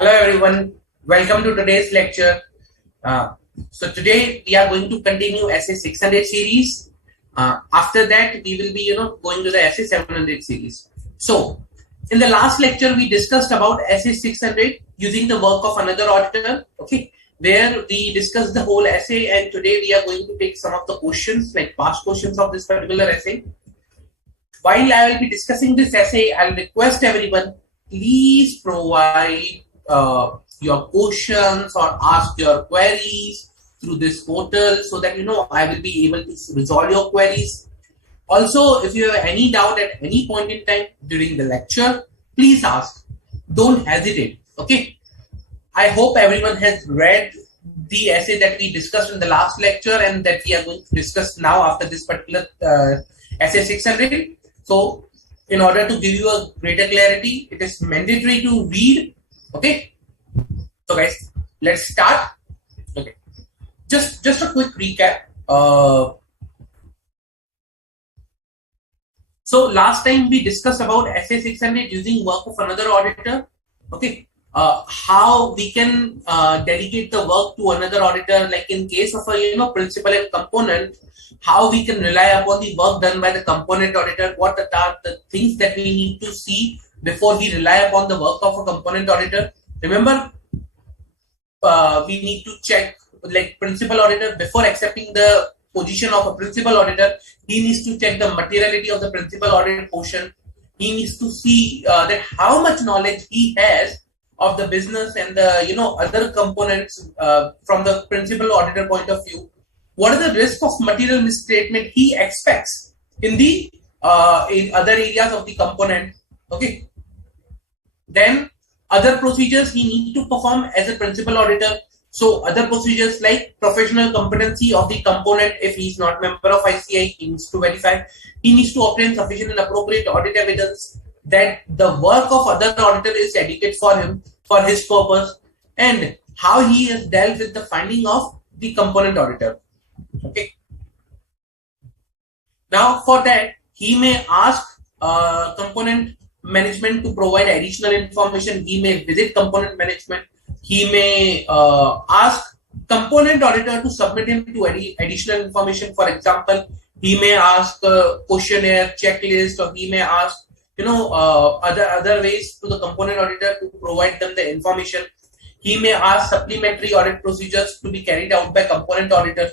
Hello everyone, welcome to today's lecture. So today we are going to continue SA 600 series. After that we will be going to the SA 700 series. So in the last lecture we discussed about SA 600 using the work of another auditor. Okay, where we discussed the whole essay, and today we are going to take some of the questions, like past questions of this particular essay. While I will be discussing this essay, I'll request everyone, please provide your questions or ask your queries through this portal so that I will be able to resolve your queries. Also, if you have any doubt at any point in time during the lecture, please ask. Don't hesitate. Okay. I hope everyone has read the essay that we discussed in the last lecture and that we are going to discuss now after this particular essay 600. So, in order to give you a greater clarity, it is mandatory to read. Okay. So, guys, let's start. Okay. Just a quick recap. So last time we discussed about SA 600 using work of another auditor. Okay. How we can delegate the work to another auditor, like in case of a principal and component, how we can rely upon the work done by the component auditor, what are the things that we need to see before we rely upon the work of a component auditor. Remember, we need to check, like principal auditor, before accepting the position of a principal auditor, he needs to check the materiality of the principal audit portion. He needs to see that how much knowledge he has of the business and the other components from the principal auditor point of view. What are the risk of material misstatement he expects in the in other areas of the component? Okay. Then other procedures he needs to perform as a principal auditor. So other procedures like professional competency of the component. If he is not member of ICI, he needs to verify. He needs to obtain sufficient and appropriate audit evidence that the work of other auditor is adequate for him for his purpose, and how he has dealt with the finding of the component auditor. Okay. Now for that he may ask component management to provide additional information. He may visit component management. He may ask component auditor to submit him to additional information. For example, he may ask a questionnaire, checklist, or he may ask other ways to the component auditor to provide them the information. He may ask supplementary audit procedures to be carried out by component auditor.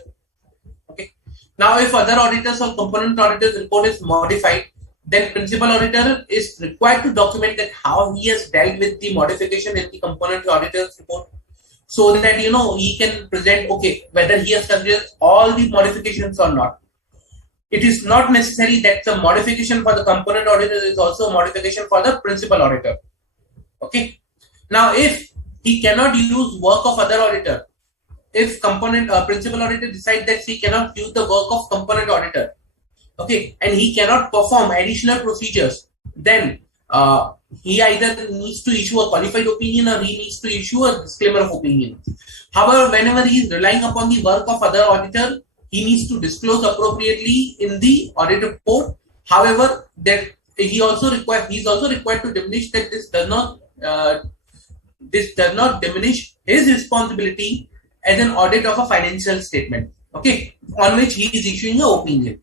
Okay. Now, if other auditors or component auditors report is modified, then principal auditor is required to document that how he has dealt with the modification in the component auditor's report, so that he can present whether he has considered all the modifications or not. It is not necessary that the modification for the component auditor is also a modification for the principal auditor. Okay. Now, if he cannot use work of other auditor, if component principal auditor decide that he cannot use the work of component auditor, okay, and he cannot perform additional procedures, then he either needs to issue a qualified opinion or he needs to issue a disclaimer of opinion. However, whenever he is relying upon the work of other auditor, he needs to disclose appropriately in the audit report. However, that he is also required to diminish that this does not diminish his responsibility as an audit of a financial statement, okay, on which he is issuing an opinion.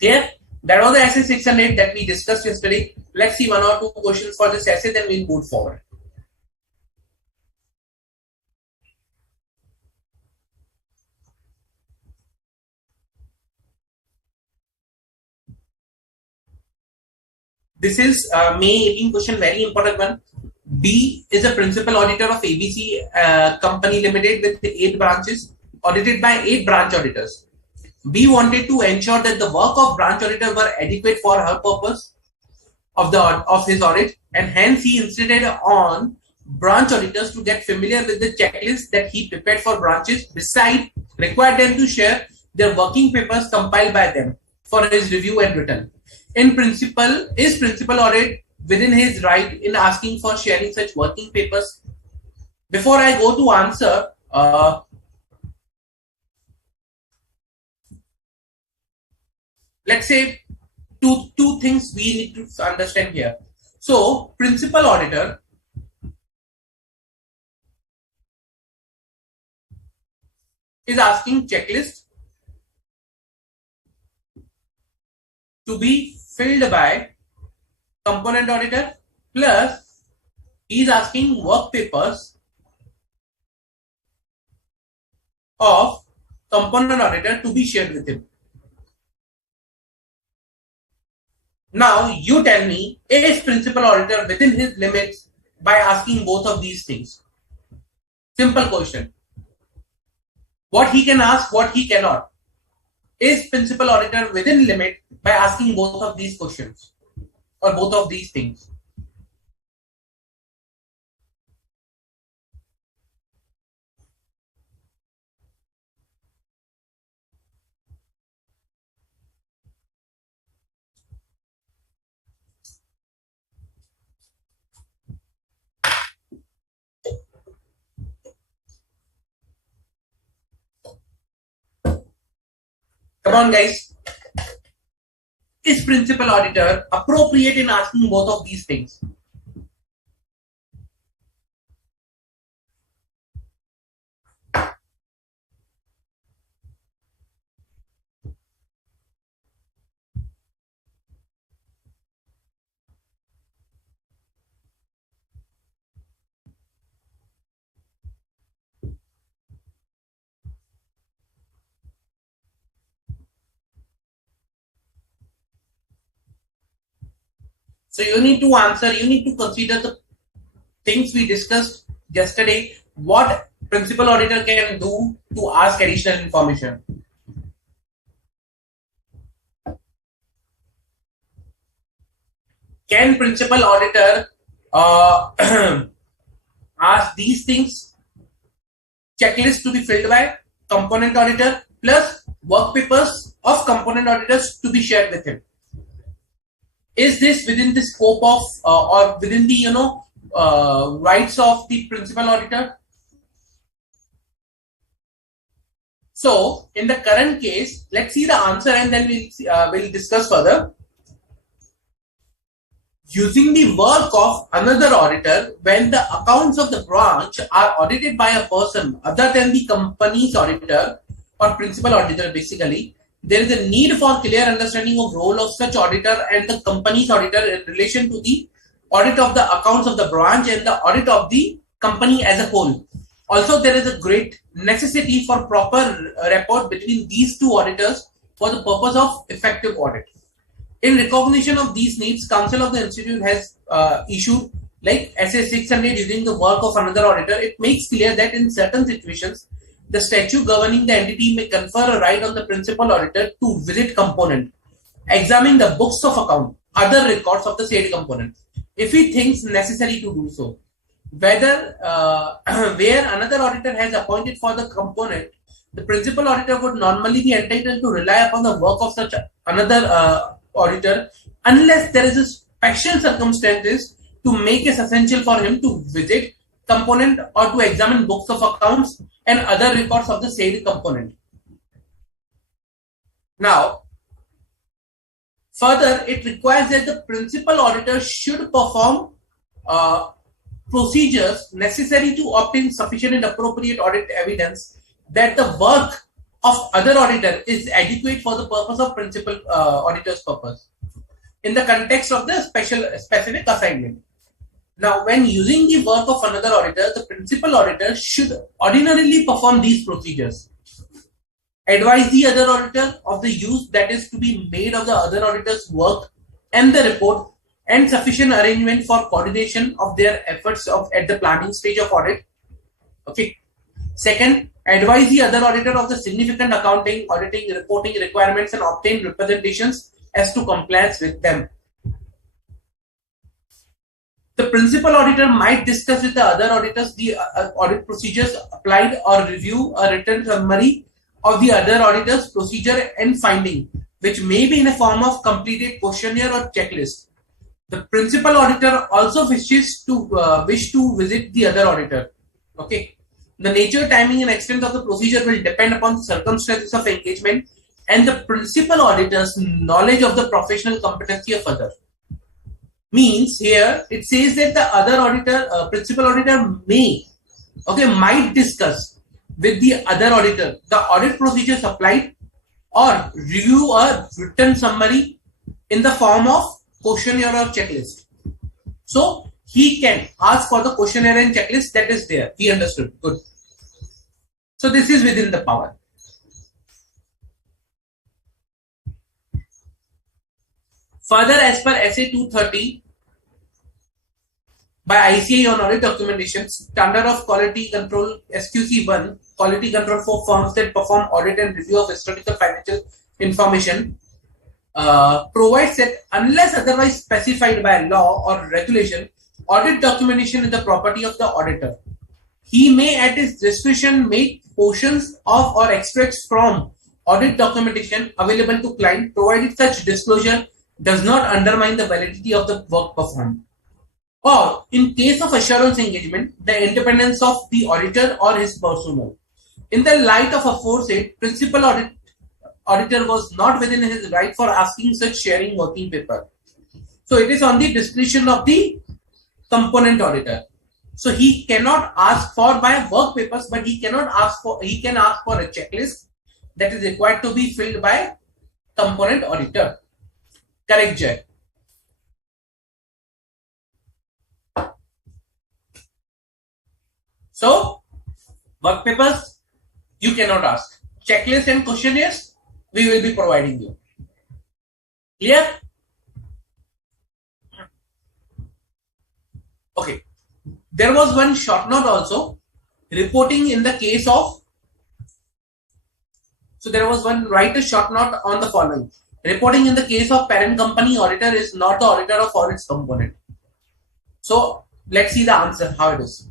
There, that was the essay 608 that we discussed yesterday. Let's see one or two questions for this essay, then we'll move forward. This is May 18 question, very important one. B is a principal auditor of ABC Company Limited with 8 branches, audited by 8 branch auditors. B wanted to ensure that the work of branch auditor were adequate for her purpose of his audit, and hence he insisted on branch auditors to get familiar with the checklist that he prepared for branches. Besides, required them to share their working papers compiled by them for his review and return. In principle, is principal audit within his right in asking for sharing such working papers? Before I go to answer, let's say two things we need to understand here. So, principal auditor is asking checklist to be filled by component auditor, plus he is asking work papers of component auditor to be shared with him. Now you tell me, is principal auditor within his limits by asking both of these things? Simple question. What he can ask, what he cannot. Is principal auditor within limit by asking both of these questions or both of these things? Come on, guys. Is principal auditor appropriate in asking both of these things? So you need to answer, you need to consider the things we discussed yesterday, what principal auditor can do to ask additional information. Can principal auditor ask these things? Checklist to be filled by component auditor plus work papers of component auditors to be shared with him. Is this within the scope of or within the rights of the principal auditor? So in the current case, let's see the answer and then we'll discuss further. Using the work of another auditor when the accounts of the branch are audited by a person other than the company's auditor or principal auditor, basically, there is a need for clear understanding of role of such auditor and the company's auditor in relation to the audit of the accounts of the branch and the audit of the company as a whole. Also, there is a great necessity for proper rapport between these two auditors for the purpose of effective audit. In recognition of these needs, Council of the Institute has issued like SA 600 using the work of another auditor. It makes clear that in certain situations, the statute governing the entity may confer a right on the principal auditor to visit component, examine the books of account, other records of the said component, if he thinks necessary to do so. Whether where another auditor has appointed for the component, the principal auditor would normally be entitled to rely upon the work of such another auditor unless there is a special circumstances to make it essential for him to visit component or to examine books of accounts and other records of the said component. Now, further, it requires that the principal auditor should perform procedures necessary to obtain sufficient and appropriate audit evidence that the work of other auditor is adequate for the purpose of principal auditor's purpose in the context of the specific assignment. Now, when using the work of another auditor, the principal auditor should ordinarily perform these procedures. Advise the other auditor of the use that is to be made of the other auditor's work and the report and sufficient arrangement for coordination of their efforts at the planning stage of audit. Okay. Second, advise the other auditor of the significant accounting, auditing, reporting requirements and obtain representations as to compliance with them. The principal auditor might discuss with the other auditors the audit procedures applied or review a written summary of the other auditor's procedure and finding, which may be in a form of completed questionnaire or checklist. The principal auditor also wishes to visit the other auditor. Okay. The nature, timing, and extent of the procedure will depend upon the circumstances of engagement and the principal auditor's knowledge of the professional competency of other. Means here it says that the other auditor, principal auditor might discuss with the other auditor, the audit procedures applied, or review a written summary in the form of questionnaire or checklist. So he can ask for the questionnaire and checklist that is there. We understood. Good. So this is within the power. Further, as per SA 230 by ICAI on audit documentation, standard of quality control SQC1, quality control for firms that perform audit and review of historical financial information, provides that unless otherwise specified by law or regulation, audit documentation is the property of the auditor. He may at his discretion make portions of or extracts from audit documentation available to client, provided such disclosure does not undermine the validity of the work performed. Or, in case of assurance engagement, the independence of the auditor or his personnel. In the light of aforesaid, principal auditor was not within his right for asking such sharing working paper. So it is on the discretion of the component auditor. So he cannot ask for by work papers, but he can ask for a checklist that is required to be filled by component auditor. Correct, Jay? So work papers you cannot ask. Checklist and questionnaires we will be providing you. Clear? Okay. There was one short note also, reporting in the case of. So there was one, write a short note on the following. Reporting in the case of parent company auditor is not the auditor of all its component. So let's see the answer, how it is.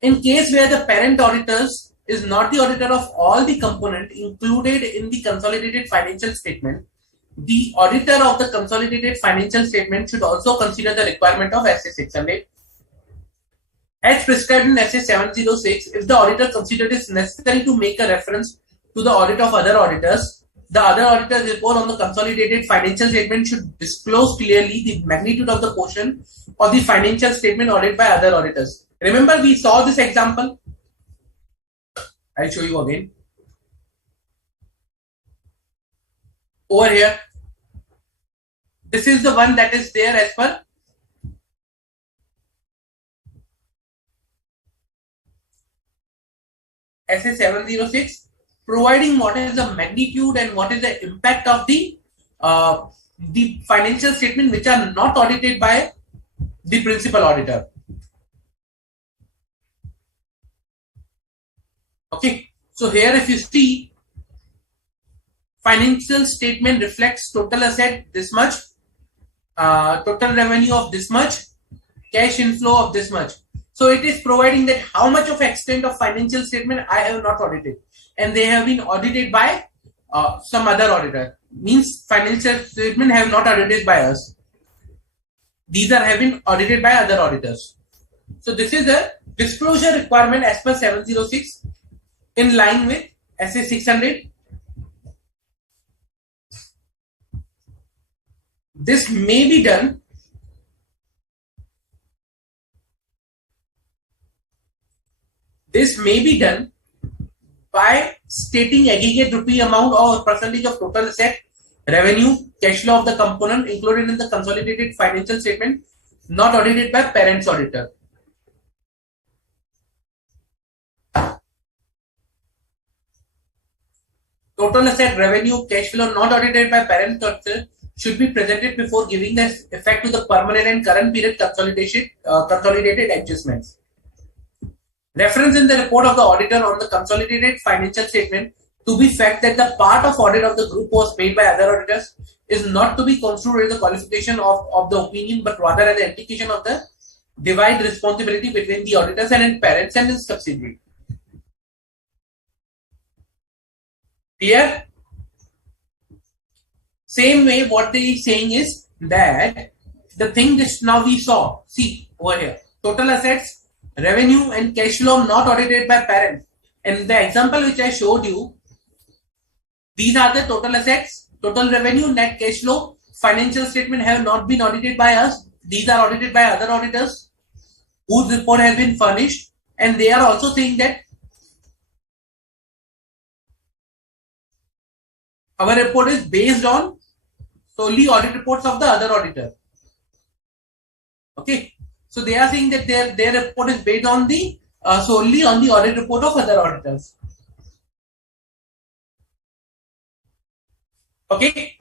In case where the parent auditors is not the auditor of all the component included in the consolidated financial statement, the auditor of the consolidated financial statement should also consider the requirement of SA 600. As prescribed in SA 706, if the auditor considered it necessary to make a reference to the audit of other auditors, the other auditor's report on the consolidated financial statement should disclose clearly the magnitude of the portion of the financial statement audited by other auditors. Remember, we saw this example. I'll show you again. Over here, this is the one that is there as per SA 706, providing what is the magnitude and what is the impact of the financial statement which are not audited by the principal auditor. Okay, so here if you see, financial statement reflects total asset this much, total revenue of this much, cash inflow of this much. So it is providing that how much of extent of financial statement I have not audited, and they have been audited by some other auditor. Means financial statement have not audited by us. These have been audited by other auditors. So this is a disclosure requirement as per 706 in line with SA 600. This may be done by stating aggregate rupee amount or percentage of total asset, revenue, cash flow of the component included in the consolidated financial statement not audited by parent's auditor. Total asset, revenue, cash flow not audited by parent auditor should be presented before giving the effect to the permanent and current period consolidated adjustments. Reference in the report of the auditor on the consolidated financial statement to be fact that the part of audit of the group was made by other auditors is not to be construed as the qualification of the opinion, but rather as an indication of the divided responsibility between the auditors and parents and his subsidiary. Clear? Same way, what they are saying is that the thing that now we saw, see over here, total assets, revenue and cash flow not audited by parent. And the example which I showed you, these are the total assets, total revenue, net cash flow, financial statement have not been audited by us. These are audited by other auditors whose report has been furnished, and they are also saying that Our report is based on solely audit reports of the other auditor. Okay, so they are saying that their report is based on the solely on the audit report of other auditors. Okay,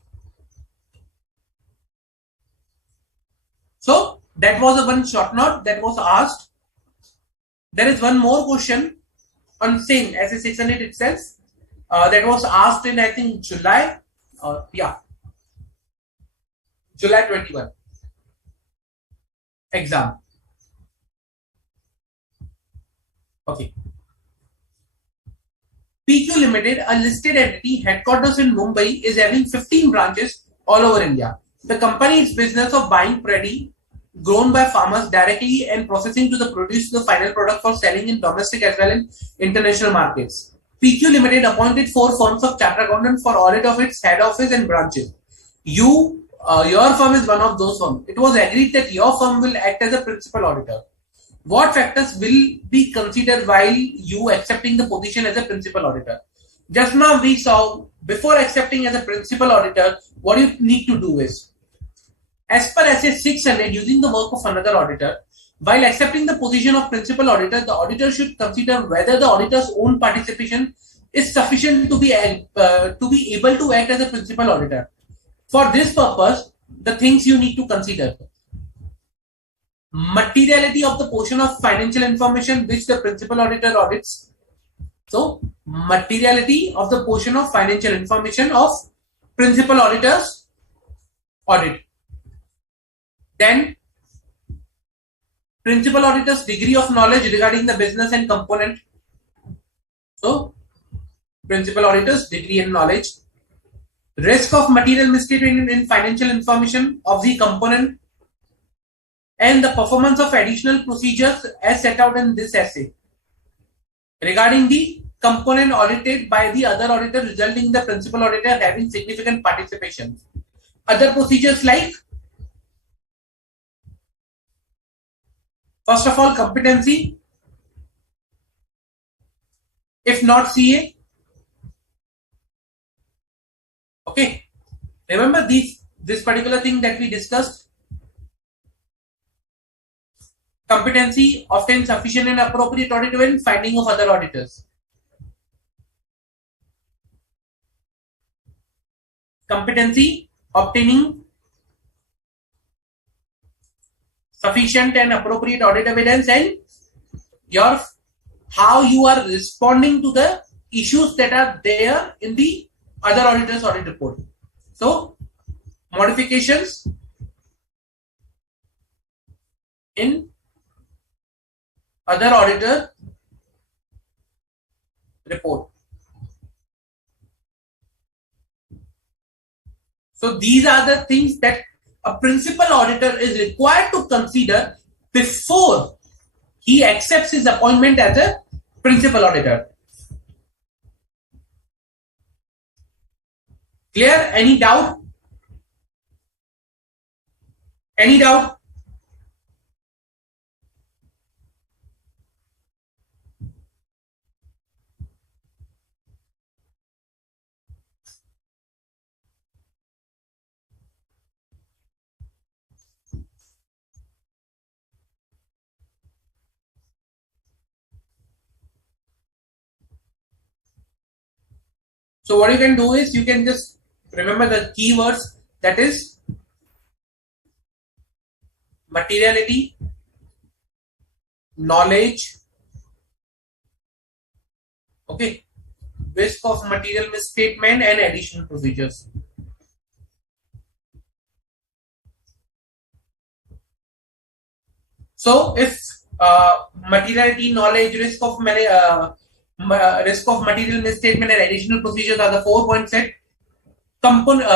so that was a one short note that was asked. There is one more question on same SA 600 itself that was asked in I think July. Yeah, July 21 exam. Okay. PQ Limited, a listed entity headquarters in Mumbai, is having 15 branches all over India. The company is business of buying paddy grown by farmers directly and processing to the produce the final product for selling in domestic as well as international markets. PQ Limited appointed 4 firms of chartered accountants for audit of its head office and branches. Your firm is one of those firms. It was agreed that your firm will act as a principal auditor. What factors will be considered while you accepting the position as a principal auditor? Just now we saw before accepting as a principal auditor, what you need to do is, as per SA 600, using the work of another auditor, while accepting the position of principal auditor, the auditor should consider whether the auditor's own participation is sufficient to be able to act as a principal auditor. For this purpose, the things you need to consider: materiality of the portion of financial information which the principal auditor audits. So, materiality of the portion of financial information of principal auditors audit. Then, principal auditor's degree of knowledge regarding the business and component. So, principal auditor's degree and knowledge. Risk of material misstatement in financial information of the component, and the performance of additional procedures as set out in this essay regarding the component audited by the other auditor, resulting in the principal auditor having significant participation. Other procedures like, first of all, competency, if not CA. Okay, remember this particular thing that we discussed. Competency obtain sufficient and appropriate audit when finding of other auditors. Competency obtaining sufficient and appropriate audit evidence, and your how you are responding to the issues that are there in the other auditor's audit report. So, modifications in other auditor report. So, these are the things that a principal auditor is required to consider before he accepts his appointment as a principal auditor. Clear? Any doubt? Any doubt? So what you can do is you can just remember the keywords, that is materiality, knowledge, okay, risk of material misstatement, and additional procedures. So if materiality, knowledge, risk of material misstatement, and additional procedures are the 4 points that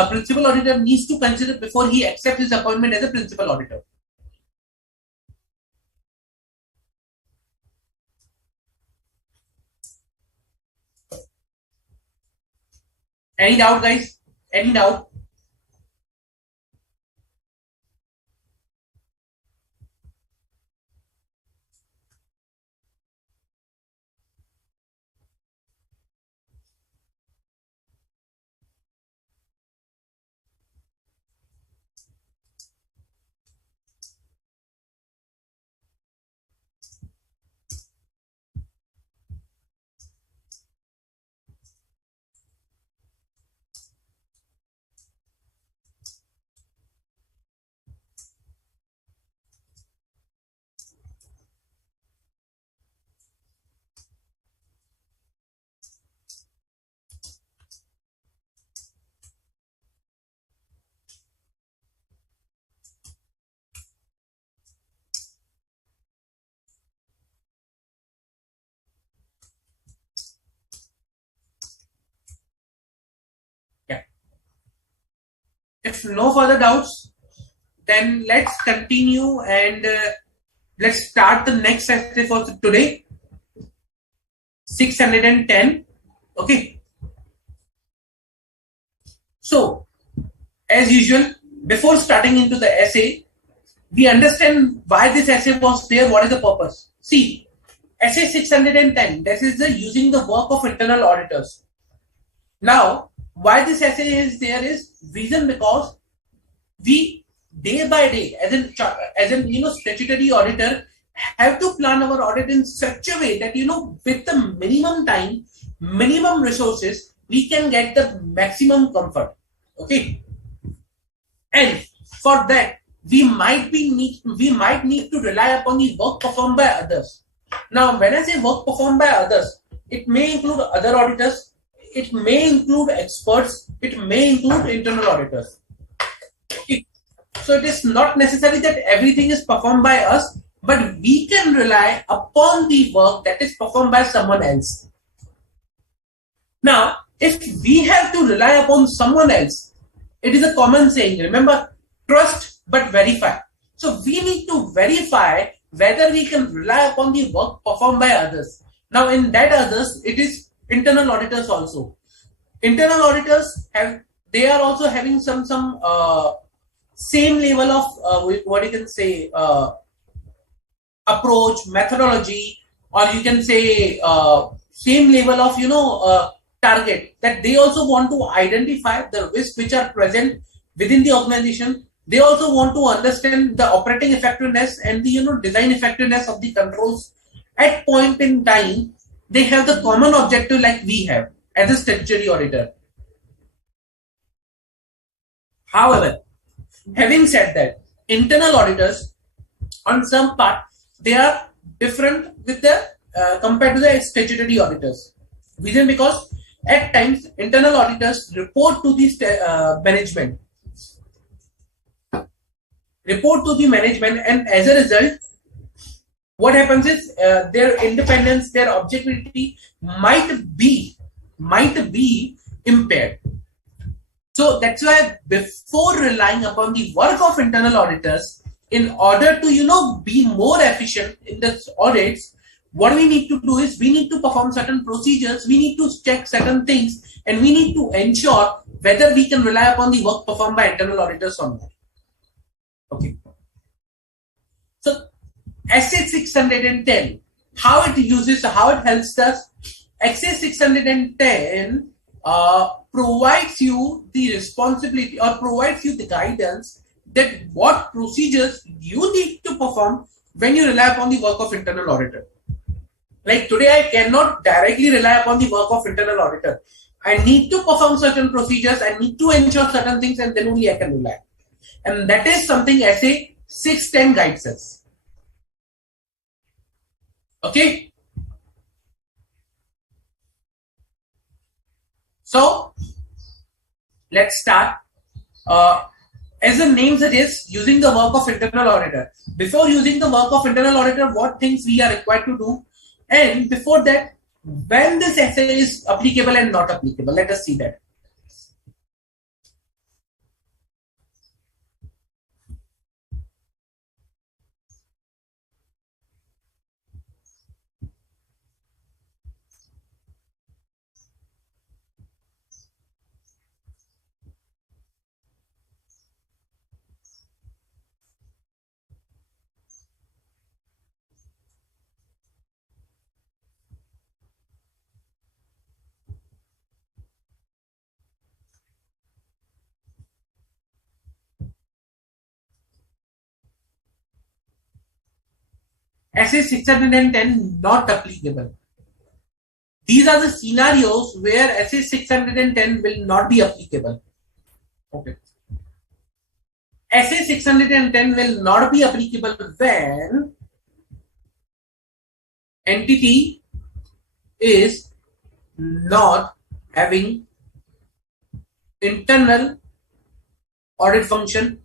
principal auditor needs to consider before he accepts his appointment as a principal auditor. Any doubt, guys? Any doubt? If no further doubts, then let's continue and let's start the next essay for today. 610. Okay. So, as usual, before starting into the essay, we understand why this essay was there, what is the purpose. See, essay 610, this is the using the work of internal auditors. Now, why this essay is there is reason because we day by day, as an statutory auditor, have to plan our audit in such a way that with the minimum time, minimum resources, we can get the maximum comfort. Okay, and for that we might need to rely upon the work performed by others. Now, when I say work performed by others, it may include other auditors, it may include experts, it may include internal auditors. Okay. So it is not necessary that everything is performed by us, but we can rely upon the work that is performed by someone else. Now, if we have to rely upon someone else, it is a common saying, remember, trust but verify. So we need to verify whether we can rely upon the work performed by others. Now, in that others, it is internal auditors also. Internal auditors they are also having some same level of what you can say approach, methodology, or you can say same level of target, that they also want to identify the risks which are present within the organization. They also want to understand the operating effectiveness and the design effectiveness of the controls at point in time. They have the common objective like we have as a statutory auditor. However, having said that, internal auditors on some part they are different with the compared to the statutory auditors. Reason because at times internal auditors report to the management, and as a result, what happens is their independence, their objectivity might be impaired. So that's why before relying upon the work of internal auditors, in order to be more efficient in the audits, what we need to do is we need to perform certain procedures, we need to check certain things, and we need to ensure whether we can rely upon the work performed by internal auditors or not. Okay. So Essay 610, how it helps us. Essay 610 provides you the responsibility or provides you the guidance that what procedures you need to perform when you rely upon the work of internal auditor. Like today, I cannot directly rely upon the work of internal auditor. I need to perform certain procedures, I need to ensure certain things, and then only I can rely. And that is something Essay 610 guides us. Okay. So let's start. As the name suggests, using the work of internal auditor. Before using the work of internal auditor, what things we are required to do, and before that, when this essay is applicable and not applicable. Let us see that. Essay 610 not applicable. These are the scenarios where Essay 610 will not be applicable. Okay. Essay 610 will not be applicable when entity is not having internal audit function.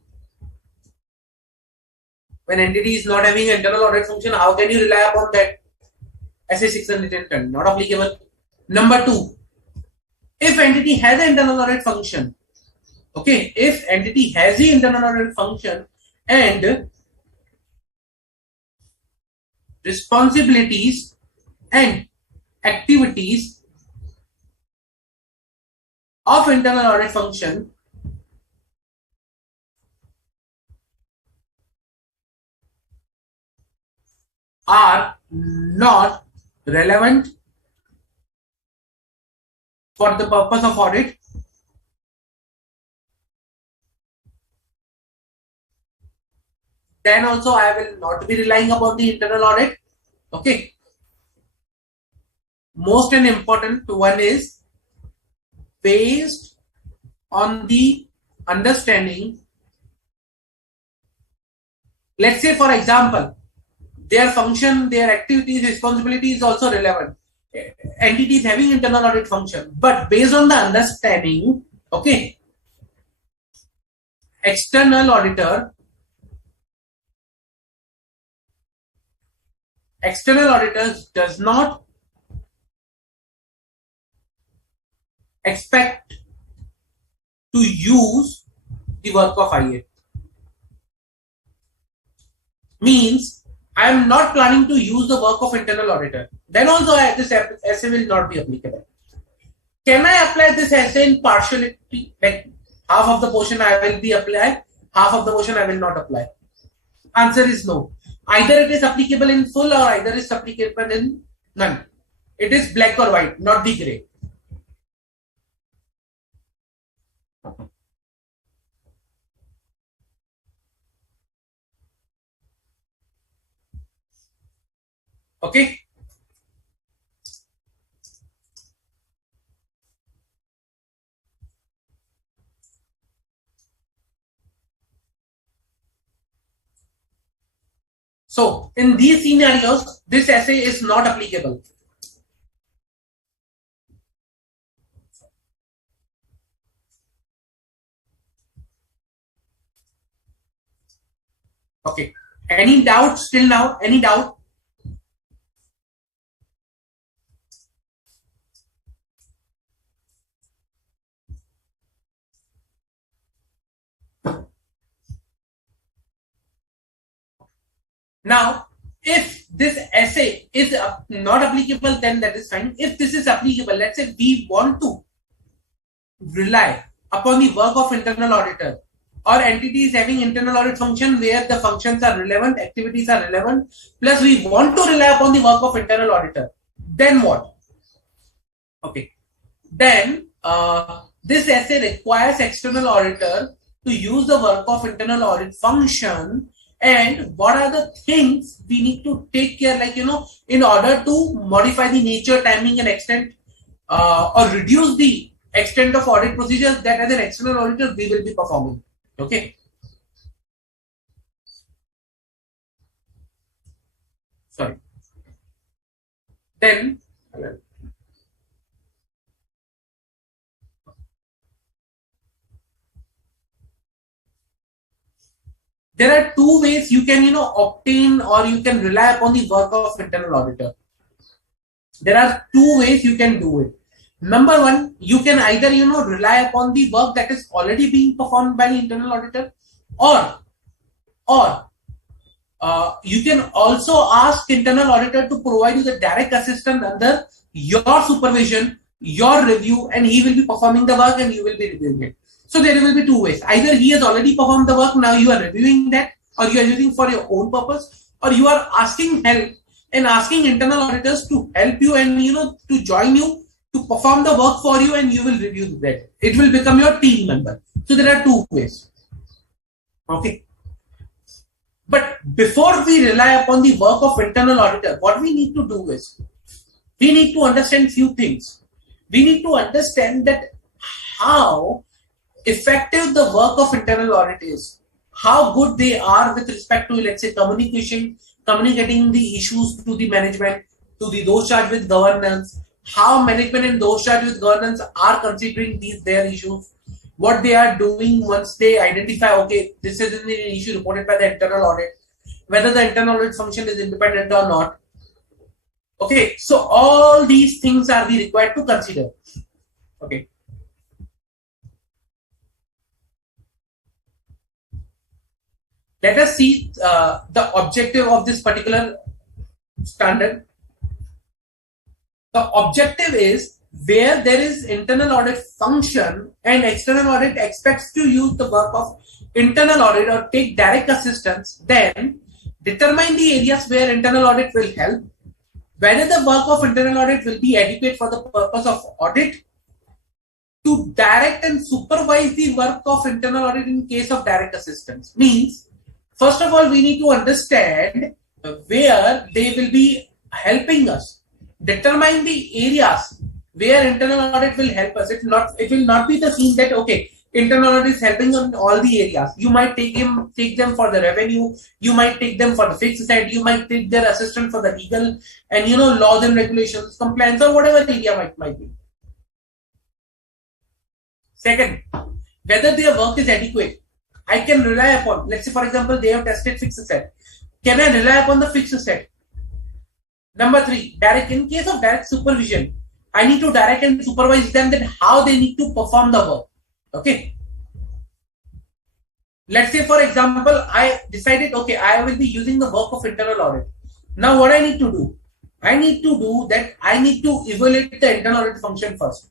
When entity is not having internal audit function, how can you rely upon that? Essay 610 not applicable. Number two, if entity has an internal audit function, Okay, if entity has the internal audit function and responsibilities and activities of internal audit function are not relevant for the purpose of audit, then also I will not be relying upon the internal audit. Okay. Most and important one is based on the understanding. Let's say, for example, their function, their activities, responsibility is also relevant. Entities having internal audit function, but based on the understanding, okay, external auditor, external auditors does not expect to use the work of IA. Means I am not planning to use the work of internal auditor. Then also this essay will not be applicable. Can I apply this essay in partiality? Like half of the portion I will be apply, half of the portion I will not apply. Answer is no. Either it is applicable in full or either it is applicable in none. It is black or white, not the gray. Okay. So in these scenarios, this essay is not applicable. Okay. Any doubts till now? Any doubt? Now, if this essay is not applicable, then that is fine. If this is applicable, let's say we want to rely upon the work of internal auditor or entities having internal audit function where the functions are relevant, activities are relevant, plus we want to rely upon the work of internal auditor, then what? Okay. Then this essay requires external auditor to use the work of internal audit function. And what are the things we need to take care, like, in order to modify the nature, timing, and extent, or reduce the extent of audit procedures that as an external auditor we will be performing. Okay. Sorry. Then, there are two ways you can, obtain or you can rely upon the work of internal auditor. There are two ways you can do it. Number one, you can either, rely upon the work that is already being performed by the internal auditor, or you can also ask internal auditor to provide you the direct assistant under your supervision, your review, and he will be performing the work and you will be reviewing it. So there will be two ways. Either he has already performed the work, now you are reviewing that, or you are using for your own purpose, or you are asking help and asking internal auditors to help you and to join you to perform the work for you, and you will review that. It will become your team member. So there are two ways. Okay. But before we rely upon the work of internal auditor, what we need to do is we need to understand few things. We need to understand that how effective the work of internal audit is, how good they are with respect to, let's say, communicating the issues to the management, to those charged with governance, how management and those charged with governance are considering their issues, what they are doing once they identify, okay, this is an issue reported by the internal audit, whether the internal audit function is independent or not. Okay, so all these things are we required to consider. Okay. Let us see the objective of this particular standard. The objective is where there is internal audit function and external audit expects to use the work of internal audit or take direct assistance, then determine the areas where internal audit will help, whether the work of internal audit will be adequate for the purpose of audit, to direct and supervise the work of internal audit in case of direct assistance. Means, first of all, we need to understand where they will be helping us. Determine the areas where internal audit will help us. It will not be the scene that okay, internal audit is helping on all the areas. You might take them for the revenue, you might take them for the fixed side, you might take their assistant for the legal and laws and regulations, compliance, or whatever the area might be. Second, whether their work is adequate. I can rely upon, let's say for example, they have tested fixed set. Can I rely upon the fixed set? Number 3, in case of direct supervision, I need to direct and supervise them that how they need to perform the work. Okay. Let's say for example, I decided, okay, I will be using the work of internal audit. Now what I need to do? I need to evaluate the internal audit function first.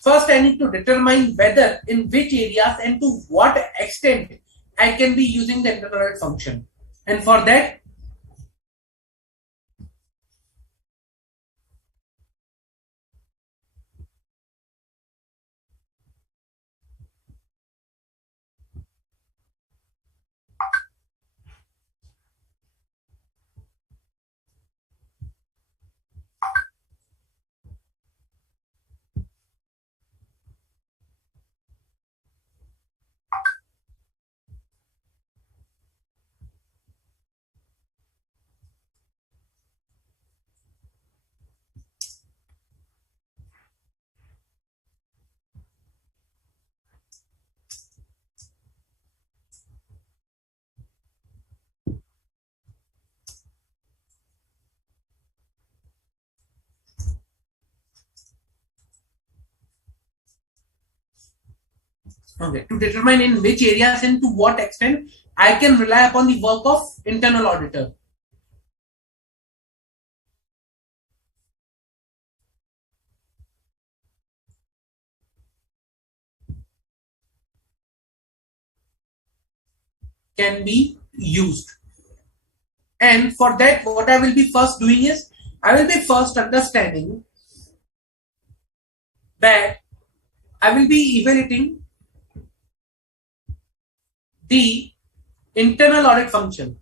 First, I need to determine whether in which areas and to what extent I can be using the internal audit function. And for that, okay, to determine in which areas and to what extent I can rely upon the work of internal auditor. Can be used. And for that, what I will be first doing is, I will be first understanding that I will be evaluating the internal audit function.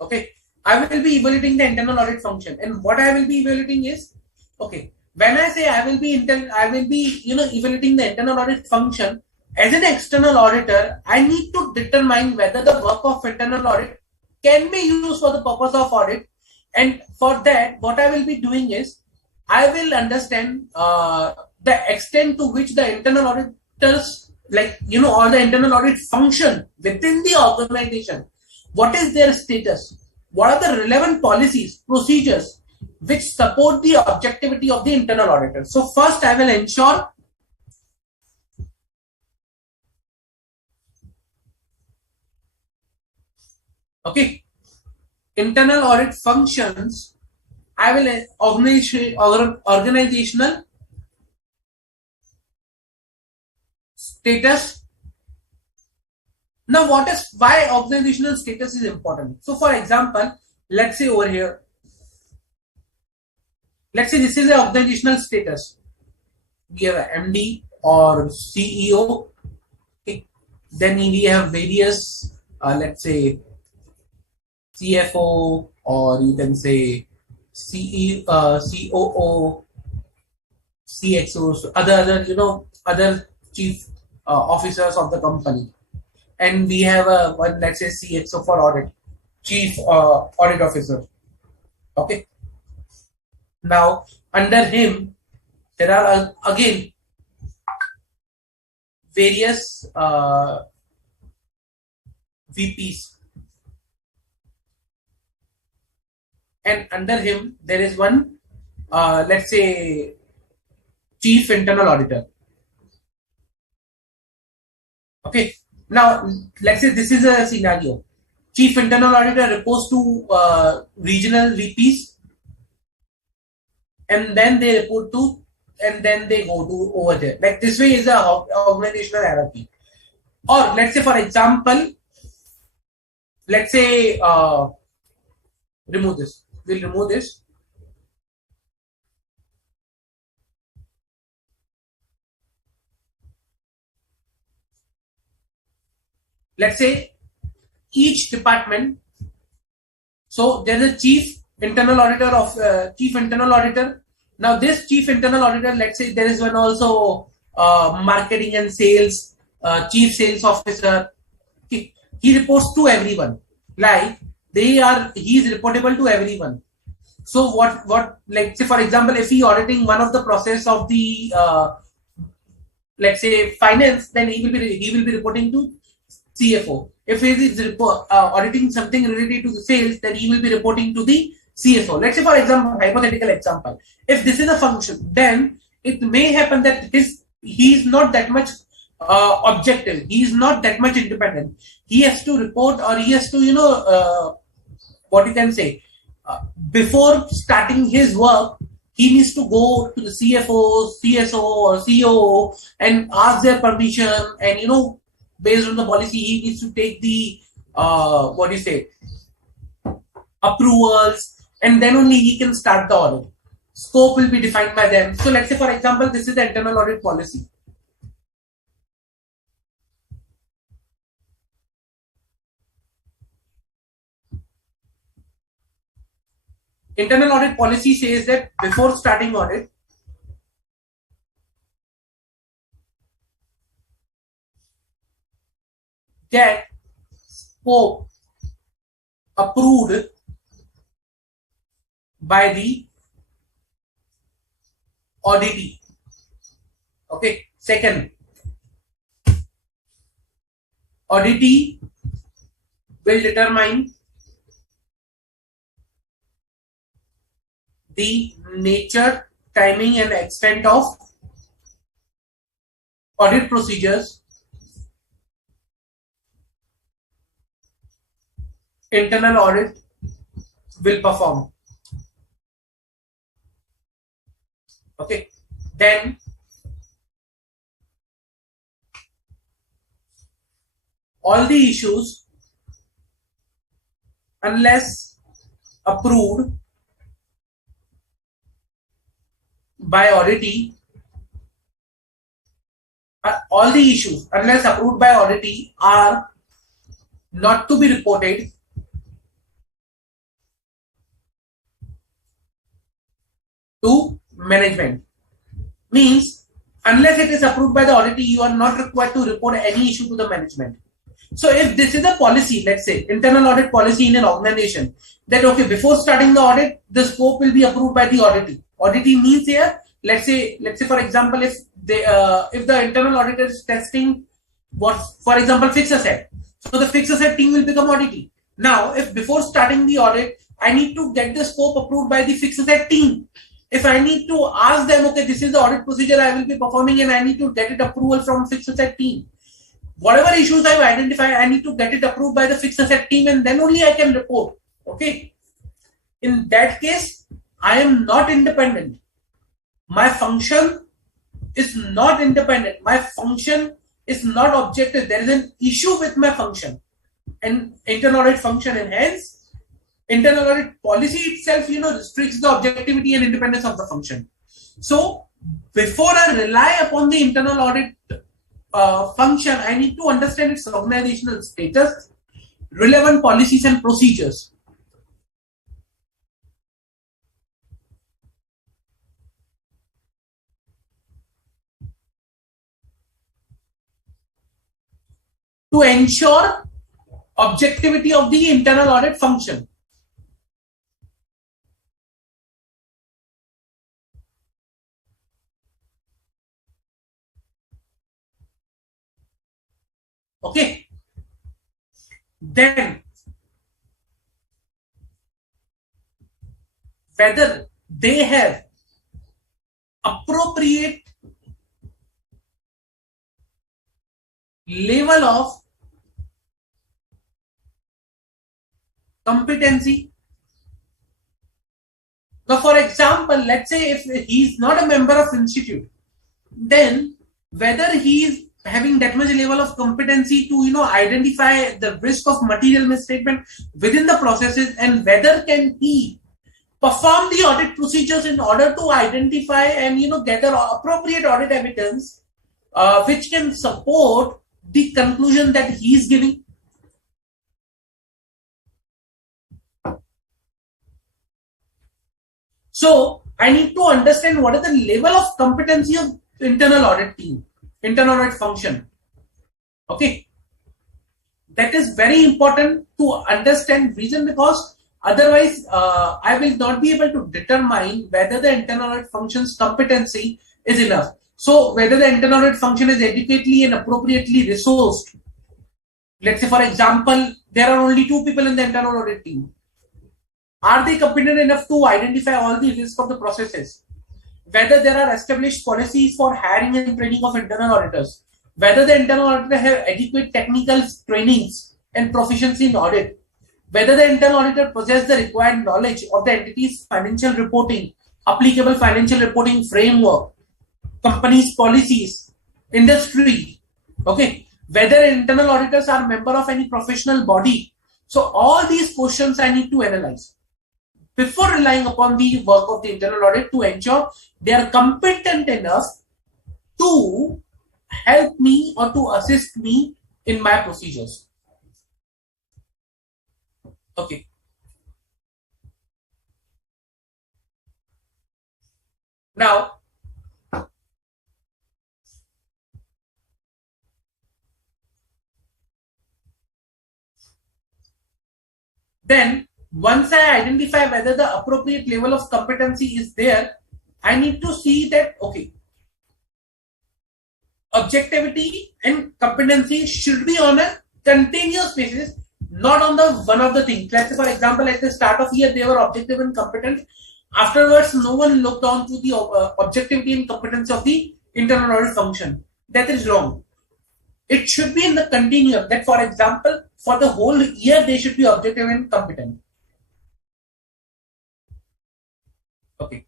Okay, I will be evaluating the internal audit function, and what I will be evaluating is, okay, when I say I will be evaluating the internal audit function as an external auditor, I need to determine whether the work of internal audit can be used for the purpose of audit, and for that, what I will be doing is I will understand the extent to which the internal auditors, or the internal audit function within the organization. What is their status? What are the relevant policies, procedures which support the objectivity of the internal auditor? So first I will ensure internal audit functions. I will organizational status. Now, why organizational status is important? So, for example, let's say over here, let's say this is an organizational status. We have a MD or CEO. Okay. Then we have various, let's say, CFO, or you can say COO, CXOs, other chief officers of the company. And we have one, let's say, CXO for audit, chief audit officer. Okay. Now, under him, there are again various VPs, and under him there is one, let's say, chief internal auditor. Okay. Now, let's say this is a scenario. Chief Internal Auditor reports to regional VPs, and then they report to, and then they go to over there. Like this way is a organizational hierarchy. Or let's say, for example, let's say remove this. We'll remove this. Let's say each department. So there is a chief internal auditor. Now this chief internal auditor, let's say there is one also marketing and sales, chief sales officer. He reports to everyone. Like he is reportable to everyone. So what like say for example, if he auditing one of the process of the let's say finance, then he will be reporting to CFO. If he is auditing something related to the sales, then he will be reporting to the CFO. Let's say, for example, hypothetical example, if this is a function, then it may happen that he is not that much objective. He is not that much independent. He has to report, or he has to, what you can say, before starting his work, he needs to go to the CFO, CSO, or COO and ask their permission, and based on the policy, he needs to take the approvals, and then only he can start the audit. Scope will be defined by them. So let's say, for example, this is the internal audit policy. Internal audit policy says that before starting audit, get scope approved by the auditee. Okay. Second, auditee will determine the nature, timing, and extent of audit procedures internal audit will perform. Okay. Then all the issues, unless approved by auditee, all the issues unless approved by auditee are not to be reported to management. Means unless it is approved by the auditee, you are not required to report any issue to the management. So if this is a policy, let's say internal audit policy in an organization, that okay, before starting the audit, the scope will be approved by the auditee. Auditee means here, let's say for example, if the internal auditor is testing for example, fixed asset, so the fixed asset team will become auditee. Now, if before starting the audit, I need to get the scope approved by the fixed asset team. If I need to ask them, okay, this is the audit procedure I will be performing, and I need to get it approval from fixed asset team. Whatever issues I've identified, I need to get it approved by the fixed asset team, and then only I can report. Okay. In that case, I am not independent. My function is not independent. My function is not objective. There is an issue with my function and internal audit function, and hence internal audit policy itself, restricts the objectivity and independence of the function. So before I rely upon the internal audit function, I need to understand its organizational status, relevant policies and procedures. To ensure objectivity of the internal audit function. Okay. Then whether they have appropriate level of competency. Now, for example, let's say if he's not a member of institute, then whether he is having that much level of competency to identify the risk of material misstatement within the processes, and whether can he perform the audit procedures in order to identify and gather appropriate audit evidence which can support the conclusion that he is giving. So I need to understand what is the level of competency of internal audit team, internal audit function. Okay, that is very important to understand. Reason because otherwise I will not be able to determine whether the internal audit function's competency is enough. So whether the internal audit function is adequately and appropriately resourced. Let's say, for example, there are only 2 people in the internal audit team. Are they competent enough to identify all the risks of the processes? Whether there are established policies for hiring and training of internal auditors. Whether the internal auditor have adequate technical trainings and proficiency in audit. Whether the internal auditor possess the required knowledge of the entity's financial reporting, applicable financial reporting framework, company's policies, industry. Okay. Whether internal auditors are member of any professional body. So all these questions I need to analyze before relying upon the work of the internal audit to ensure they are competent enough to help me or to assist me in my procedures. Okay. Now, then once I identify whether the appropriate level of competency is there, I need to see that, okay, objectivity and competency should be on a continuous basis, not on the one of the things. Let's say, for example, at the start of year, they were objective and competent. Afterwards, no one looked on to the objectivity and competence of the internal audit function. That is wrong. It should be in the continuum. That, for example, for the whole year, they should be objective and competent. Okay.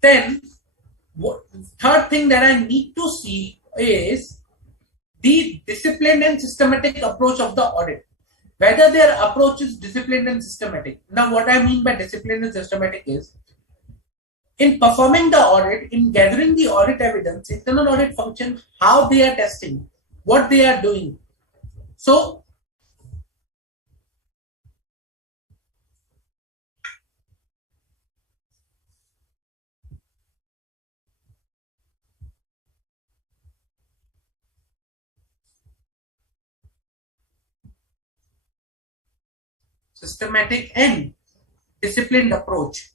Then, third thing that I need to see is the disciplined and systematic approach of the audit. Whether their approach is disciplined and systematic. Now, what I mean by disciplined and systematic is, in performing the audit, in gathering the audit evidence, internal audit function, how they are testing, what they are doing. So, systematic and disciplined approach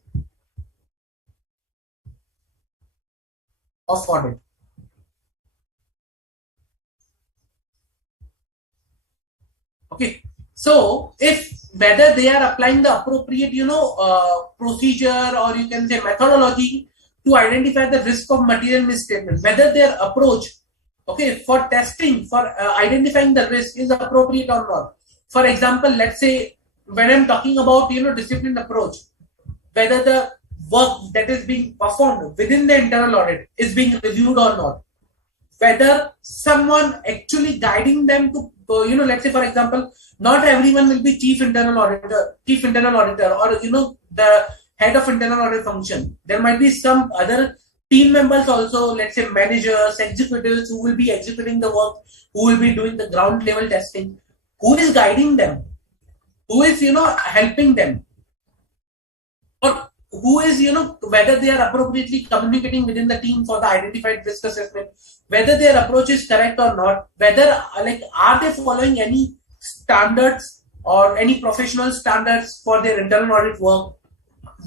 of audit. Okay, so if whether they are applying the appropriate procedure, or you can say methodology, to identify the risk of material misstatement, whether their approach, okay, for testing, for identifying the risk is appropriate or not. For example, let's say when I'm talking about disciplined approach, whether the work that is being performed within the internal audit is being reviewed or not, whether someone actually guiding them to let's say, for example, not everyone will be chief internal auditor, or the head of internal audit function. There might be some other team members also, let's say managers, executives, who will be executing the work, who will be doing the ground level testing. Who is guiding them? Who is helping them? Or who is whether they are appropriately communicating within the team for the identified risk assessment, whether their approach is correct or not, whether are they following any standards or any professional standards for their internal audit work,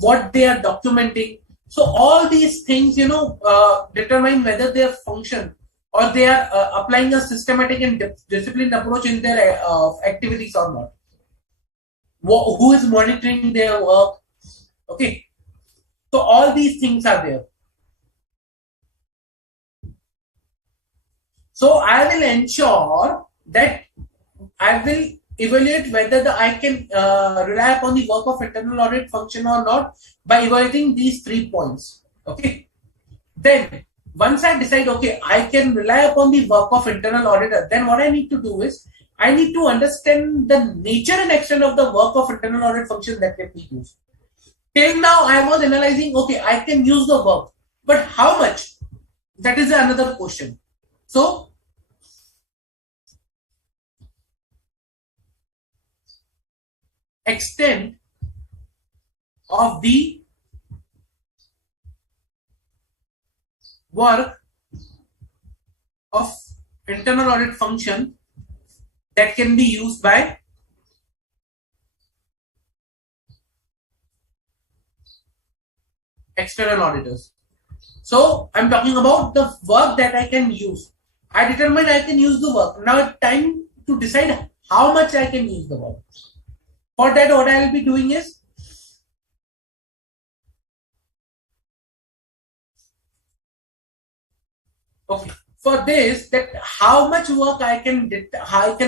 what they are documenting. So all these things determine whether they function or they are applying a systematic and disciplined approach in their activities or not. Who is monitoring their work? Okay, so all these things are there. So I will ensure that I will evaluate whether I can rely upon the work of internal audit function or not by evaluating these 3 points. Okay. Then once I decide, okay, I can rely upon the work of internal auditor, then what I need to do is I need to understand the nature and extent of the work of internal audit function that can be used. Till now, I was analyzing, okay, I can use the work, but how much? That is another question. So, extent of the work of internal audit function that can be used by external auditors. So I'm talking about the work that I can use. I determined I can use the work. Now it's time to decide how much I can use the work. For that, what I will be doing is okay. For this, that how much work I can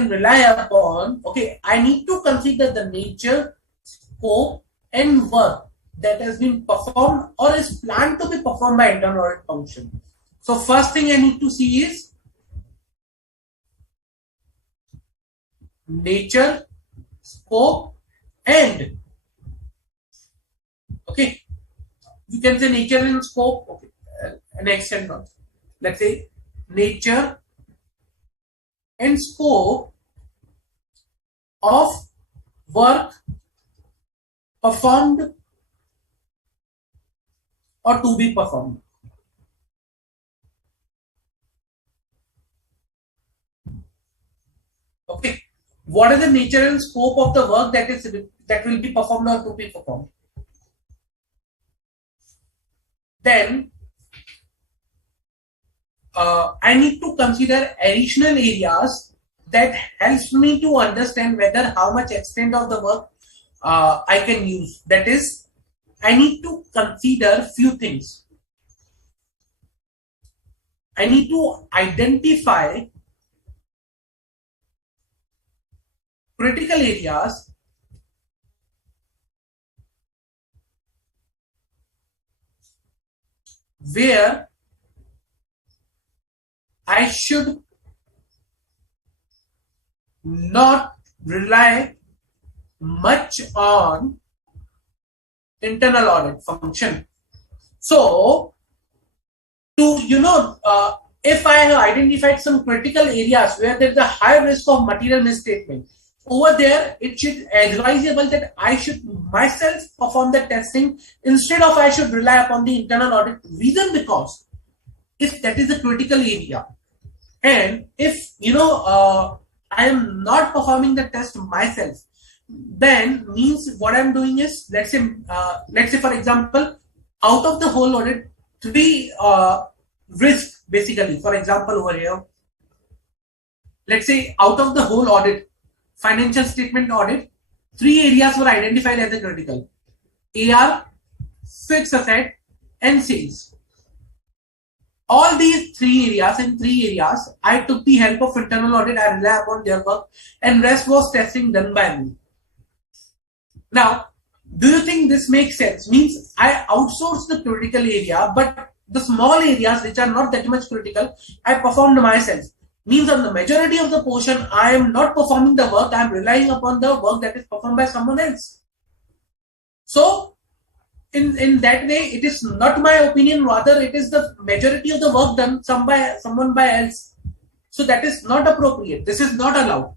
rely upon. Okay, I need to consider the nature, scope, and work that has been performed or is planned to be performed by internal audit function. So first thing I need to see is nature, scope, and okay, you can say nature and scope. Okay, an extent of, let's say, nature and scope of work performed or to be performed. Okay, what is the nature and scope of the work that will be performed or to be performed? Then I need to consider additional areas that helps me to understand whether how much extent of the work I can use. That is, I need to consider few things. I need to identify critical areas where I should not rely much on internal audit function. So, if I have identified some critical areas where there is a high risk of material misstatement, over there it should advisable that I should myself perform the testing instead of I should rely upon the internal audit. Reason because if that is a critical area, and if I am not performing the test myself, then means what I'm doing is let's say for example, out of the whole audit, three risk basically. For example, over here, let's say out of the whole audit, financial statement audit, three areas were identified as a critical: AR, fixed asset, and sales. All these three areas, I took the help of internal audit. I rely upon their work, and rest was testing done by me. Now, do you think this makes sense? Means I outsource the critical area, but the small areas which are not that much critical, I performed myself. Means on the majority of the portion, I am not performing the work. I am relying upon the work that is performed by someone else. So, in that way, it is not my opinion. Rather, it is the majority of the work done someone by else. So that is not appropriate. This is not allowed,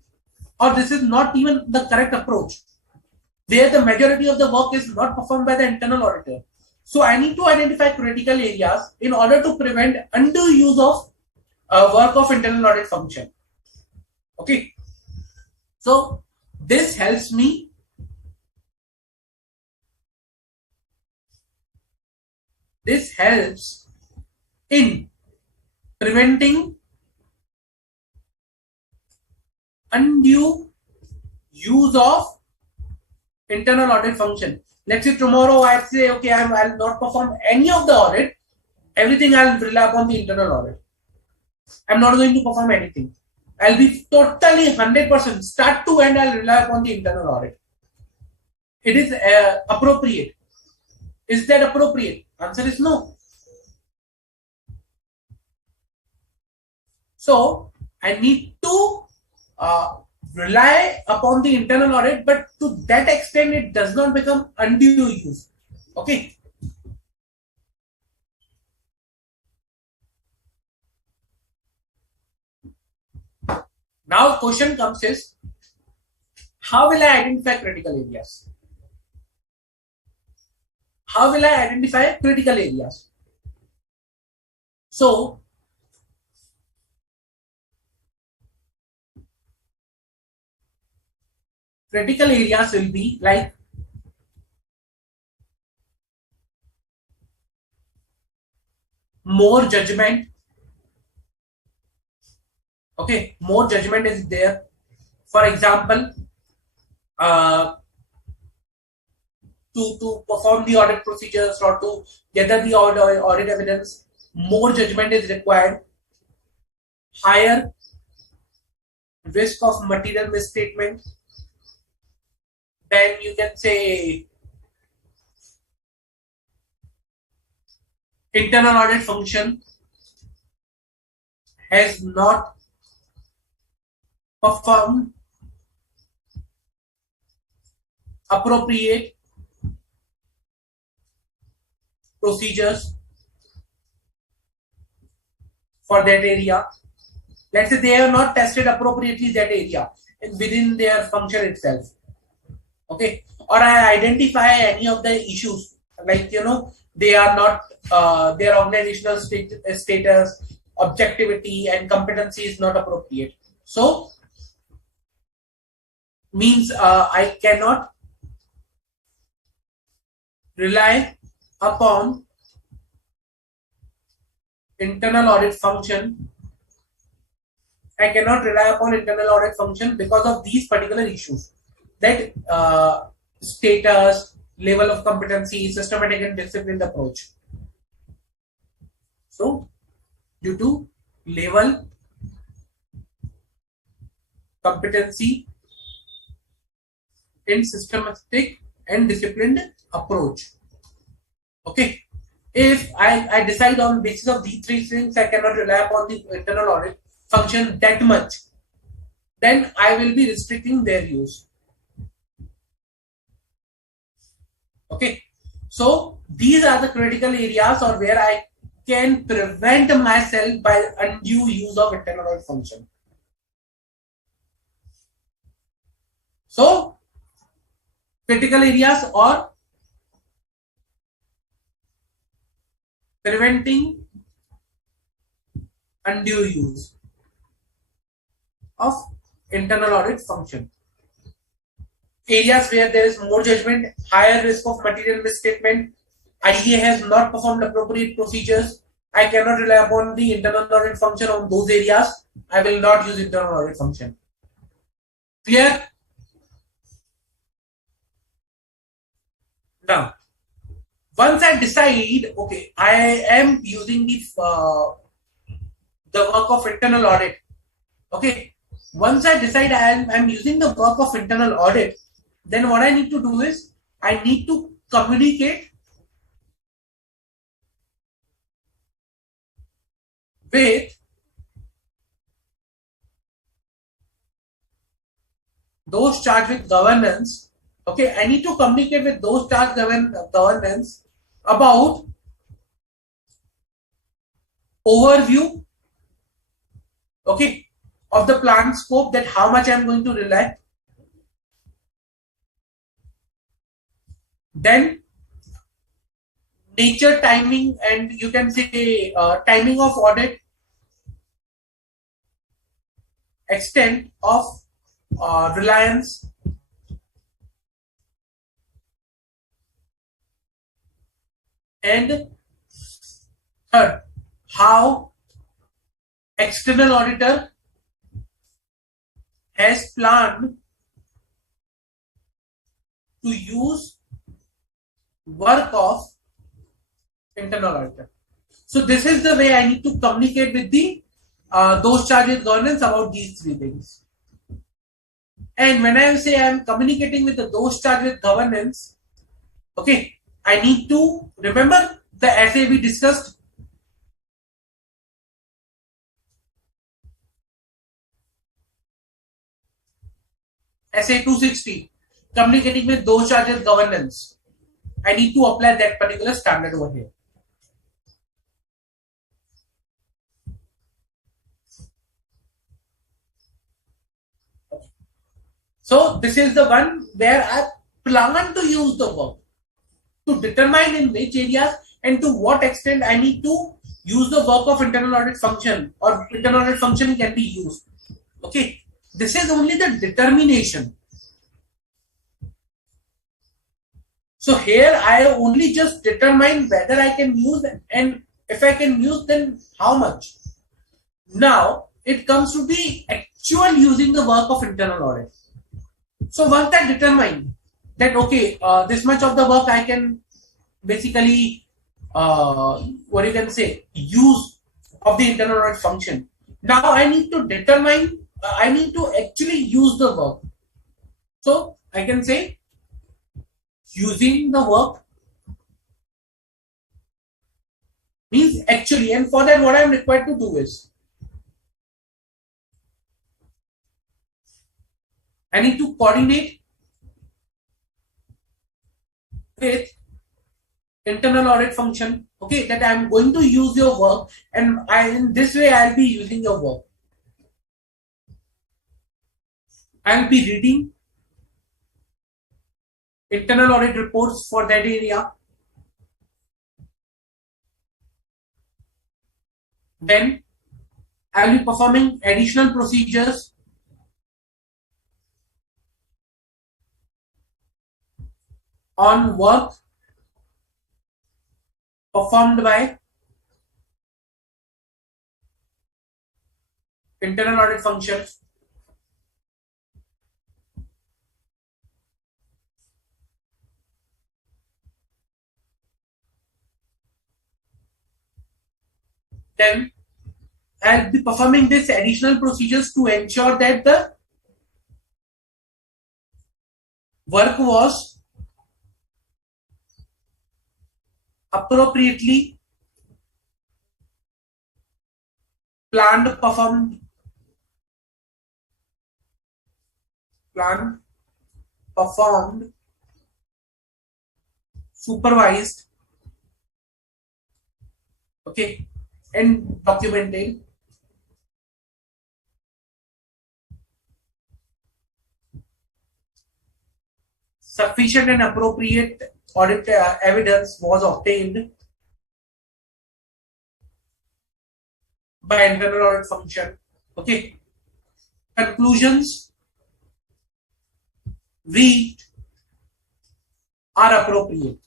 or this is not even the correct approach, where the majority of the work is not performed by the internal auditor. So I need to identify critical areas in order to prevent undue use of work of internal audit function. Okay. So this helps me in preventing undue use of internal audit function. Let's say tomorrow I say, okay, I'll not perform any of the audit, everything I'll rely upon the internal audit. I'm not going to perform anything. I'll be totally 100% start to end. I'll rely upon the internal audit. It is appropriate. Is that appropriate? Answer is no. So I need to rely upon the internal audit, but to that extent, it does not become undue use. Okay. Now, question comes is, how will I identify critical areas? How will I identify critical areas? So, critical areas will be like more judgment. Okay, more judgment is there. For example, uh, to perform the audit procedures or to gather the audit evidence, more judgment is required. Higher risk of material misstatement. Then you can say internal audit function has not performed appropriate procedures for that area. Let's say they have not tested appropriately that area within their function itself. Okay, or I identify any of the issues, like they are not their organizational status, objectivity, and competency is not appropriate. So means I cannot rely upon internal audit function. I cannot rely upon internal audit function because of these particular issues, that status, level of competency, systematic and disciplined approach. So, due to level, competency, and systematic and disciplined approach. Okay. If I decide on basis of these three things, I cannot rely upon the internal audit function that much, then I will be restricting their use. Okay. So these are the critical areas or where I can prevent myself by undue use of internal audit function. So critical areas or preventing undue use of internal audit function. Areas where there is more judgment, higher risk of material misstatement, IGA has not performed appropriate procedures, I cannot rely upon the internal audit function on those areas. I will not use internal audit function. Clear? Now, once I decide, okay, I am using the work of internal audit. Okay, once I decide I'm using the work of internal audit, then what I need to do is I need to communicate with those charged with governance. Okay, I need to communicate with those charged governance about overview, okay, of the plant scope, that how much I'm going to rely. Then nature, timing, and you can say timing of audit, extent of reliance, and third, how external auditor has planned to use work of internal auditor. So this is the way I need to communicate with the those charged with governance about these three things. And when I say I'm communicating with those charged with governance, okay, I need to remember the essay we discussed. Essay 260, communicating with those charged with governance. I need to apply that particular standard over here. So this is the one where I plan to use the work to determine in which areas and to what extent I need to use the work of internal audit function, or internal audit function can be used. Okay, this is only the determination. So here I only just determine whether I can use, and if I can use, then how much. Now it comes to the actual using the work of internal audit. So once I determine that, okay, this much of the work I can basically, what you can say, use of the internal audit function. Now I need to determine, I need to actually use the work. So I can say using the work means actually, and for that what I am required to do is I need to coordinate with internal audit function, okay, that I'm going to use your work, and in this way I'll be using your work. I'll be reading internal audit reports for that area. Then I'll be performing additional procedures on work performed by internal audit functions. Then I'll be performing these additional procedures to ensure that the work was appropriately planned, performed, supervised, okay, and documented. Sufficient and appropriate audit evidence was obtained by internal audit function. Okay. Conclusions reached are appropriate.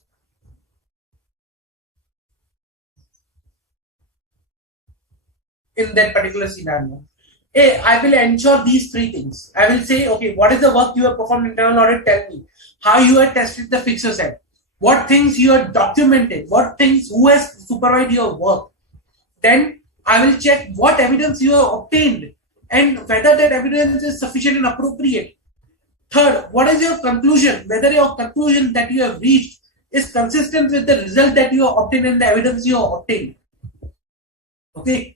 In that particular scenario, I will ensure these three things. I will say, okay, what is the work you have performed internal audit? Tell me how you have tested the fixer set, what things you have documented, what things, who has supervised your work. Then I will check what evidence you have obtained and whether that evidence is sufficient and appropriate. Third, what is your conclusion? Whether your conclusion that you have reached is consistent with the result that you have obtained and the evidence you have obtained. Okay.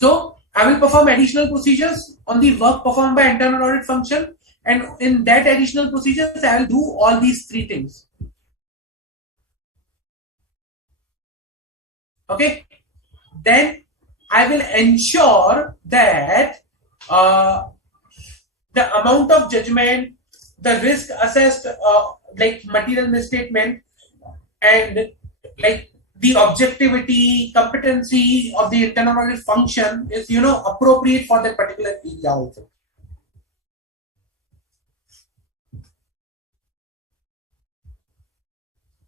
So I will perform additional procedures on the work performed by internal audit function, and in that additional procedures I will do all these three things. Okay. Then I will ensure that the amount of judgment, the risk assessed, like material misstatement, and like the objectivity, competency of the internal audit function is, appropriate for that particular area also.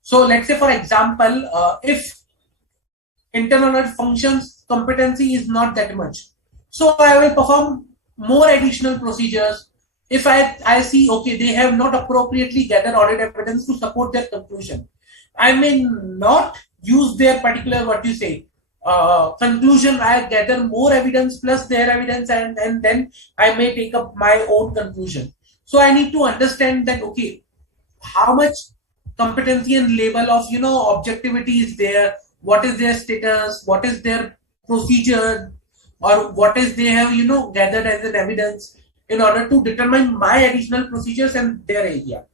So let's say, for example, if internal audit functions competency is not that much, so I will perform more additional procedures. If I see, okay, they have not appropriately gathered audit evidence to support their conclusion, I may not use their particular, what you say, conclusion. I gather more evidence plus their evidence, and then I may take up my own conclusion. So I need to understand that, okay, how much competency and level of objectivity is there, what is their status, what is their procedure, or what is they have gathered as an evidence in order to determine my additional procedures and their area.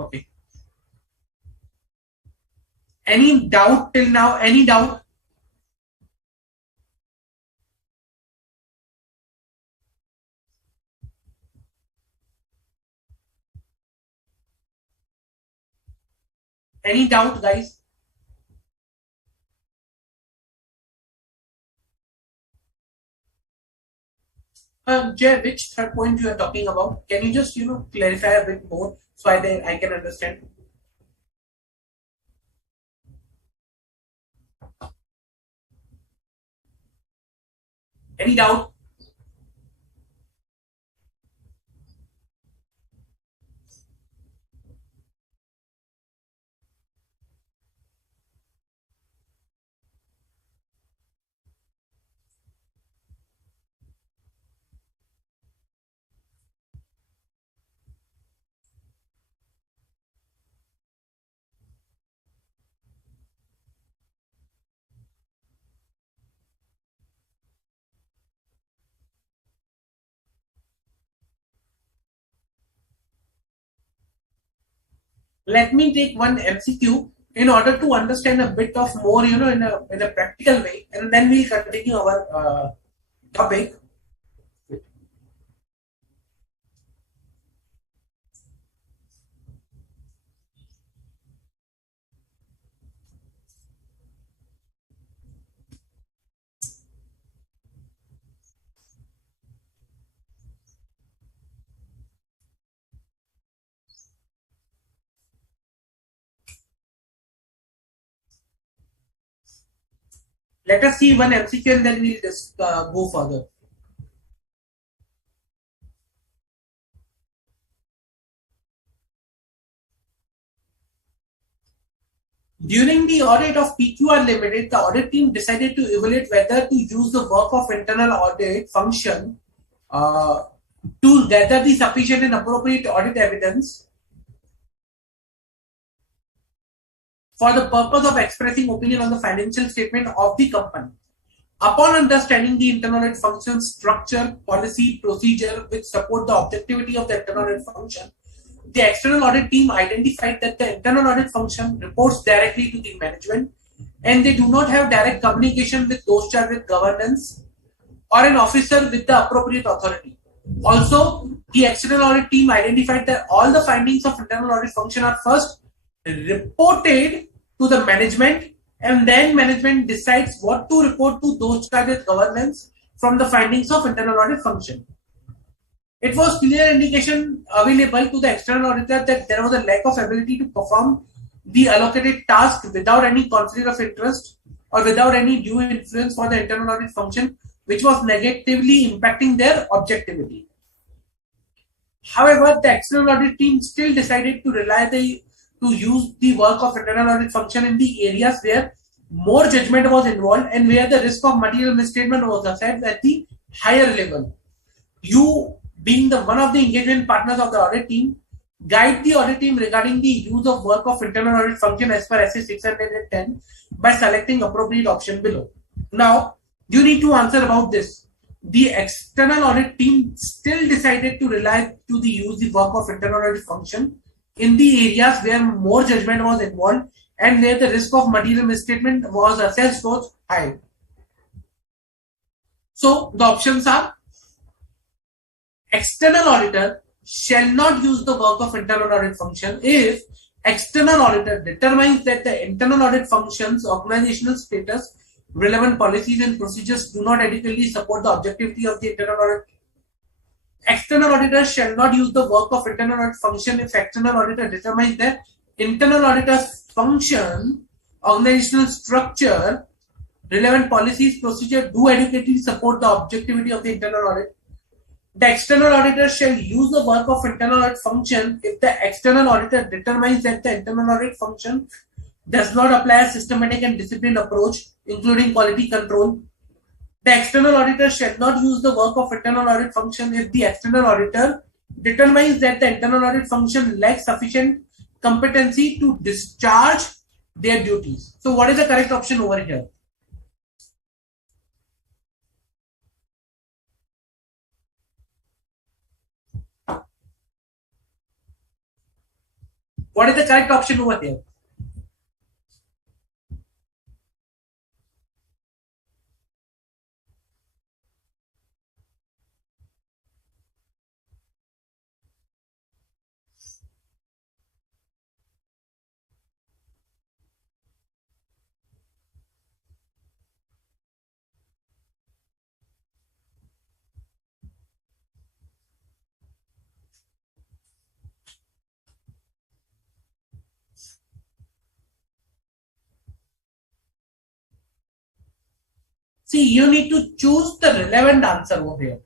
Okay. Any doubt till now? Any doubt? Any doubt, guys? Jay, which third point you are talking about? Can you just clarify a bit more so I can understand? Any doubt? Let me take one MCQ in order to understand a bit of more, in a practical way, and then we'll continue our topic. Let us see one MCQ and then we'll just go further. During the audit of PQR Limited, the audit team decided to evaluate whether to use the work of internal audit function to gather the sufficient and appropriate audit evidence for the purpose of expressing opinion on the financial statement of the company. Upon understanding the internal audit function structure, policy, procedure which support the objectivity of the internal audit function, the external audit team identified that the internal audit function reports directly to the management and they do not have direct communication with those charged with governance or an officer with the appropriate authority. Also, the external audit team identified that all the findings of internal audit function are first reported to the management and then management decides what to report to those charged with governance from the findings of internal audit function. It was clear indication available to the external auditor that there was a lack of ability to perform the allocated task without any conflict of interest or without any due influence for the internal audit function, which was negatively impacting their objectivity. However, the external audit team still decided to use the work of internal audit function in the areas where more judgment was involved and where the risk of material misstatement was assessed at the higher level. You, being the one of the engagement partners of the audit team, guide the audit team regarding the use of work of internal audit function as per SA 610 by selecting appropriate option below. Now, you need to answer about this. The external audit team still decided to rely to use the work of internal audit function in the areas where more judgment was involved and where the risk of material misstatement was assessed was high. So the options are: external auditor shall not use the work of internal audit function if external auditor determines that the internal audit function's organizational status, relevant policies and procedures do not adequately support the objectivity of the internal audit. External auditor shall not use the work of internal audit function if external auditor determines that internal auditor's function, organizational structure, relevant policies, procedure do adequately support the objectivity of the internal audit. The external auditor shall use the work of internal audit function if the external auditor determines that the internal audit function does not apply a systematic and disciplined approach, including quality control. The external auditor shall not use the work of internal audit function if the external auditor determines that the internal audit function lacks sufficient competency to discharge their duties. So, what is the correct option over here? What is the correct option over here? See, you need to choose the relevant answer over here.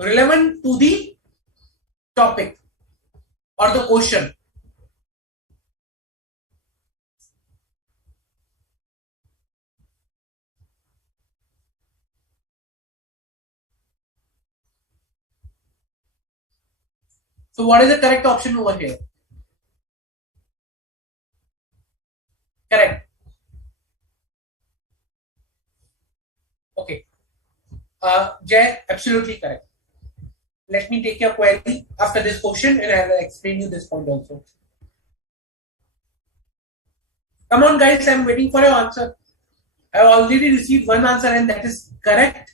Relevant to the topic or the question. So, what is the correct option over here? Correct. Okay. Jay, absolutely correct. Let me take your query after this question and I will explain you this point also. Come on, guys, I'm waiting for your answer. I have already received one answer and that is correct.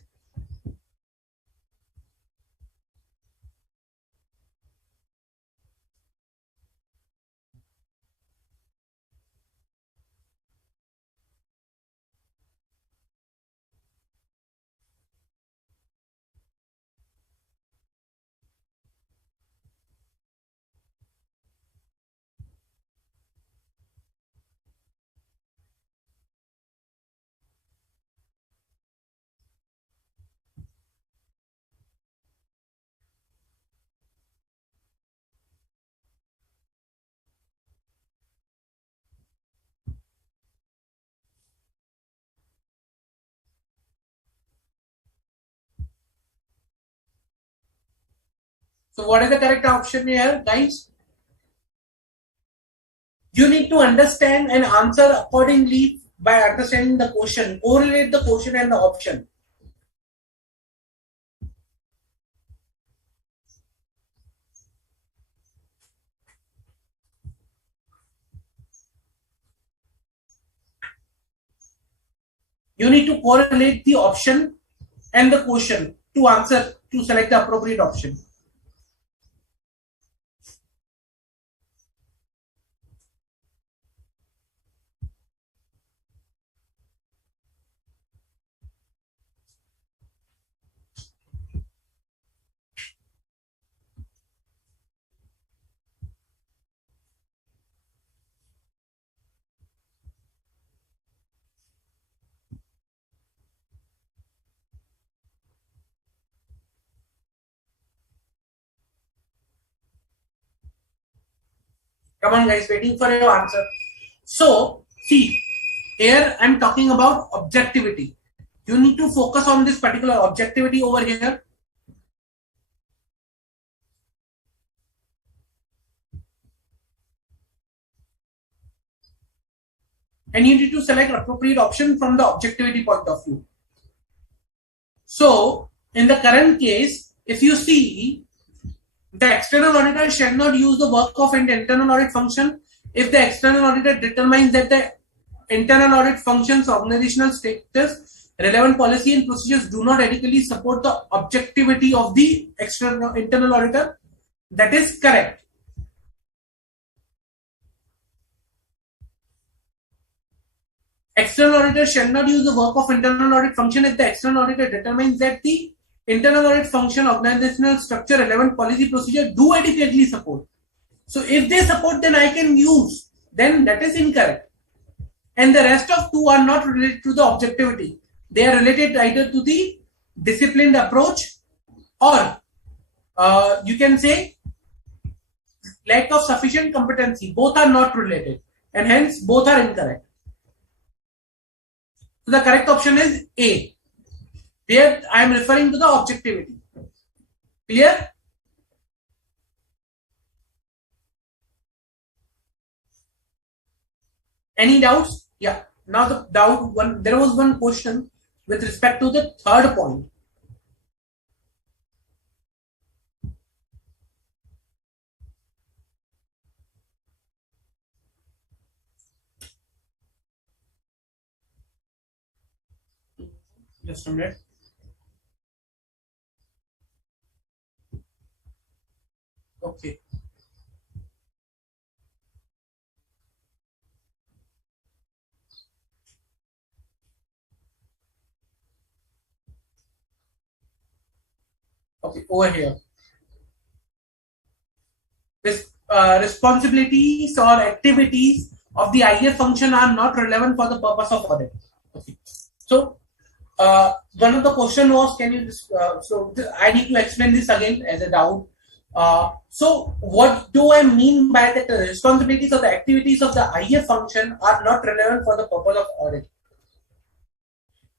So, what is the correct option here, guys? You need to understand and answer accordingly by understanding the question. Correlate the question and the option. You need to correlate the option and the question to answer to select the appropriate option. Come on, guys, waiting for your answer. So, see, here I'm talking about objectivity. You need to focus on this particular objectivity over here. And you need to select appropriate option from the objectivity point of view. So, in the current case, if you see, the external auditor shall not use the work of an internal audit function if the external auditor determines that the internal audit functions, organizational status, relevant policy and procedures do not adequately support the objectivity of the internal auditor. That is correct. External auditor shall not use the work of internal audit function if the external auditor determines that the internal audit function, organizational structure, relevant policy procedure do adequately support. So if they support, then I can use. Then that is incorrect. And the rest of two are not related to the objectivity. They are related either to the disciplined approach or you can say lack of sufficient competency. Both are not related, and hence both are incorrect. So the correct option is A. There I am referring to the objectivity. Clear? Any doubts? Yeah. Now the doubt one, there was one question with respect to the third point. Just a minute. Okay. Okay, over here. Responsibilities or activities of the IF function are not relevant for the purpose of audit. Okay. So, one of the question was, can you just, I need to explain this again as a doubt. So, what do I mean by that the responsibilities or the activities of the IF function are not relevant for the purpose of audit?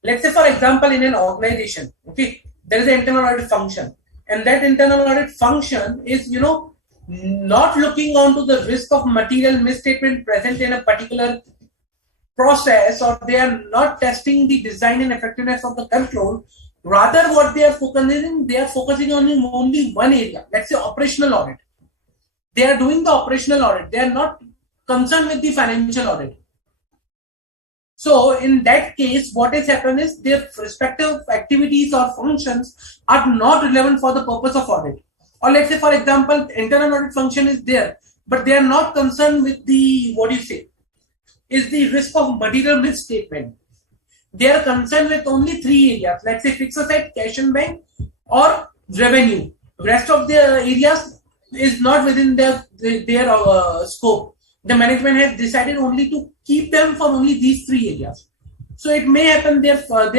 Let's say, for example, in an organization, okay, there is an internal audit function, and that internal audit function is, not looking onto the risk of material misstatement present in a particular process, or they are not testing the design and effectiveness of the control. Rather, what they are focusing on only one area. Let's say operational audit. They are doing the operational audit. They are not concerned with the financial audit. So in that case, what has happened is their respective activities or functions are not relevant for the purpose of audit. Or let's say, for example, internal audit function is there, but they are not concerned with the, is the risk of material misstatement. They are concerned with only three areas. Let's say fixed asset, cash and bank, or revenue. Rest of the areas is not within their scope. The management has decided only to keep them for only these three areas. So it may happen their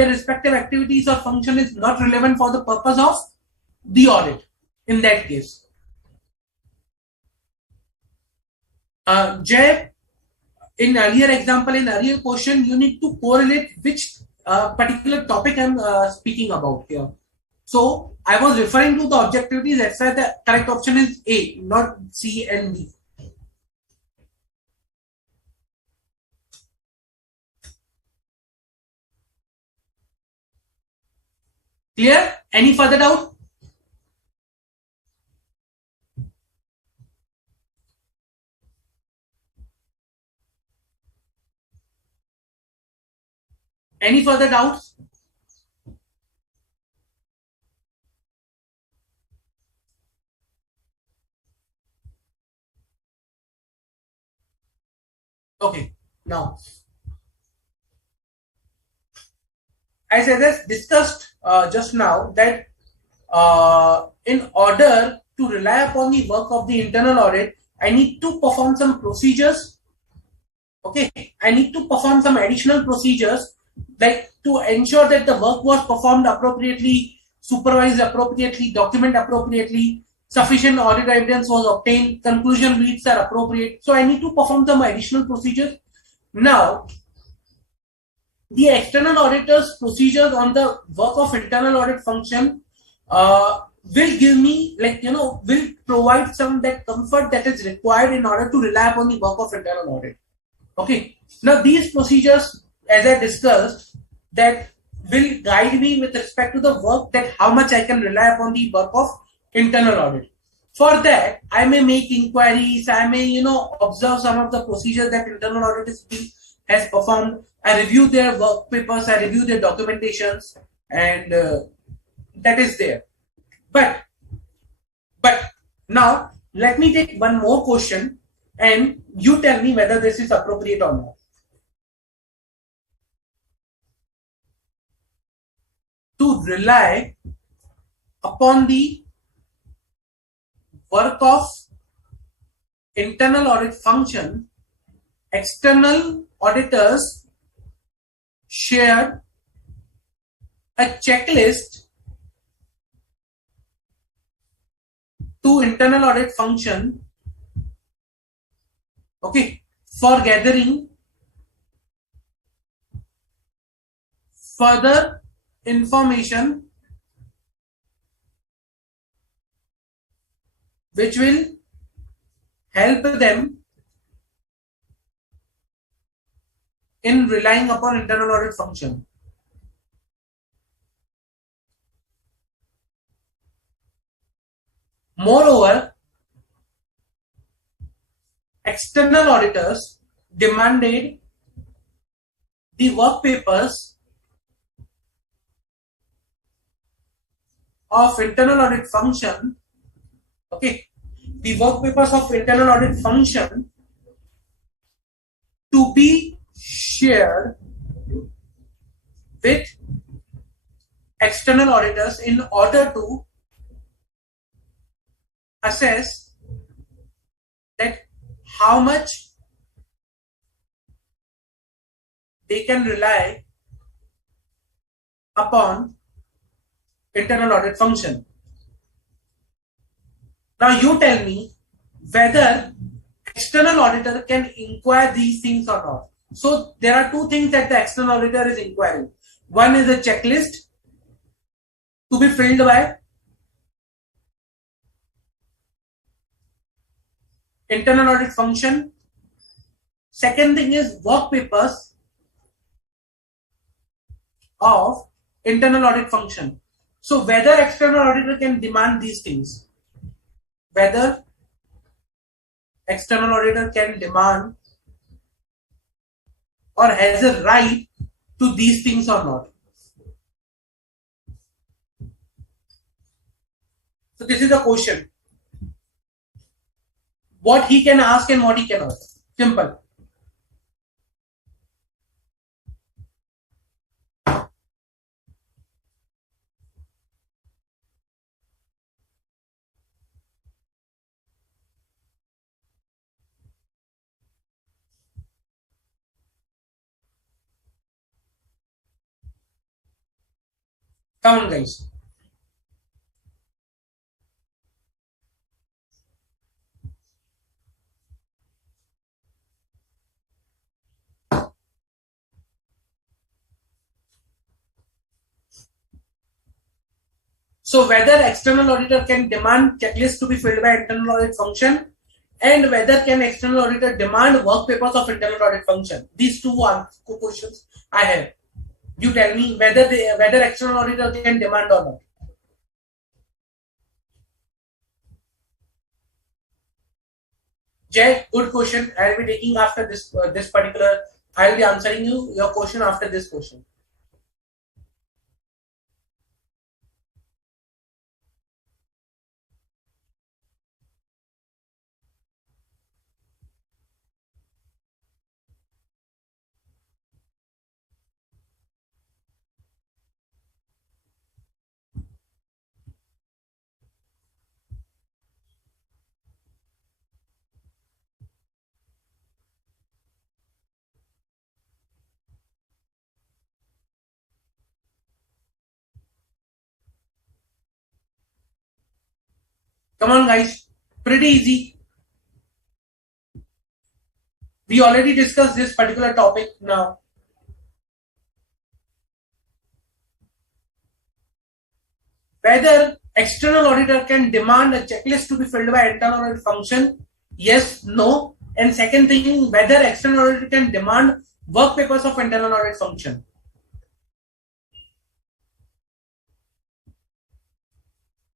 respective activities or function is not relevant for the purpose of the audit in that case. Jay, in earlier example, in earlier question, you need to correlate which particular topic I'm speaking about here. So I was referring to the objectivities. That's why the correct option is A, not C and B. Clear? Any further doubt? Any further doubts? Okay. Now, as I just discussed just now, that in order to rely upon the work of the internal audit, I need to perform some procedures. Okay, I need to perform some additional procedures, like to ensure that the work was performed appropriately, supervised appropriately, document appropriately, sufficient audit evidence was obtained, conclusion reads are appropriate. So I need to perform some additional procedures. Now, the external auditor's procedures on the work of internal audit function will give me, will provide some that comfort that is required in order to rely upon the work of internal audit. Okay. Now these procedures, as I discussed, that will guide me with respect to the work, that how much I can rely upon the work of internal audit. For that, I may make inquiries. I may, observe some of the procedures that internal audit has performed. I review their work papers. I review their documentations, and that is there. But now let me take one more question, and you tell me whether this is appropriate or not. To rely upon the work of internal audit function, external auditors shared a checklist to internal audit function, okay, for gathering further information which will help them in relying upon internal audit function. Moreover, external auditors demanded the work papers of internal audit function, okay, the work papers of internal audit function to be shared with external auditors in order to assess that how much they can rely upon internal audit function. Now you tell me whether external auditor can inquire these things or not. So there are two things that the external auditor is inquiring. One is a checklist to be filled by internal audit function. Second thing is work papers of internal audit function. So whether external auditor can demand these things, whether external auditor can demand or has a right to these things or not. So this is the question. What he can ask and what he cannot. Simple. Come on, guys. So whether external auditor can demand checklist to be filled by internal audit function, and whether can external auditor demand work papers of internal audit function. These two are questions I have. You tell me whether external auditor can demand or not. Jay, good question. I'll be taking after this particular. I'll be answering your question after this question. Come on, guys. Pretty easy. We already discussed this particular topic now. Whether external auditor can demand a checklist to be filled by internal audit function, yes, no. And second thing, whether external auditor can demand work papers of internal audit function.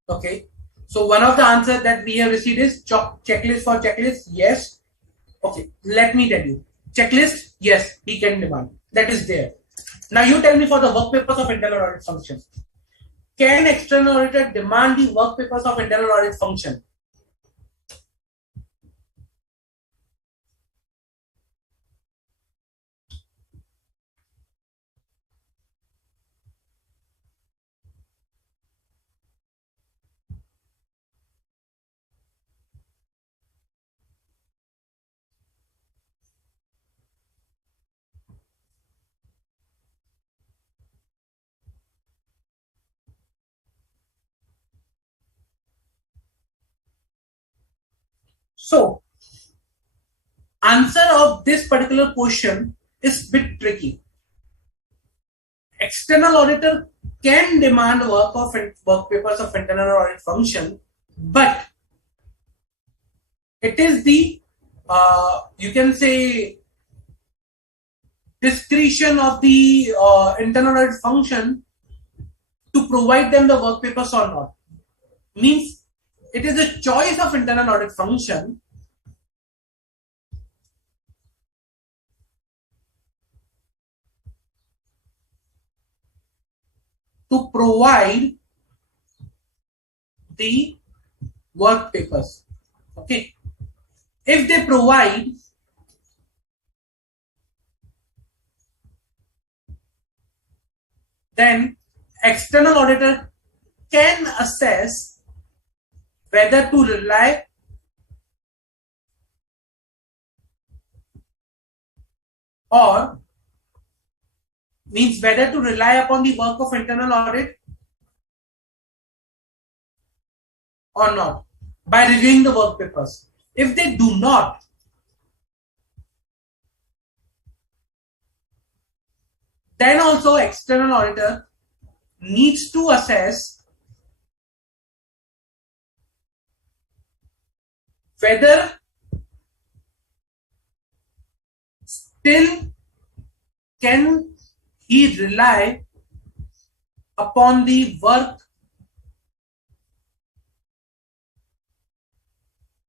Okay. So one of the answers that we have received is checklist for checklist, yes. Okay, let me tell you. Checklist, yes, he can demand. That is there. Now you tell me for the work papers of internal audit function. Can external auditor demand the work papers of internal audit function? So, answer of this particular question is bit tricky. External auditor can demand work papers of internal audit function, but it is the you can say discretion of the internal audit function to provide them the work papers or not. Means it is a choice of internal audit function to provide the work papers. Okay. If they provide, then external auditor can assess whether to rely or means whether to rely upon the work of internal audit or not by reviewing the work papers. If they do not, then also external auditor needs to assess whether still can he rely upon the work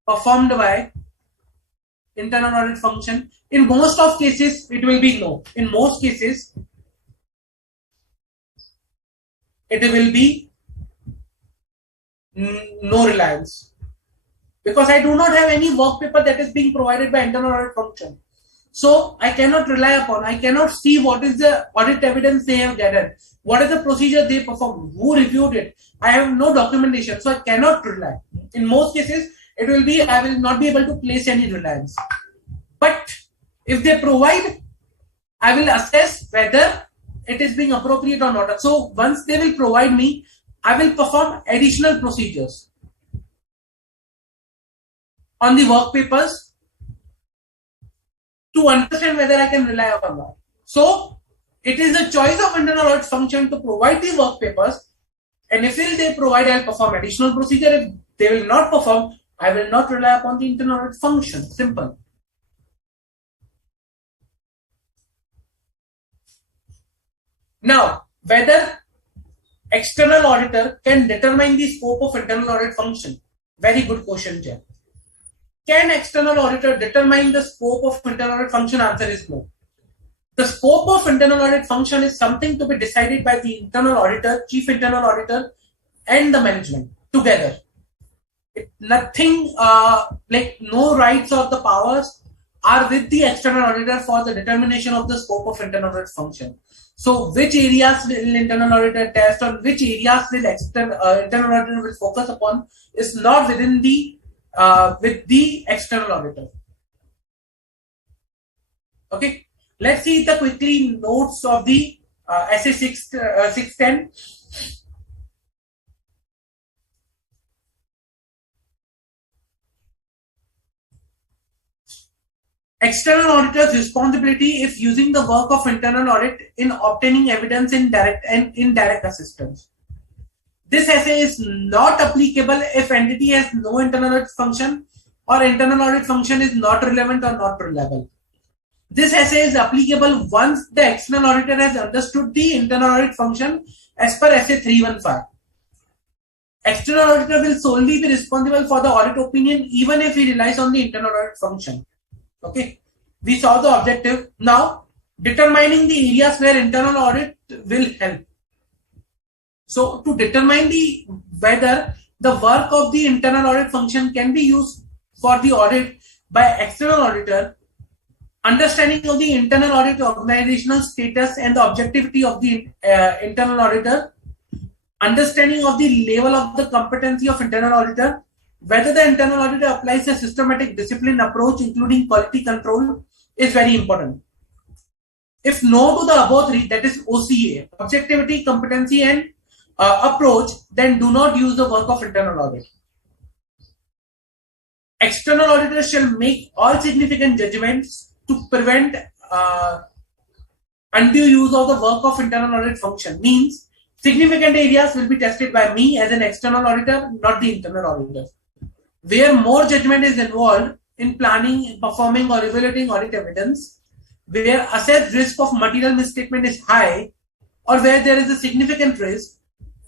performed by internal audit function. In most of cases, it will be no. In most cases, it will be no reliance. Because I do not have any work paper that is being provided by internal audit function. So I cannot rely upon, I cannot see what is the audit evidence they have gathered, what is the procedure they performed, who reviewed it. I have no documentation, so I cannot rely. In most cases, it will be, I will not be able to place any reliance. But if they provide, I will assess whether it is being appropriate or not. So once they will provide me, I will perform additional procedures on the work papers to understand whether I can rely upon that. So it is a choice of internal audit function to provide the work papers, and if they provide, I will perform additional procedure. If they will not perform, I will not rely upon the internal audit function. Simple. Now, whether external auditor can determine the scope of internal audit function? Very good question, Jay. Can external auditor determine the scope of internal audit function? Answer is no. The scope of internal audit function is something to be decided by the internal auditor, chief internal auditor, and the management together. Nothing like no rights or the powers are with the external auditor for the determination of the scope of internal audit function. So which areas will internal auditor test or which areas will internal auditor will focus upon is not within the with the external auditor. Okay, let's see the quickly notes of the SA 610. External auditor's responsibility if using the work of internal audit in obtaining evidence in direct and indirect assistance. This essay is not applicable if entity has no internal audit function or internal audit function is not relevant or not reliable. This essay is applicable once the external auditor has understood the internal audit function as per essay 315. External auditor will solely be responsible for the audit opinion even if he relies on the internal audit function. Okay, we saw the objective. Now, determining the areas where internal audit will help. So, to determine whether the work of the internal audit function can be used for the audit by external auditor, understanding of the internal audit organizational status and the objectivity of the internal auditor, understanding of the level of the competency of internal auditor, whether the internal auditor applies a systematic discipline approach including quality control is very important. If no to the above three, that is OCA, objectivity, competency and approach, then do not use the work of internal audit. External auditors shall make all significant judgments to prevent undue use of the work of internal audit function. Means significant areas will be tested by me as an external auditor, not the internal auditor. Where more judgment is involved in planning, performing, or evaluating audit evidence, where assessed risk of material misstatement is high, or where there is a significant risk,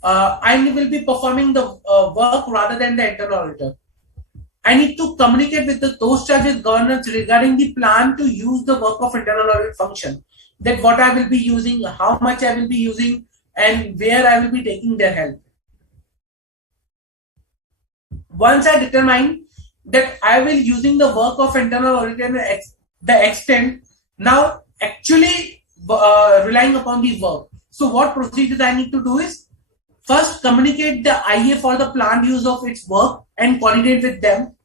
I will be performing the work rather than the internal auditor. I need to communicate with those charged with governance regarding the plan to use the work of internal audit function. That what I will be using, how much I will be using, and where I will be taking their help. Once I determine that I will using the work of internal audit and the extent, now actually relying upon the work. So what procedures I need to do is first communicate the IA for the planned use of its work and coordinate with them.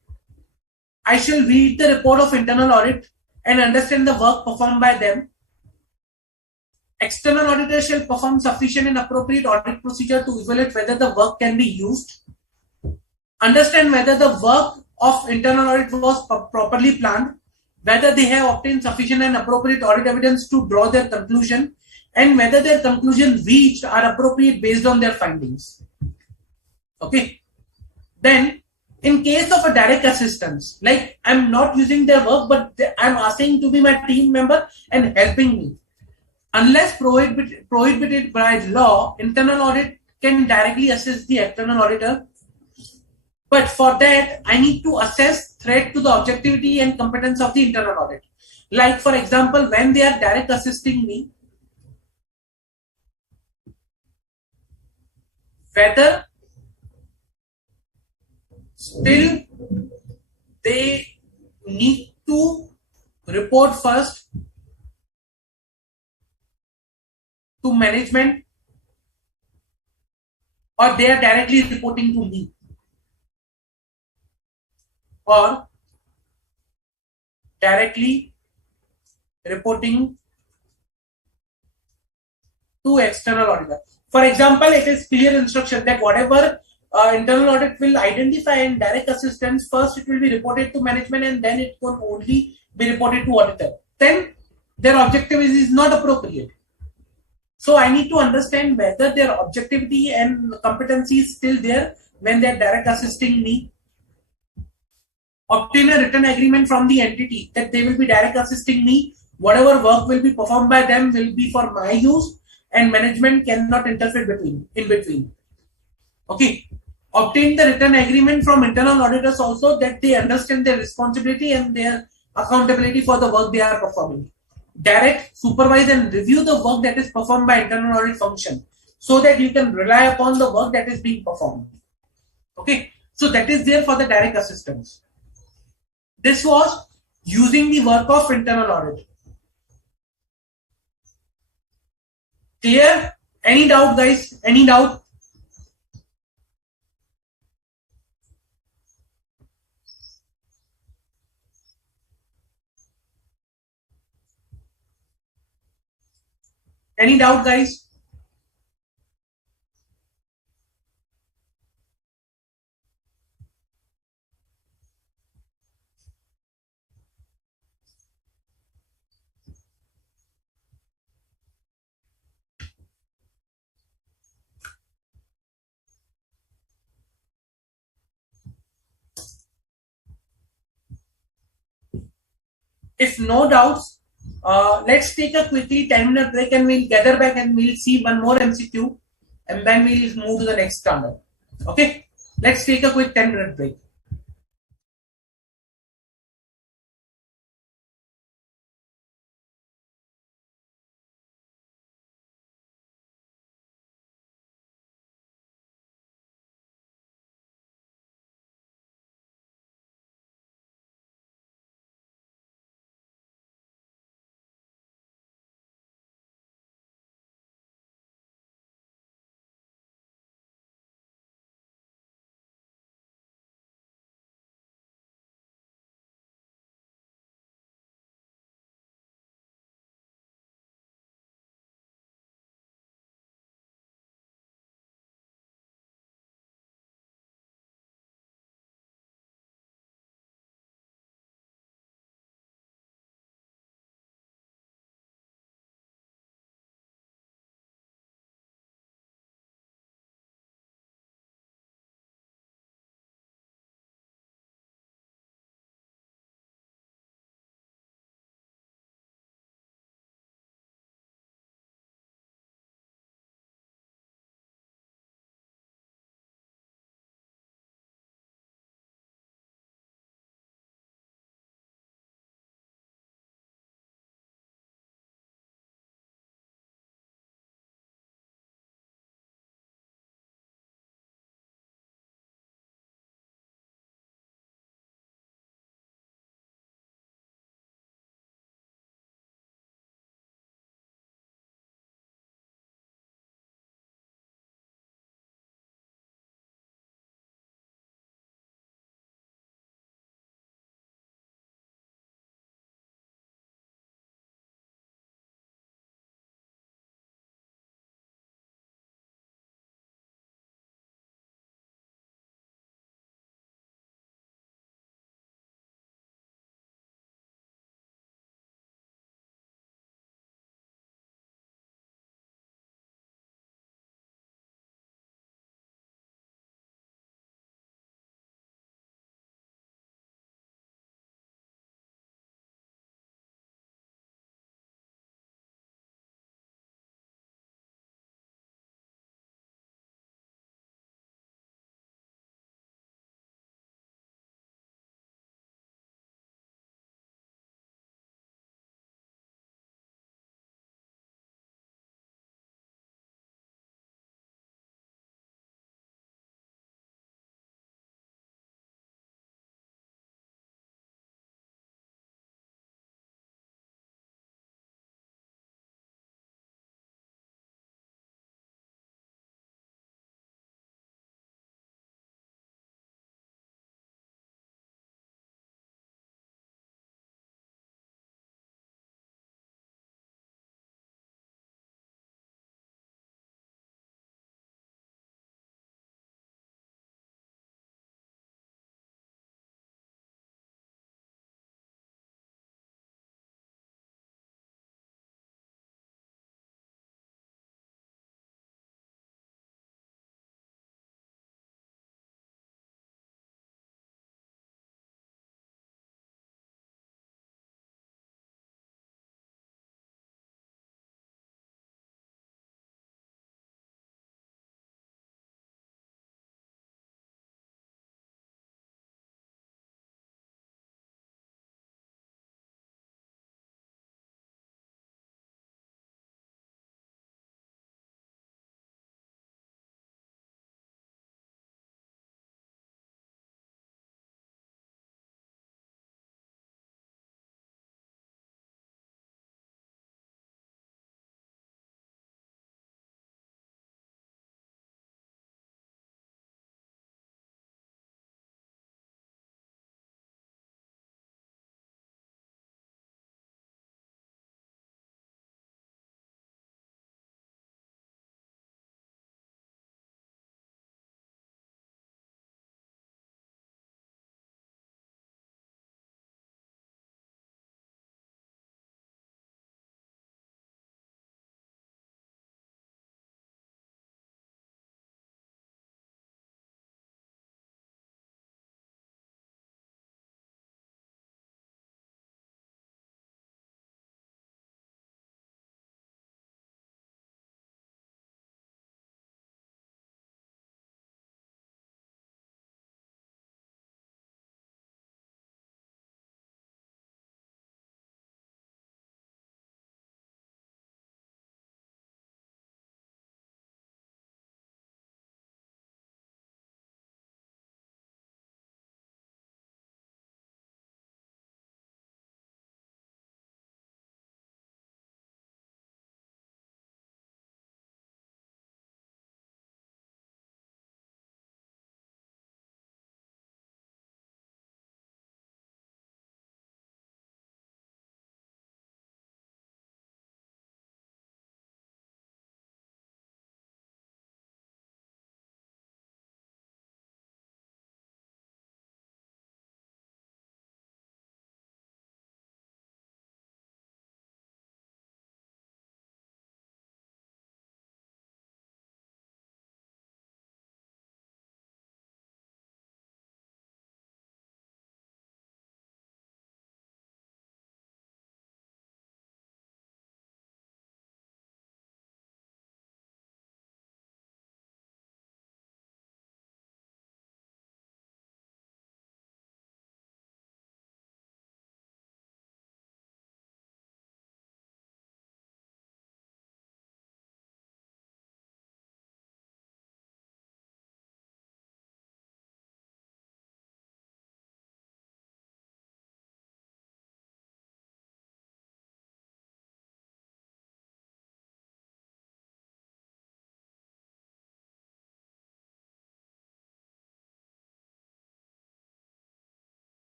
I shall read the report of internal audit and understand the work performed by them. External auditor shall perform sufficient and appropriate audit procedure to evaluate whether the work can be used. Understand whether the work of internal audit was properly planned, whether they have obtained sufficient and appropriate audit evidence to draw their conclusion, and whether their conclusions reached are appropriate based on their findings. Okay. Then, in case of a direct assistance, like I'm not using their work, but I'm asking to be my team member and helping me. Unless prohibited by law, internal audit can directly assist the external auditor. But for that, I need to assess threat to the objectivity and competence of the internal audit. Like, for example, when they are direct assisting me, whether still they need to report first to management or they are directly reporting to me, or directly reporting to external auditor. For example, it is clear instruction that whatever internal audit will identify in direct assistance, first it will be reported to management and then it can only be reported to auditor. Then their objective is not appropriate. So I need to understand whether their objectivity and competency is still there when they are direct assisting me. Obtain a written agreement from the entity that they will be direct assisting me. Whatever work will be performed by them will be for my use and management cannot interfere in between. Okay. Obtain the written agreement from internal auditors also that they understand their responsibility and their accountability for the work they are performing. Direct, supervise and review the work that is performed by internal audit function so that you can rely upon the work that is being performed. Okay. So that is there for the direct assistance. This was using the work of internal audit. Clear? Any doubt, guys? Any doubt? Any doubt, guys? If no doubts, let's take a quickly 10-minute break and we'll gather back and we'll see one more MCQ and then we'll move to the next standard. Okay, let's take a quick 10-minute break.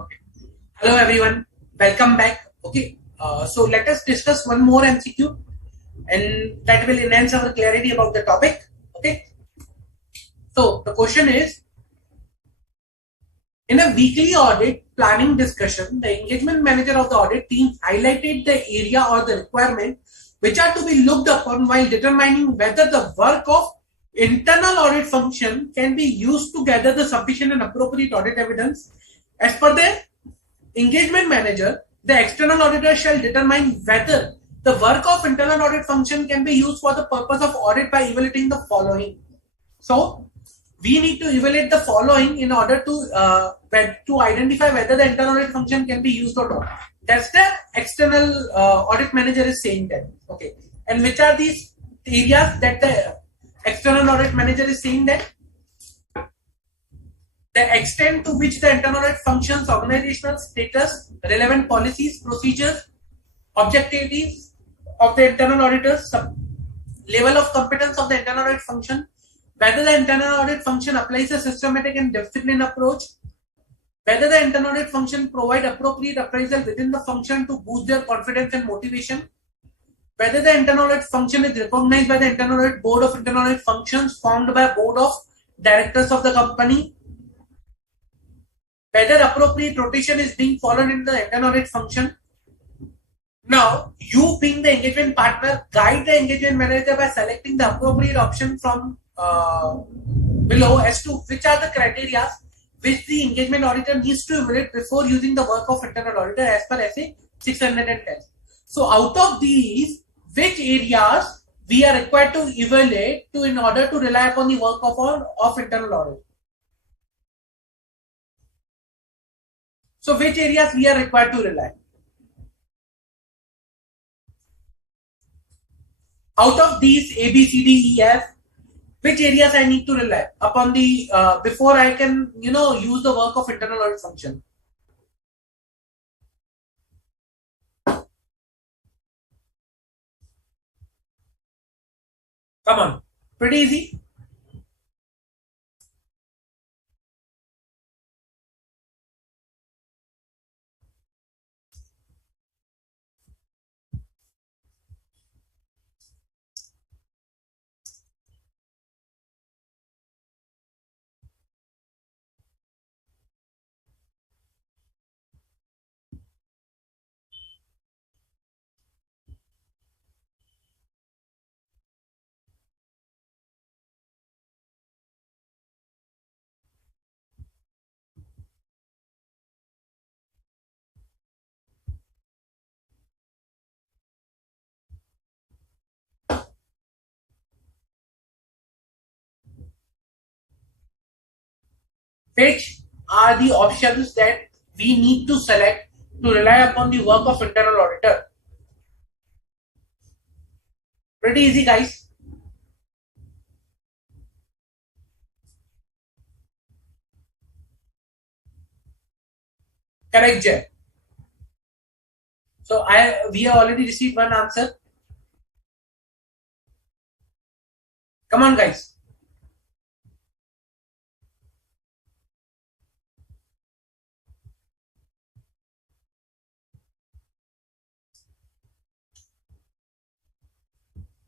Okay. Hello everyone, welcome back. Okay, so let us discuss one more MCQ, and that will enhance our clarity about the topic. Okay, so the question is: in a weekly audit planning discussion, the engagement manager of the audit team highlighted the area or the requirement which are to be looked upon while determining whether the work of internal audit function can be used to gather the sufficient and appropriate audit evidence. As per the engagement manager, the external auditor shall determine whether the work of internal audit function can be used for the purpose of audit by evaluating the following. So, we need to evaluate the following in order to identify whether the internal audit function can be used or not. That's the external audit manager is saying that. Okay, and which are these areas that the external audit manager is saying that? The extent to which the internal audit functions, organizational status, relevant policies, procedures, objectives of the internal auditors, level of competence of the internal audit function, whether the internal audit function applies a systematic and disciplined approach, whether the internal audit function provide appropriate appraisal within the function to boost their confidence and motivation, whether the internal audit function is recognized by the internal audit board of internal audit functions formed by board of directors of the company, whether appropriate rotation is being followed in the internal audit function. Now, you being the engagement partner, guide the engagement manager by selecting the appropriate option from below as to which are the criteria which the engagement auditor needs to evaluate before using the work of internal auditor as per SA 610. So, out of these, which areas we are required to evaluate in order to rely upon the work of internal audit? So, which areas we are required to rely? Out of these A, B, C, D, E, F, which areas I need to rely upon the before I can use the work of internal audit function? Come on, pretty easy. Which are the options that we need to select to rely upon the work of internal auditor? Pretty easy, guys. Correct, Jay. So we have already received one answer. Come on, guys.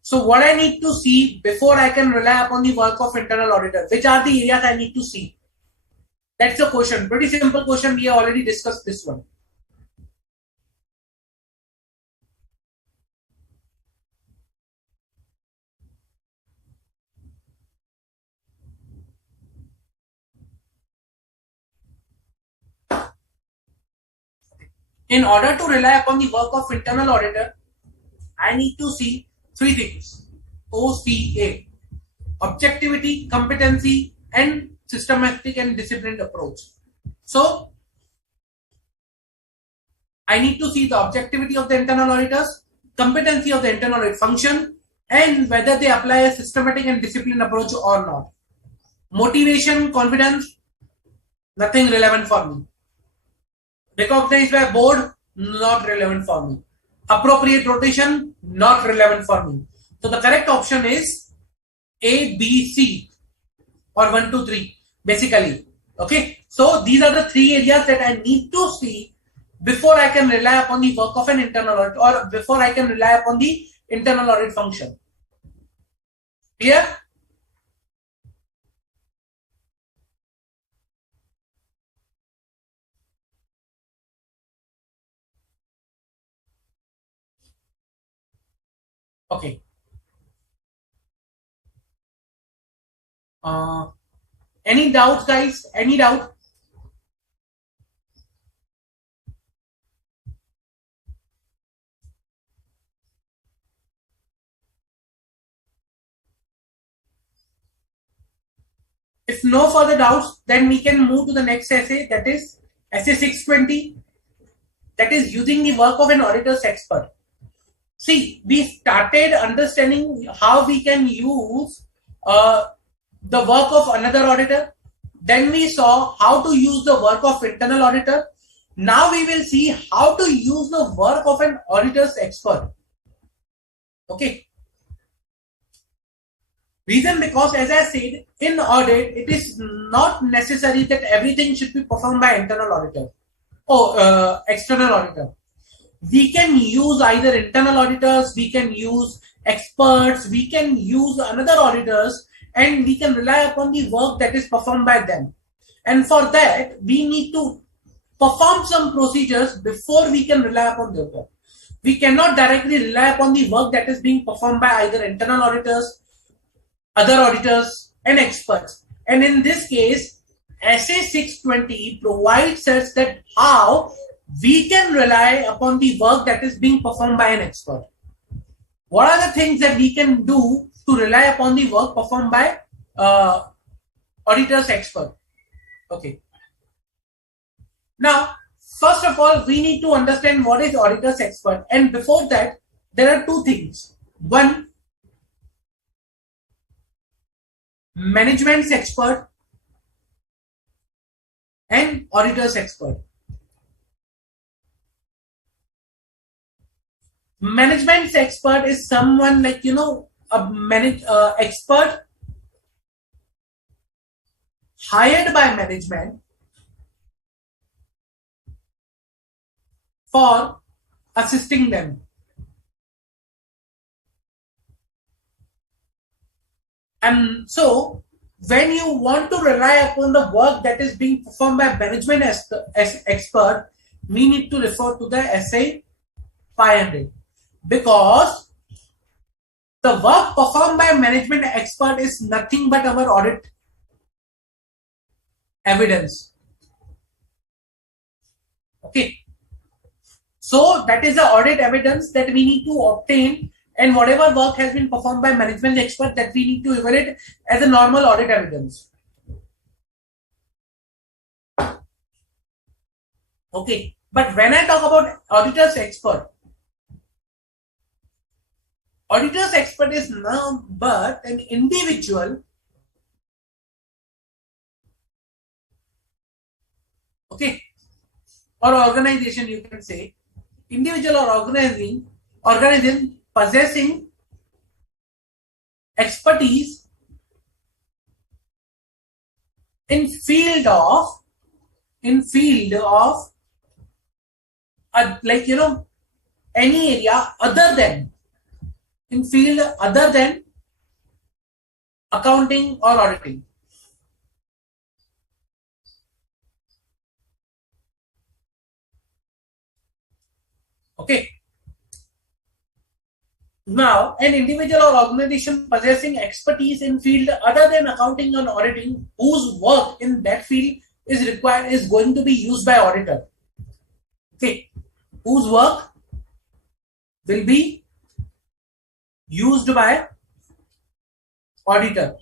So what I need to see before I can rely upon the work of internal auditor? Which are the areas I need to see? That's the question. Pretty simple question. We have already discussed this one. In order to rely upon the work of internal auditor, I need to see three things. OCA: objectivity, competency, and systematic and disciplined approach. So, I need to see the objectivity of the internal auditors, competency of the internal audit function, and whether they apply a systematic and disciplined approach or not. Motivation, confidence, nothing relevant for me. Recognized by board, not relevant for me. Appropriate rotation, not relevant for me. So the correct option is A, B, C, or 1, 2, 3, basically. Okay, so these are the three areas that I need to see before I can rely upon the work of an internal audit, or before I can rely upon the internal audit function. Clear? Okay. Any doubts, guys? Any doubt? If no further doubts, then we can move to the next essay, that is essay 620, that is using the work of an auditor's expert. See, we started understanding how we can use the work of another auditor. Then we saw how to use the work of internal auditor. Now we will see how to use the work of an auditor's expert. Okay. Reason because, as I said, in audit, it is not necessary that everything should be performed by internal auditor or external auditor. We can use either internal auditors, we can use experts, we can use another auditors, and we can rely upon the work that is performed by them. And for that, we need to perform some procedures before we can rely upon their work. We cannot directly rely upon the work that is being performed by either internal auditors, other auditors, and experts. And in this case, SA 620 provides us that how we can rely upon the work that is being performed by an expert. What are the things that we can do to rely upon the work performed by auditor's expert? Okay. Now, first of all, we need to understand what is auditor's expert. And before that, there are two things. One, management's expert and auditor's expert. Management's expert is someone like, a expert hired by management for assisting them. And so, when you want to rely upon the work that is being performed by management as expert, we need to refer to the SA 500, because the work performed by management expert is nothing but our audit evidence. Okay. So that is the audit evidence that we need to obtain, and whatever work has been performed by management expert, that we need to evaluate as a normal audit evidence. Okay. But when I talk about auditor's expert is now but an individual, okay, or organization, you can say, individual or organism possessing expertise in field of any area other than accounting or auditing. Okay. Now, an individual or organization possessing expertise in field other than accounting and auditing, whose work in that field is going to be used by auditor. Okay, whose work will be used by auditor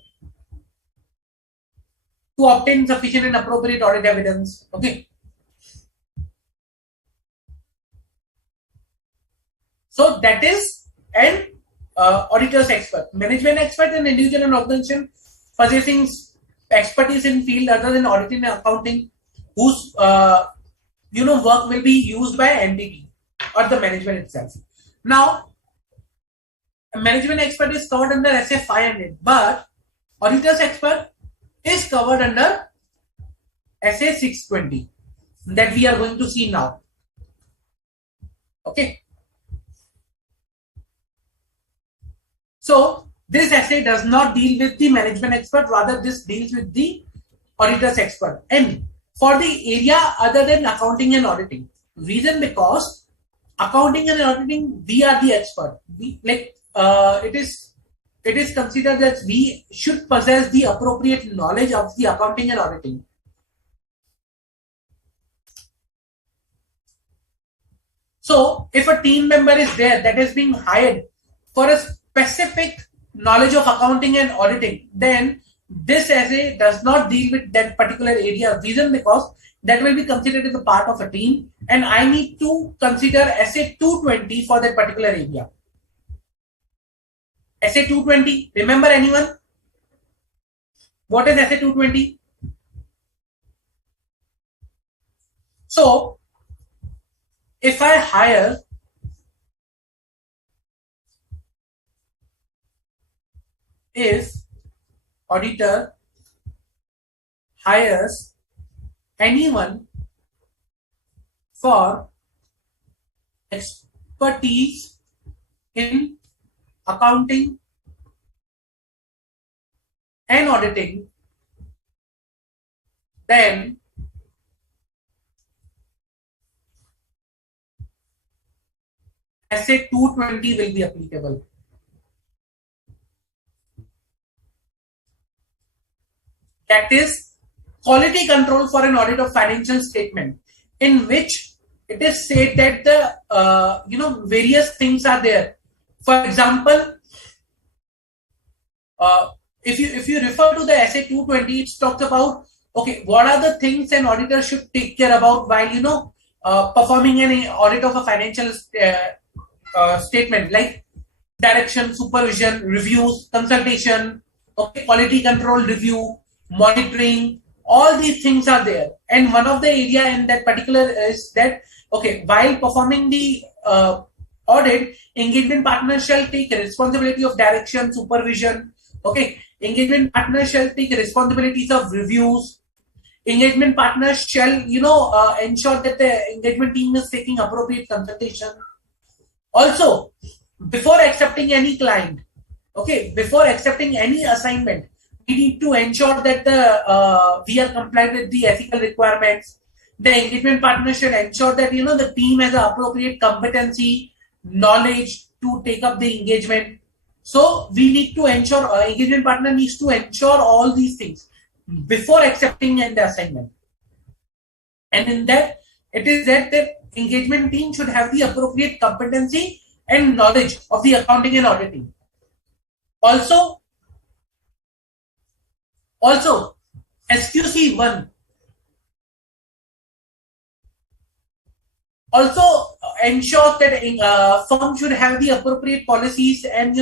to obtain sufficient and appropriate audit evidence. Okay. So that is an auditor's expert. Management expert, an individual and organization possessing expertise in field other than auditing and accounting, whose work will be used by entity or the management itself. Now, a management expert is covered under SA 500, but auditor's expert is covered under SA 620 that we are going to see now. Okay. So this essay does not deal with the management expert, rather this deals with the auditor's expert. And for the area other than accounting and auditing. Reason because accounting and auditing, we are the expert. We like it is considered that we should possess the appropriate knowledge of the accounting and auditing. So if a team member is there that is being hired for a specific knowledge of accounting and auditing, then this essay does not deal with that particular area. Reason because that will be considered as a part of a team, and I need to consider essay 220 for that particular area. Essay 220, remember anyone? What is essay 220? So if I hire if auditor hires anyone for expertise in accounting and auditing, then essay 220 will be applicable. That is quality control for an audit of financial statement, in which it is said that the various things are there. For example, if you refer to the essay 220, it talks about okay, what are the things an auditor should take care about while performing an audit of a financial statement, like direction, supervision, reviews, consultation, okay, quality control review, monitoring, all these things are there. And one of the area in that particular is that okay, while performing the audit, engagement partner shall take responsibility of direction, supervision. Okay, engagement partner shall take responsibilities of reviews. Engagement partner shall ensure that the engagement team is taking appropriate consultation. Also, before accepting any client, okay, before accepting any assignment, we need to ensure that we are compliant with the ethical requirements. The engagement partner should ensure that the team has the appropriate competency, knowledge to take up the engagement. So we need to ensure engagement partner needs to ensure all these things before accepting an assignment. And in that, it is that the engagement team should have the appropriate competency and knowledge of the accounting and auditing. Also, SQC1 also ensures that firm should have the appropriate policies and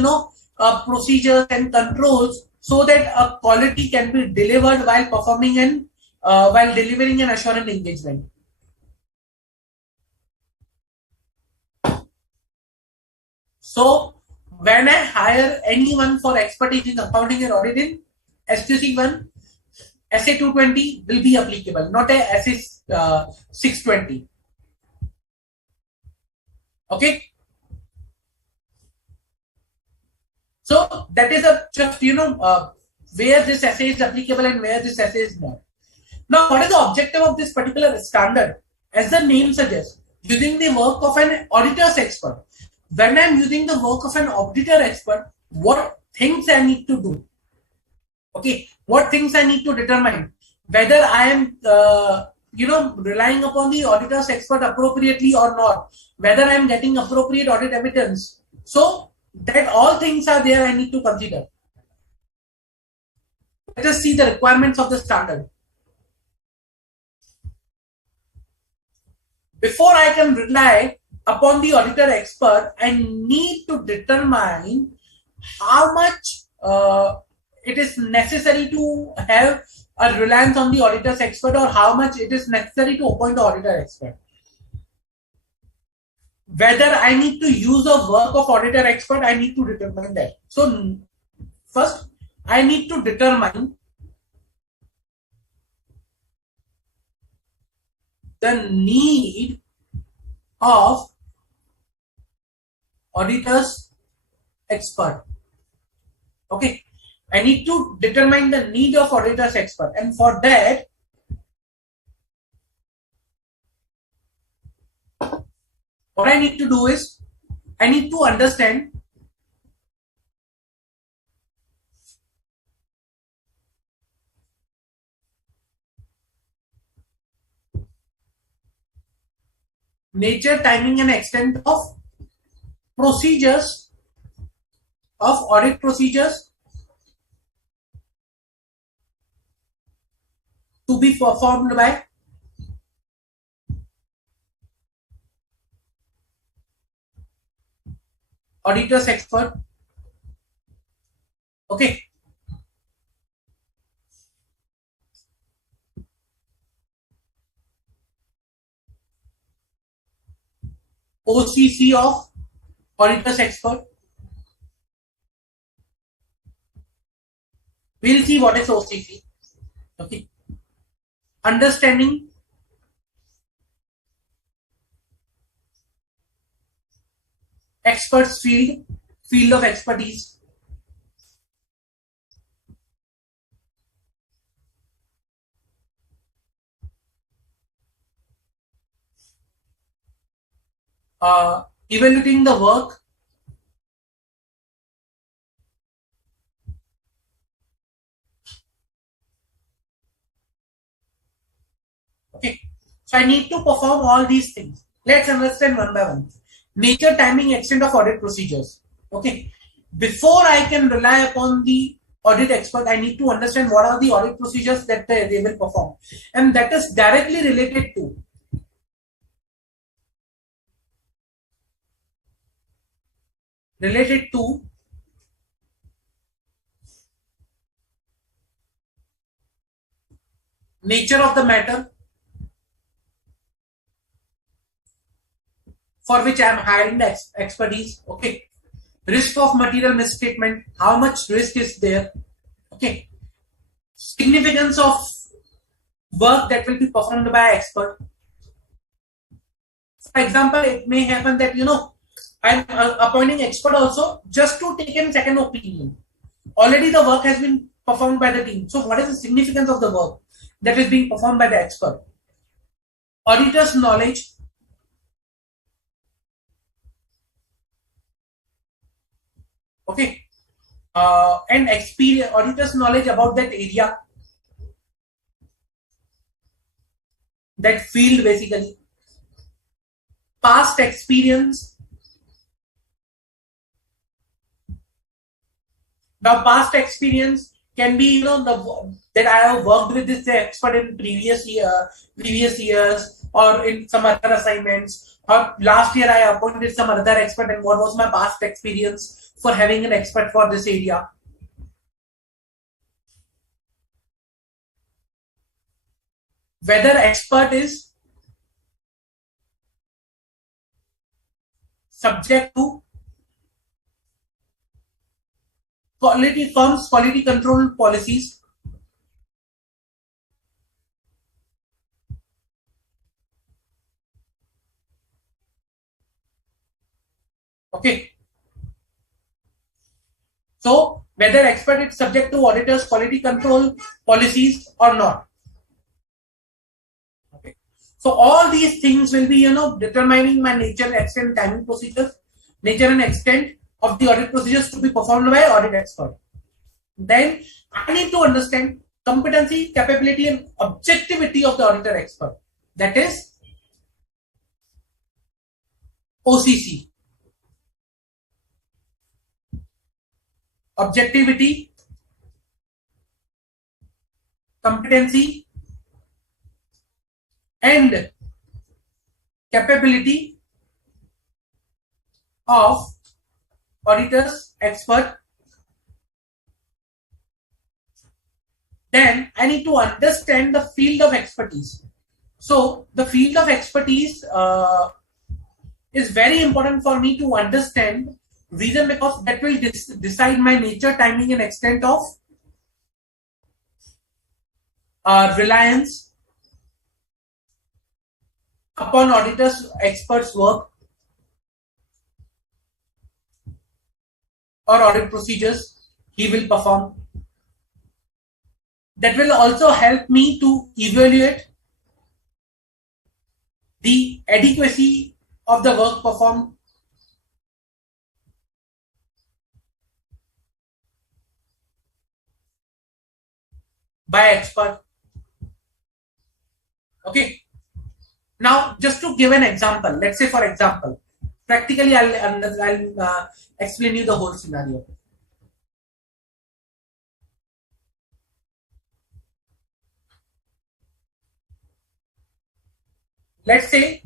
procedures and controls so that a quality can be delivered while performing and while delivering an assurance engagement. So when I hire anyone for expertise in accounting and auditing, SQC1, SA 220 will be applicable, not a SA 620. Okay. So that is just where this essay is applicable and where this essay is not. Now, what is the objective of this particular standard? As the name suggests, using the work of an auditor's expert. When I am using the work of an auditor expert, what things I need to do? Okay, what things I need to determine? Whether I am relying upon the auditor's expert appropriately or not, whether I am getting appropriate audit evidence. So that all things are there I need to consider. Let us see the requirements of the standard. Before I can rely upon the auditor expert, I need to determine how much it is necessary to have a reliance on the auditor's expert, or how much it is necessary to appoint the auditor expert. Whether I need to use the work of auditor expert, I need to determine that. So first, I need to determine the need of auditor's expert. Okay, I need to determine the need of auditor's expert, and for that, what I need to do is I need to understand nature, timing, and extent of procedures of audit procedures to be performed by auditor's expert. Okay, OCC of auditor's expert. We'll see what is OCC. Okay, understanding experts field of expertise. Evaluating the work. Okay, so I need to perform all these things. Let's understand one by one. Nature, timing, extent of audit procedures. Okay, before I can rely upon the audit expert, I need to understand what are the audit procedures that they will perform, and that is directly related to nature of the matter for which I am hiring the expertise. Okay, risk of material misstatement, how much risk is there. Okay, significance of work that will be performed by expert. For example, it may happen that I'm appointing expert also just to take a second opinion. Already the work has been performed by the team. So what is the significance of the work that is being performed by the expert? Auditor's knowledge. Okay. And experience, auditor's knowledge about that area, that field basically. Past experience. Now, past experience can be, that I have worked with this expert in previous years, or in some other assignments, or last year I appointed some other expert, and what was my past experience for having an expert for this area. Whether expert is subject to quality control policies. Okay. So whether expert is subject to auditors quality control policies or not. Okay. So all these things will be, determining my nature, extent, timing procedures, nature and extent of the audit procedures to be performed by audit expert. Then I need to understand competency, capability, and objectivity of the auditor expert. That is OCC. Objectivity, competency, and capability of auditors expert. Then I need to understand the field of expertise. So the field of expertise is very important for me to understand. Reason because that will decide my nature, timing, and extent of reliance, upon auditor's experts work or audit procedures he will perform. That will also help me to evaluate the adequacy of the work performed by expert. Okay. Now, just to give an example, let's say for example, practically I'll explain you the whole scenario. Let's say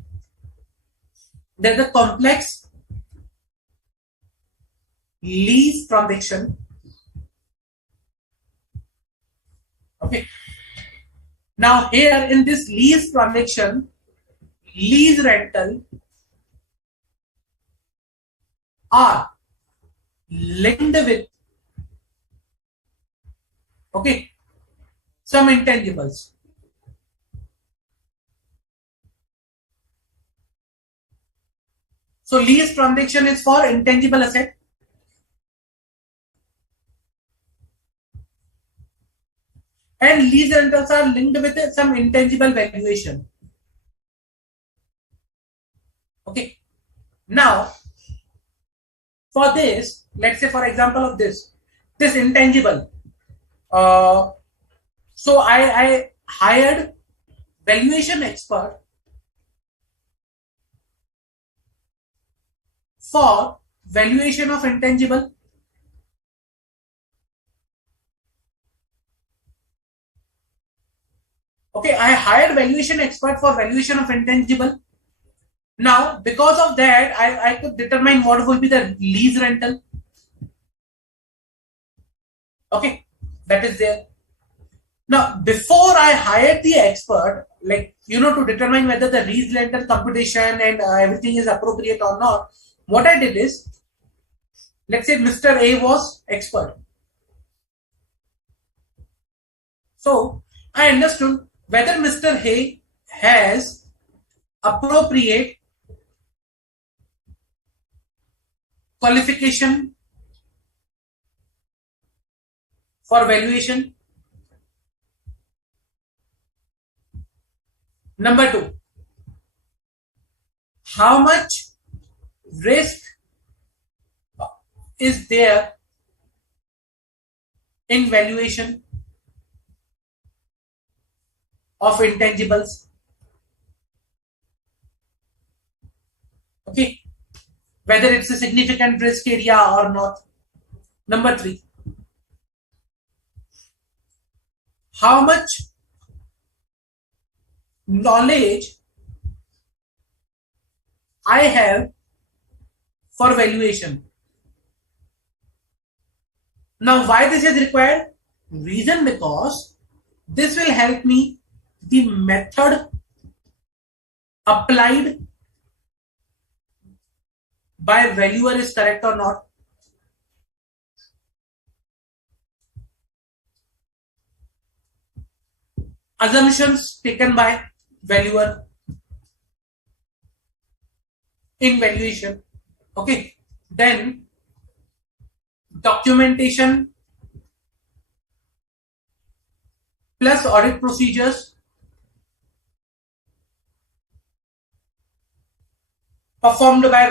there's a complex lease transaction. Okay. Now here in this lease transaction, lease rental are linked with, okay, some intangibles. So lease transaction is for intangible asset. And lease rentals are linked with some intangible valuation. Okay. Now, for this, let's say for example of this intangible. So I hired valuation expert for valuation of intangible. Okay, I hired valuation expert for valuation of intangible. Now, because of that, I could determine what will be the lease rental. Okay, that is there. Now, before I hired the expert, like, to determine whether the lease rental computation and everything is appropriate or not, what I did is, let's say Mr. A was expert. So, I understood whether Mr. A has appropriate qualification for valuation. Number two, how much risk is there in valuation of intangibles? Okay, whether it's a significant risk area or not. Number three, how much knowledge I have for valuation. Now, why this is required? Reason because this will help me the method applied by valuer is correct or not. Assumptions taken by valuer in valuation. Okay, then documentation plus audit procedures performed by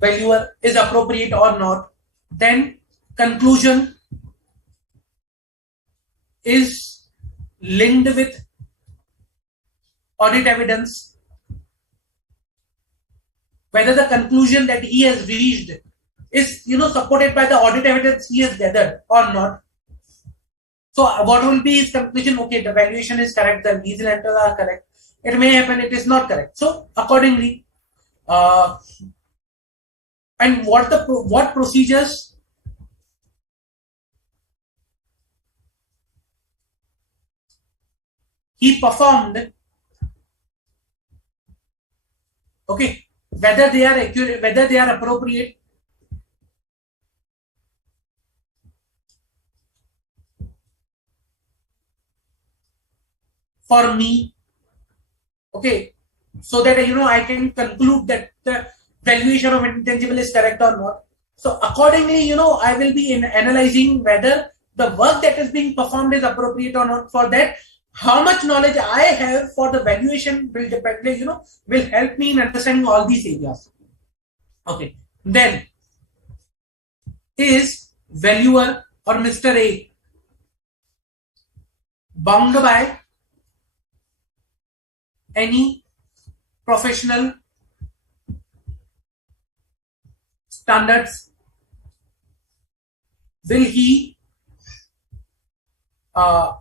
valuer is appropriate or not. Then conclusion is linked with audit evidence, whether the conclusion that he has reached is supported by the audit evidence he has gathered or not. So what will be his conclusion? Okay, the valuation is correct, the lease rentals are correct. It may happen it is not correct. So accordingly, and what procedures he performed, okay, whether they are accurate, whether they are appropriate. For me, okay, so that I can conclude that the valuation of intangible is correct or not. So accordingly, I will be analyzing whether the work that is being performed is appropriate or not. For that, how much knowledge I have for the valuation will depend, will help me in understanding all these areas. Okay. Then, is valuer or Mr. A bound by any professional standards? Will he uh,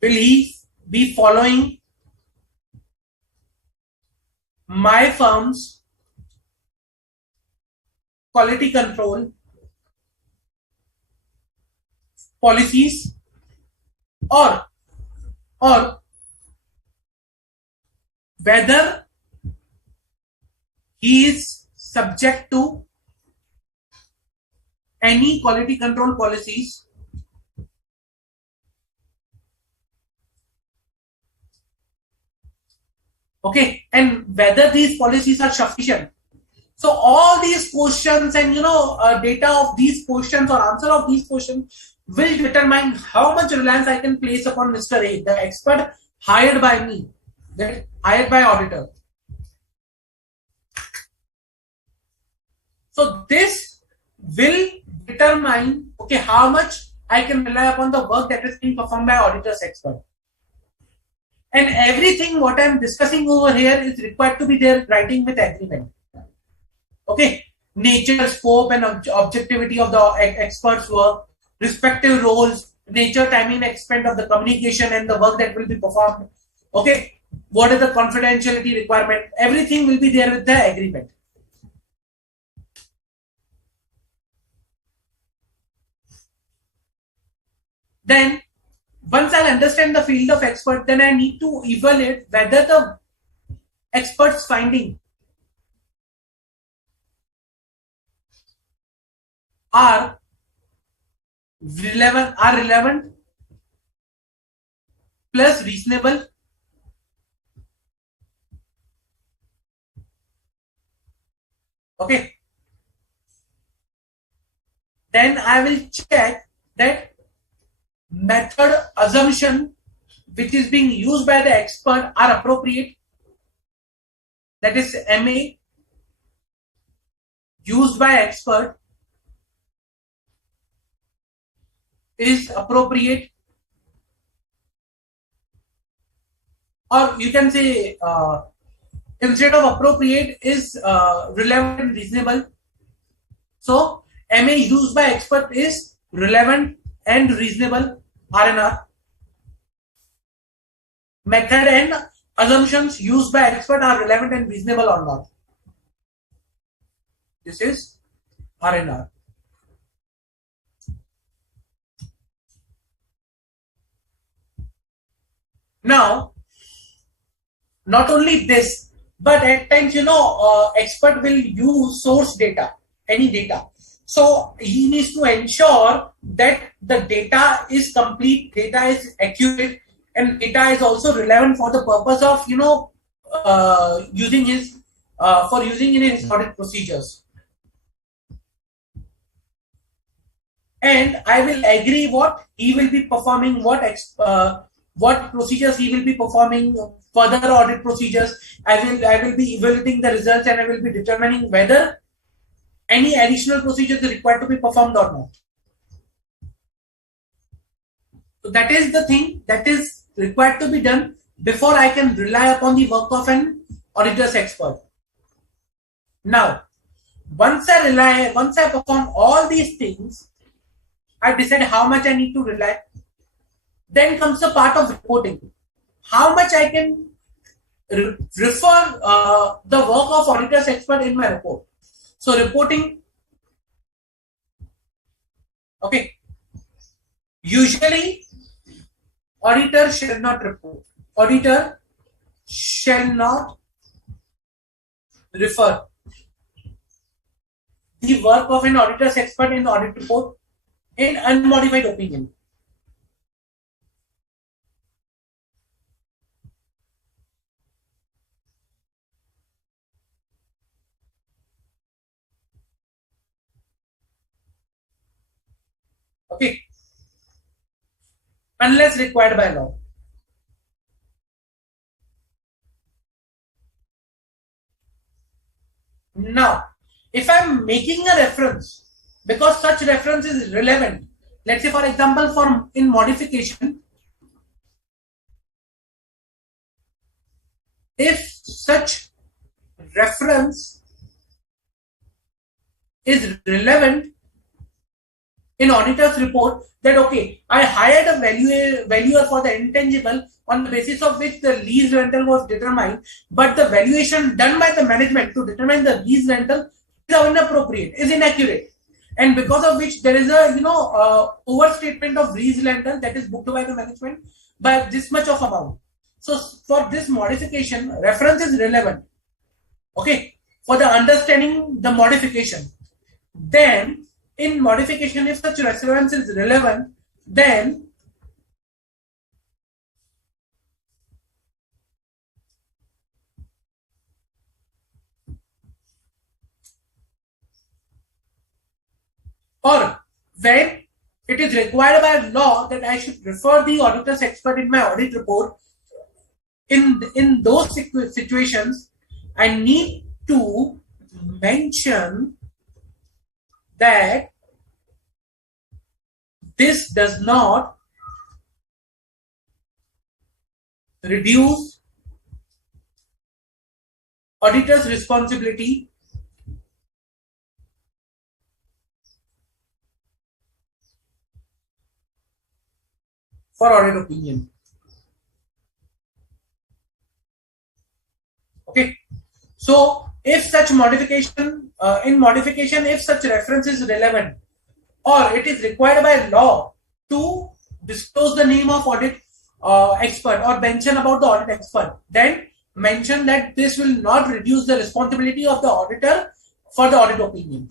will he be following my firm's quality control policies, or whether he is subject to any quality control policies okay, and whether these policies are sufficient. So all these questions and data of these questions or answer of these questions will determine how much reliance I can place upon Mr. A, the expert hired by me, hired by auditor. So this will determine how much I can rely upon the work that is being performed by auditor's expert. And everything what I am discussing over here is required to be there writing with agreement. Okay, nature, scope, and objectivity of the expert's work, respective roles, nature, timing, extent of the communication and the work that will be performed. Okay, what is the confidentiality requirement? Everything will be there with the agreement. Then, once I understand the field of expert, then I need to evaluate whether the expert's finding are relevant plus reasonable. Okay. Then I will check that method assumption which is being used by the expert are appropriate. That is MA used by expert is appropriate, or you can say instead of appropriate is relevant and reasonable. So MA used by expert is relevant and reasonable R&R. Method and assumptions used by expert are relevant and reasonable or not. This is R&R. Now, not only this, but at times, expert will use source data, any data. So he needs to ensure that the data is complete, data is accurate, and data is also relevant for the purpose of, using in his audit procedures. And I will agree what he will be performing, what procedures he will be performing, further audit procedures. I will be evaluating the results, and I will be determining whether any additional procedures is required to be performed or not. So that is the thing that is required to be done before I can rely upon the work of an auditor's expert. Now, once I perform all these things, I decide how much I need to rely. Then comes the part of reporting. How much I can refer the work of auditor's expert in my report. So reporting, okay. Usually, auditor shall not report. Auditor shall not refer the work of an auditor's expert in the audit report in unmodified opinion. Okay, unless required by law. Now, if I'm making a reference because such reference is relevant, let's say for example, for in modification, if such reference is relevant in auditor's report, that okay, I hired a valuer for the intangible on the basis of which the lease rental was determined, but the valuation done by the management to determine the lease rental is inappropriate, is inaccurate, and because of which there is a overstatement of lease rental that is booked by the management by this much of amount. So for this modification, reference is relevant. Okay, for the understanding the modification. Then in modification, if such reference is relevant, then or when it is required by law that I should refer the auditor's expert in my audit report, in those situations, I need to mention that this does not reduce auditor's responsibility for audit opinion. Okay, so if such modification, in modification, if such reference is relevant or it is required by law to disclose the name of audit expert or mention about the audit expert, then mention that this will not reduce the responsibility of the auditor for the audit opinion.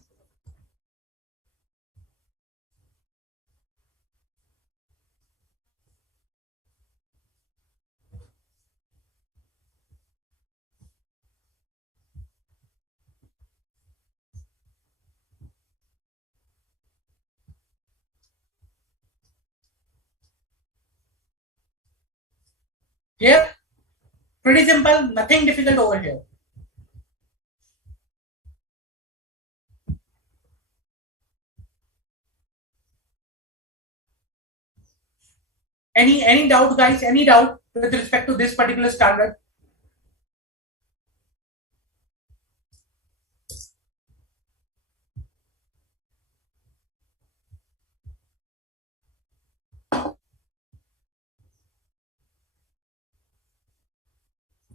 Here, pretty simple, nothing difficult over here. Any doubt, guys? Any doubt with respect to this particular standard?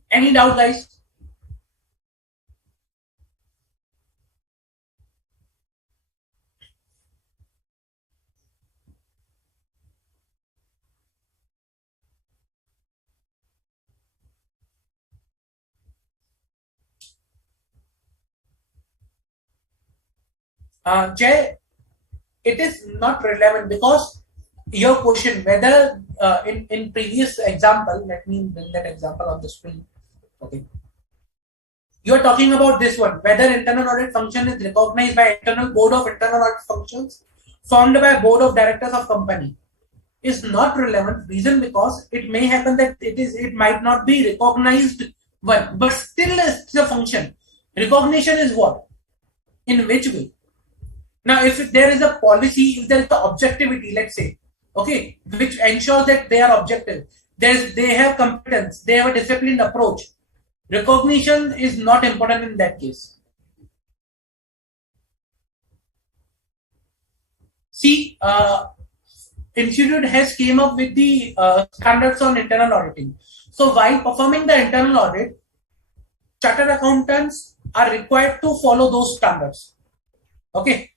Any doubt, guys? Jay, it is not relevant because your question whether in previous example, let me bring that example on the screen. Okay, you are talking about this one, whether internal audit function is recognized by internal board of internal audit functions formed by board of directors of company is not relevant. Reason because it may happen that it might not be recognized one, but still it's a function. Recognition is what? In which way? Now, if there is a policy, if there is the objectivity, let's say, okay, which ensures that they are objective, they have competence, they have a disciplined approach. Recognition is not important in that case. See, Institute has came up with the standards on internal auditing. So while performing the internal audit, chartered accountants are required to follow those standards. Okay.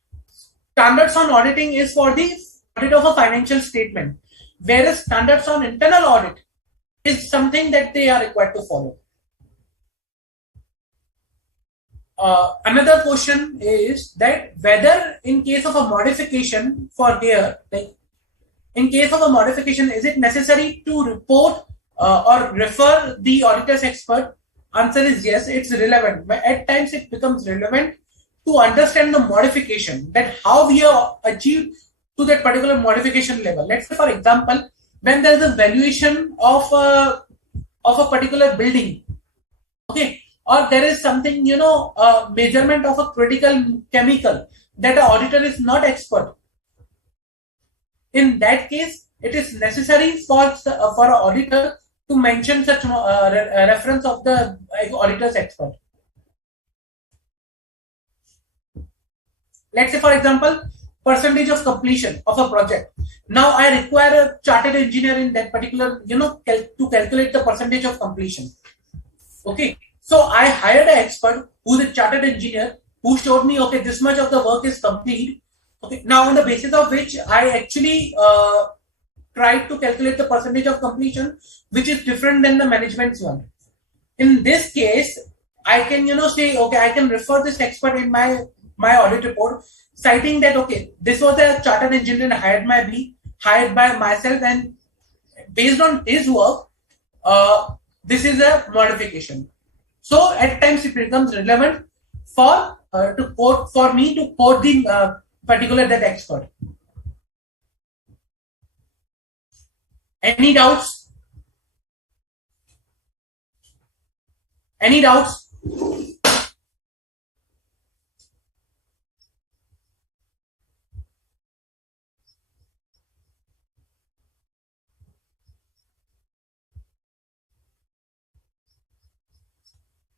Standards on auditing is for the audit of a financial statement, whereas standards on internal audit is something that they are required to follow. Another question is that whether in case of a modification for here, like in case of a modification, is it necessary to report or refer the auditor's expert? Answer is yes, it's relevant. But at times it becomes relevant to understand the modification, that how we have achieved to that particular modification level. Let's say, for example, when there is a valuation of a particular building, okay, or there is something, measurement of a critical chemical that an auditor is not expert. In that case, it is necessary for an auditor to mention such reference of the auditor's expert. Let's say, for example, percentage of completion of a project. Now I require a chartered engineer in that particular, to calculate the percentage of completion. Okay, so I hired an expert who's a chartered engineer who showed me, okay, this much of the work is complete. Okay, now on the basis of which I actually tried to calculate the percentage of completion, which is different than the management's one. In this case, I can, say, okay, I can refer this expert in my audit report, citing that, okay, this was a chartered engineer hired by myself, and based on his work, this is a modification. So at times it becomes relevant for me to quote the particular that expert. Any doubts? Any doubts?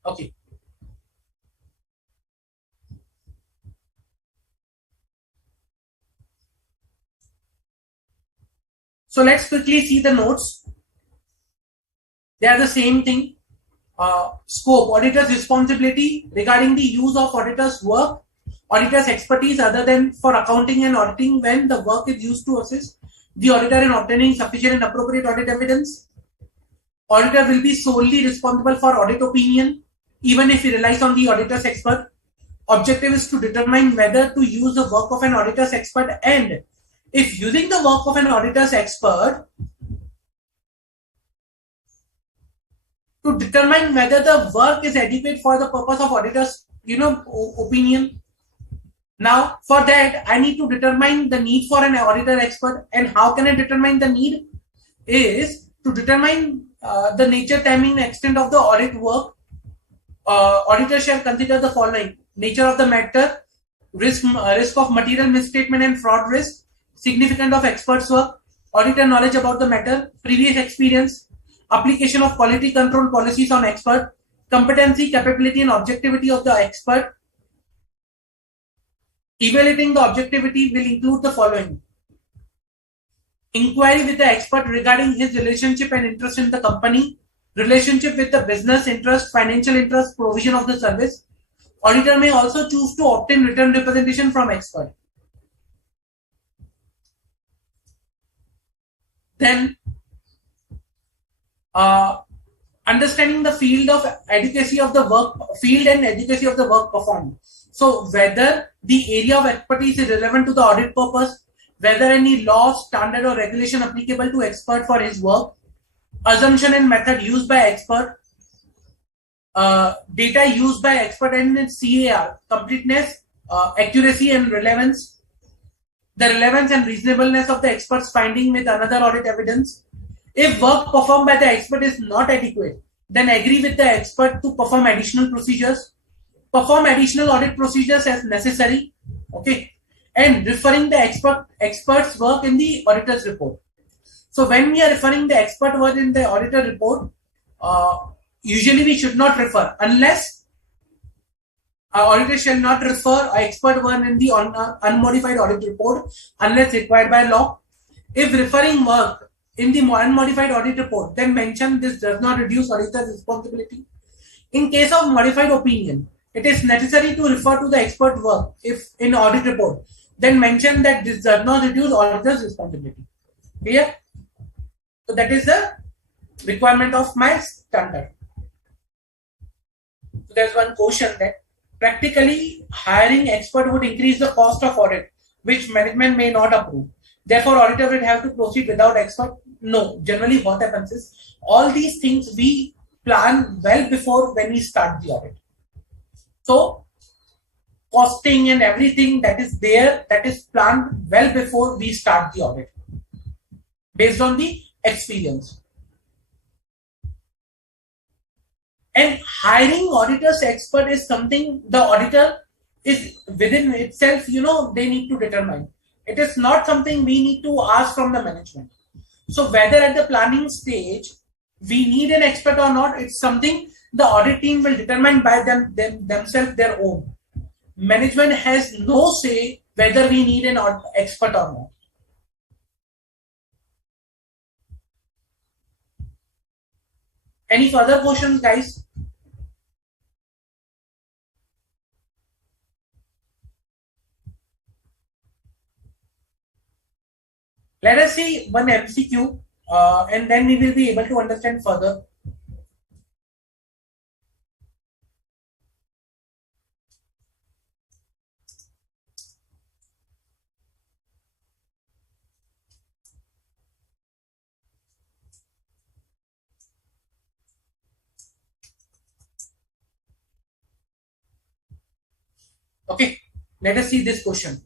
Okay. So let's quickly see the notes. They are the same thing. Scope, auditor's responsibility regarding the use of auditor's work, auditor's expertise other than for accounting and auditing when the work is used to assist the auditor in obtaining sufficient and appropriate audit evidence. Auditor will be solely responsible for audit opinion, even if he relies on the auditor's expert. Objective is to determine whether to use the work of an auditor's expert, and if using the work of an auditor's expert, to determine whether the work is adequate for the purpose of auditor's, opinion. Now, for that, I need to determine the need for an auditor expert. And how can I determine the need? Is to determine the nature, timing, and extent of the audit work. Auditor shall consider the following: nature of the matter, risk of material misstatement and fraud risk, significance of expert's work, auditor knowledge about the matter, previous experience, application of quality control policies on expert, competency, capability, and objectivity of the expert. Evaluating the objectivity will include the following: inquiry with the expert regarding his relationship and interest in the company, relationship with the business interest, financial interest, provision of the service. Auditor may also choose to obtain written representation from expert. Then, understanding the field and advocacy of the work performed. So whether the area of expertise is relevant to the audit purpose, whether any law, standard, or regulation applicable to expert for his work, assumption and method used by expert, data used by expert and CAR, completeness, accuracy and relevance, the relevance and reasonableness of the expert's finding with another audit evidence. If work performed by the expert is not adequate, then agree with the expert to perform additional procedures, perform additional audit procedures as necessary, okay, and referring the expert's work in the auditor's report. So when we are referring the expert work in the auditor report, usually we should not refer unless our auditor shall not refer our expert work in the unmodified audit report unless required by law. If referring work in the unmodified audit report, then mention this does not reduce auditor's responsibility. In case of modified opinion, it is necessary to refer to the expert work if in audit report, then mention that this does not reduce auditor's responsibility. Clear? So that is the requirement of my standard. So there's one question that practically hiring expert would increase the cost of audit, which management may not approve. Therefore, auditor will have to proceed without expert. No, generally what happens is all these things we plan well before when we start the audit. So costing and everything that is there, that is planned well before we start the audit, based on the experience. And hiring auditors expert is something the auditor is within itself, they need to determine. It is not something we need to ask from the management. So whether at the planning stage we need an expert or not, it's something the audit team will determine by themselves, their own. Management has no say whether we need an expert or not. Any further questions, guys? Let us see one MCQ and then we will be able to understand further. Okay, let us see this question.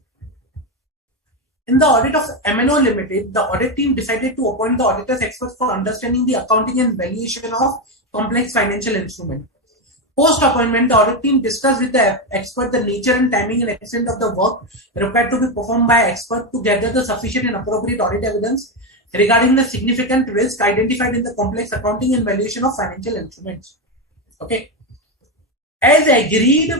In the audit of MNO Limited, the audit team decided to appoint the auditors experts for understanding the accounting and valuation of complex financial instruments. Post-appointment, the audit team discussed with the expert the nature and timing and extent of the work required to be performed by expert to gather the sufficient and appropriate audit evidence regarding the significant risk identified in the complex accounting and valuation of financial instruments. Okay. As agreed,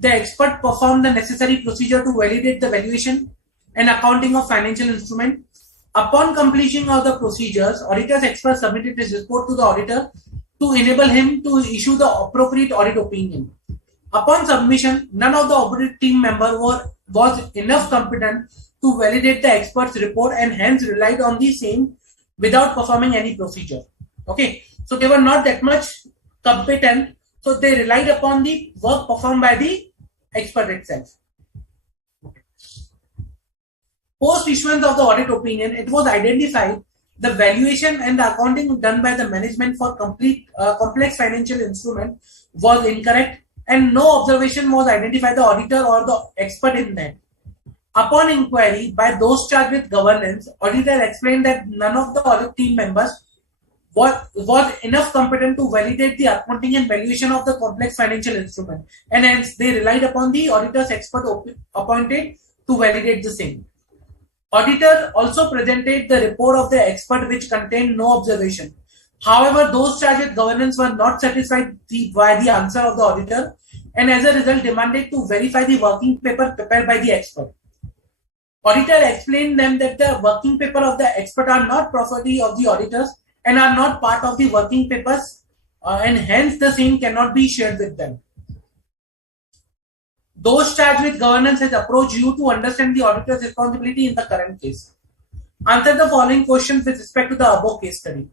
the expert performed the necessary procedure to validate the valuation and accounting of financial instrument. Upon completion of the procedures, auditor's expert submitted his report to the auditor to enable him to issue the appropriate audit opinion. Upon submission, none of the audit team member was enough competent to validate the expert's report and hence relied on the same without performing any procedure. Okay, so they were not that much competent, so they relied upon the work performed by the expert itself. Post issuance of the audit opinion, it was identified the valuation and the accounting done by the management for complex financial instrument was incorrect and no observation was identified by the auditor or the expert in that. Upon inquiry by those charged with governance, auditor explained that none of the audit team members was enough competent to validate the accounting and valuation of the complex financial instrument, and hence they relied upon the auditor's expert appointed to validate the same. Auditor also presented the report of the expert which contained no observation. However, those charged with governance were not satisfied by the answer of the auditor and as a result demanded to verify the working paper prepared by the expert. Auditor explained them that the working paper of the expert are not property of the auditors and are not part of the working papers and hence the same cannot be shared with them. Those charged with governance has approached you to understand the auditor's responsibility in the current case. Answer the following questions with respect to the above case study.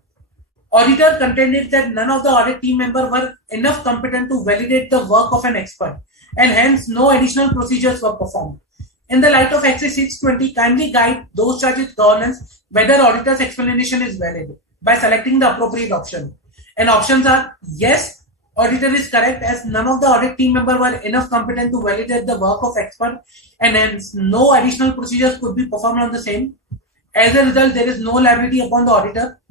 Auditor contended that none of the audit team members were enough competent to validate the work of an expert and hence no additional procedures were performed. In the light of Section 620, kindly guide those charged with governance whether auditor's explanation is valid by selecting the appropriate option. And options are yes, auditor is correct as none of the audit team members were enough competent to validate the work of expert and hence no additional procedures could be performed on the same. As a result, there is no liability upon the auditor.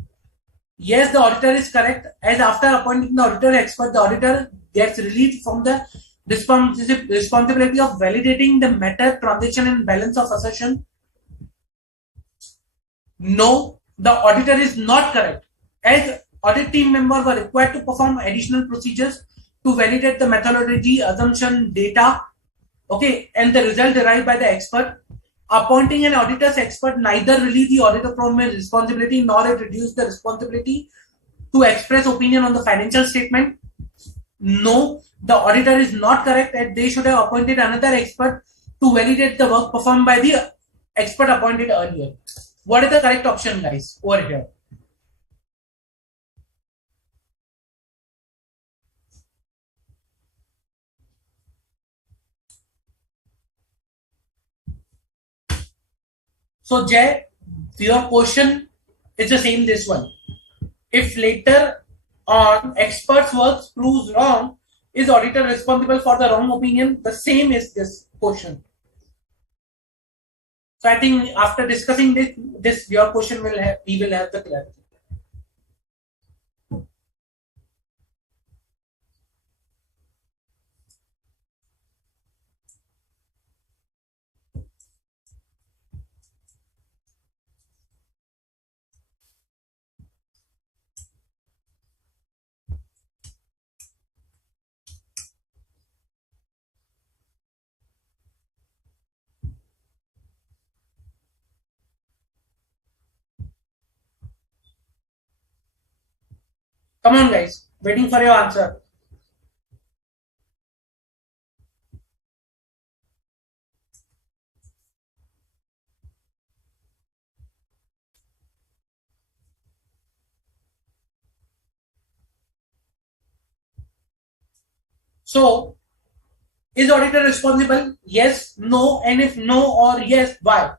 Yes, the auditor is correct as after appointing the auditor expert, the auditor gets relieved from the responsibility of validating the method, transaction and balance of assertion. No, the auditor is not correct as audit team members were required to perform additional procedures to validate the methodology, assumption, data, okay, and the result derived by the expert. Appointing an auditor's expert neither relieve the auditor from his responsibility nor it reduce the responsibility to express opinion on the financial statement. No, the auditor is not correct that they should have appointed another expert to validate the work performed by the expert appointed earlier. What is the correct option, guys, over here? So, Jay, your question is the same this one. If later on expert's work proves wrong, Is auditor responsible for the wrong opinion? The same is this question. So I think after discussing this your question will have, we will have the clarity. Come on, guys, waiting for your answer. So, is auditor responsible? Yes, no, and if no or yes, why?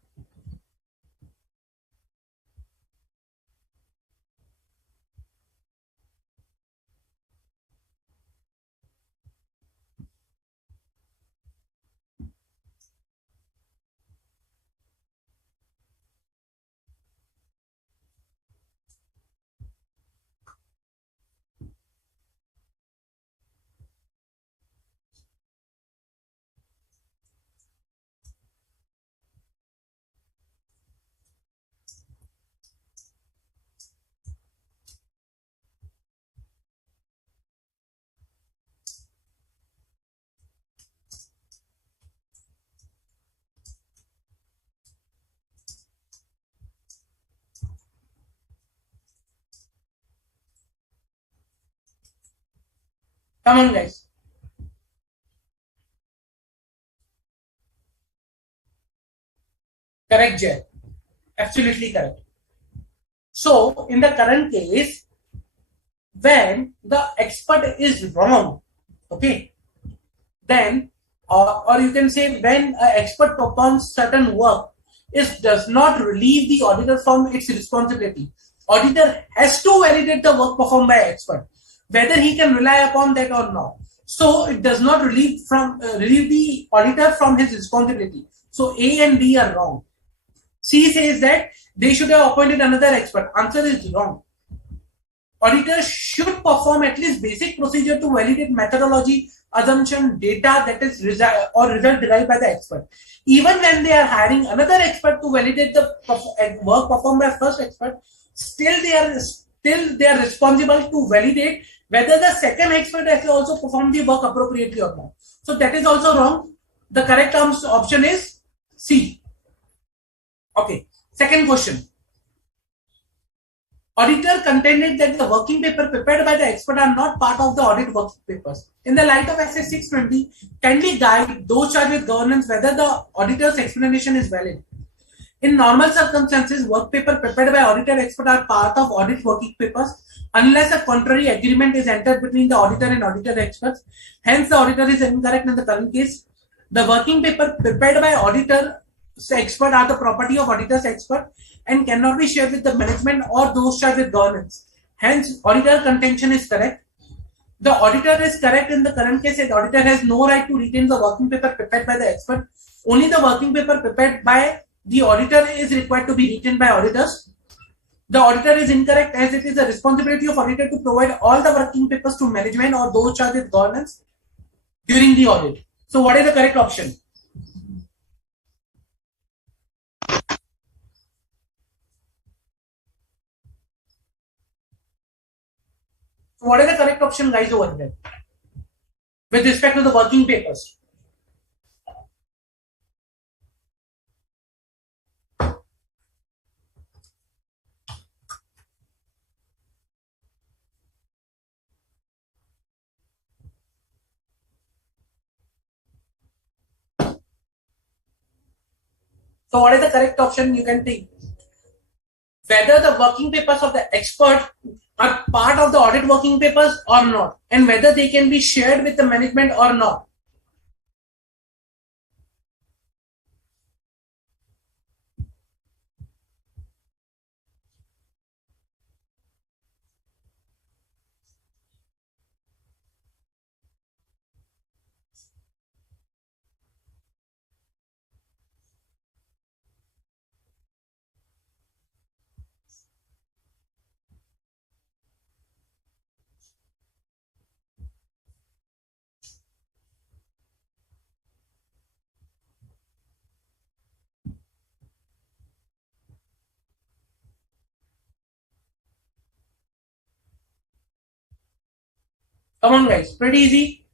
Come on, guys. Correct, Jay. Absolutely correct. So, in the current case, when the expert is wrong, okay, then, or you can say when an expert performs certain work, it does not relieve the auditor from its responsibility. Auditor has to validate the work performed by expert, whether he can rely upon that or not. So it does not relieve the auditor from his responsibility. So A and B are wrong. C says that they should have appointed another expert. Answer is wrong. Auditors should perform at least basic procedure to validate methodology, assumption, data that is result derived by the expert. Even when they are hiring another expert to validate the work performed by first expert, still they are responsible to validate whether the second expert has also performed the work appropriately or not. So that is also wrong. The correct option is C. Okay. Second question. Auditor contended that the working paper prepared by the expert are not part of the audit working papers. In the light of SS 620, kindly guide those charged with governance whether the auditor's explanation is valid. In normal circumstances, work paper prepared by auditor expert are part of audit working papers unless a contrary agreement is entered between the auditor and auditor experts. Hence, the auditor is incorrect in the current case. The working paper prepared by auditor expert are the property of auditor's expert and cannot be shared with the management or those charged with governance. Hence, auditor contention is correct. The auditor is correct in the current case. The auditor has no right to retain the working paper prepared by the expert. Only the working paper prepared by the auditor is required to be retained by auditors. The auditor is incorrect as it is the responsibility of auditor to provide all the working papers to management or those charged with governance during the audit. So, what is the correct option? So what is the correct option, guys, over there with respect to the working papers? So what is the correct option you can take? Whether the working papers of the expert are part of the audit working papers or not, and whether they can be shared with the management or not. Come on, guys. Pretty easy.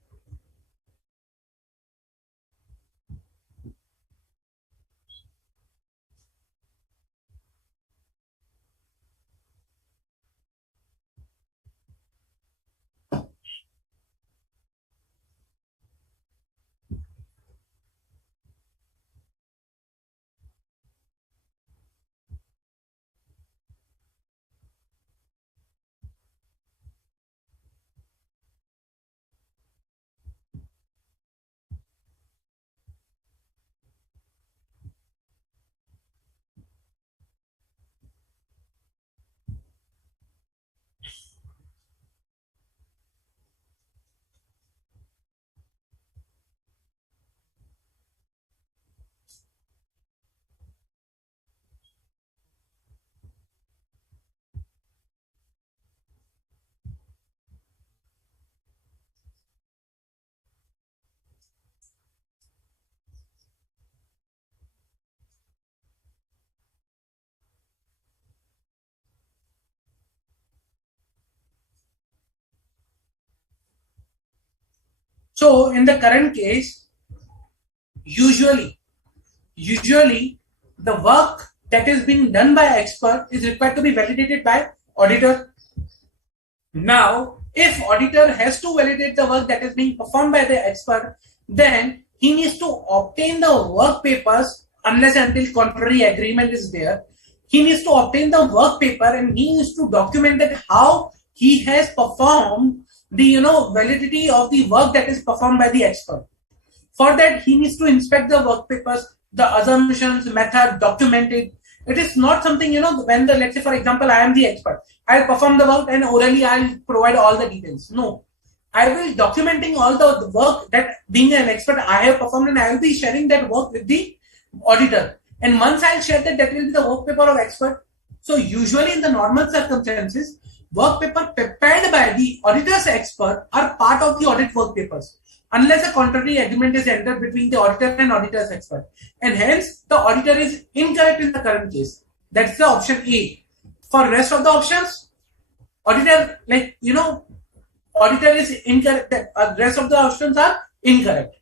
So in the current case, usually the work that is being done by expert is required to be validated by auditor. Now, if auditor has to validate the work that is being performed by the expert, then he needs to obtain the work papers unless until contrary agreement is there. He needs to obtain the work paper and he needs to document that how he has performed the validity of the work that is performed by the expert. For that, he needs to inspect the work papers, the assumptions, method, document it. It is not something, when let's say, for example, I am the expert. I'll perform the work and orally I'll provide all the details. No. I will documenting all the work that being an expert I have performed, and I will be sharing that work with the auditor. And once I'll share that, that will be the work paper of expert. So usually in the normal circumstances, work paper prepared by the auditor's expert are part of the audit work papers, unless a contrary agreement is entered between the auditor and auditor's expert. And hence, the auditor is incorrect in the current case. That's the option A. For rest of the options, auditor, auditor is incorrect. The rest of the options are incorrect.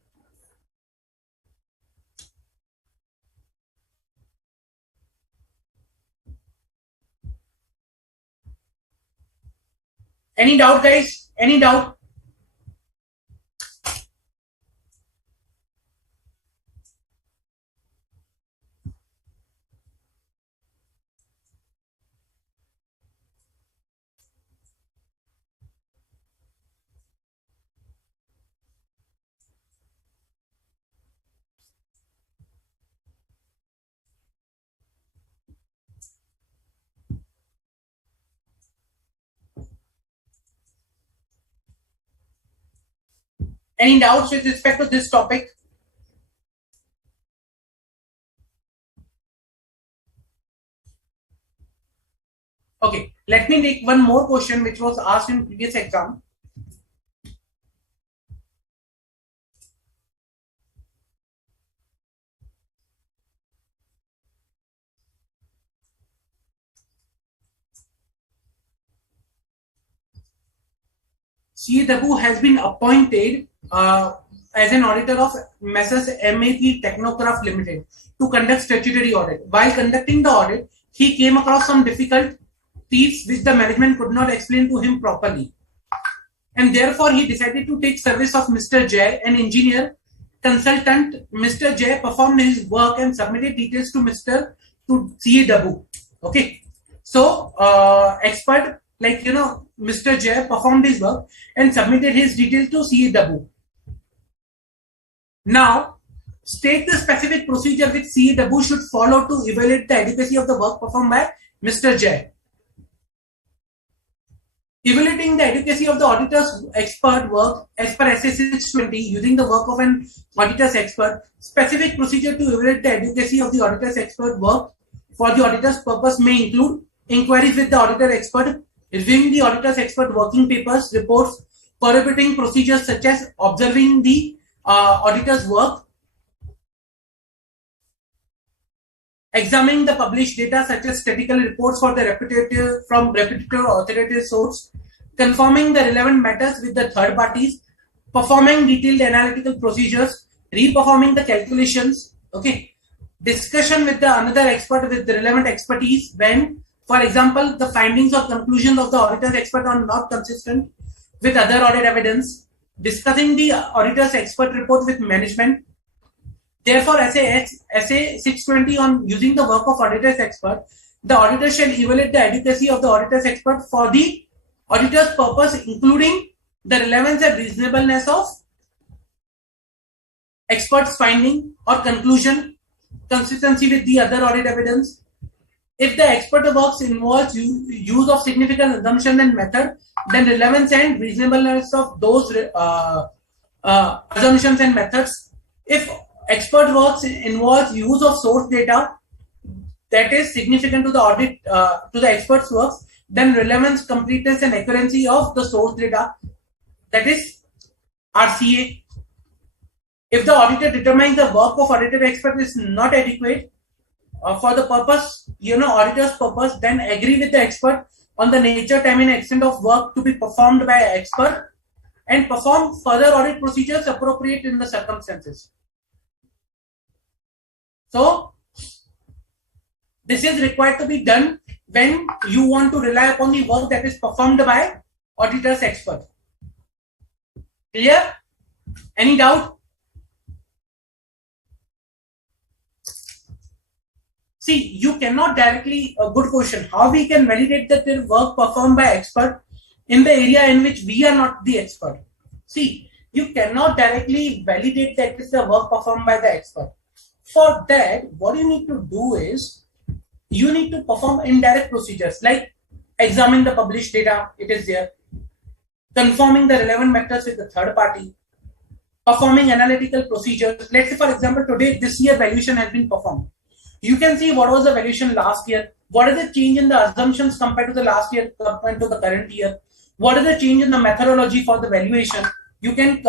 Any doubt, guys? Any doubt? Any doubts with respect to this topic? Okay, let me take one more question which was asked in previous exam. CW has been appointed as an auditor of Messrs. AAPE Technocraft Limited to conduct statutory audit. While conducting the audit, he came across some difficulties which the management could not explain to him properly. And therefore, he decided to take service of Mr. Jay, an engineer consultant. Mr. Jay performed his work and submitted details to CW. Okay. So, expert, Mr. Jay performed his work and submitted his details to CW. Now, state the specific procedure which CW should follow to evaluate the adequacy of the work performed by Mr. Jay. Evaluating the adequacy of the auditor's expert work as per SA 620 using the work of an auditor's expert. Specific procedure to evaluate the adequacy of the auditor's expert work for the auditor's purpose may include inquiries with the auditor expert, reviewing the auditor's expert working papers, reports, corroborating procedures such as observing the auditor's work, examining the published data such as statistical reports from reputable authoritative source, confirming the relevant matters with the third parties, performing detailed analytical procedures, re-performing the calculations, okay, discussion with the another expert with the relevant expertise when, for example, the findings or conclusions of the auditor's expert are not consistent with other audit evidence, discussing the auditor's expert report with management. Therefore, SA 620 on using the work of auditor's expert, the auditor shall evaluate the adequacy of the auditor's expert for the auditor's purpose, including the relevance and reasonableness of expert's finding or conclusion, consistency with the other audit evidence. If the expert works involves use of significant assumption and method, then relevance and reasonableness of those assumptions and methods. If expert works involves use of source data that is significant to the audit to the expert's works, then relevance, completeness, and accuracy of the source data, that is RCA. If the auditor determines the work of auditor expert is not adequate for the purpose, auditor's purpose, then agree with the expert on the nature, time, and extent of work to be performed by expert and perform further audit procedures appropriate in the circumstances. So, this is required to be done when you want to rely upon the work that is performed by auditor's expert. Clear? Any doubt? See, you cannot directly, a good question, how we can validate that the work performed by expert in the area in which we are not the expert? See, you cannot directly validate that it is the work performed by the expert. For that, what you need to do is, you need to perform indirect procedures like examine the published data, it is there, confirming the relevant matters with the third party, performing analytical procedures. Let's say, for example, this year valuation has been performed. You can see what was the valuation last year, what is the change in the assumptions compared to the last year compared to the current year, what is the change in the methodology for the valuation. You can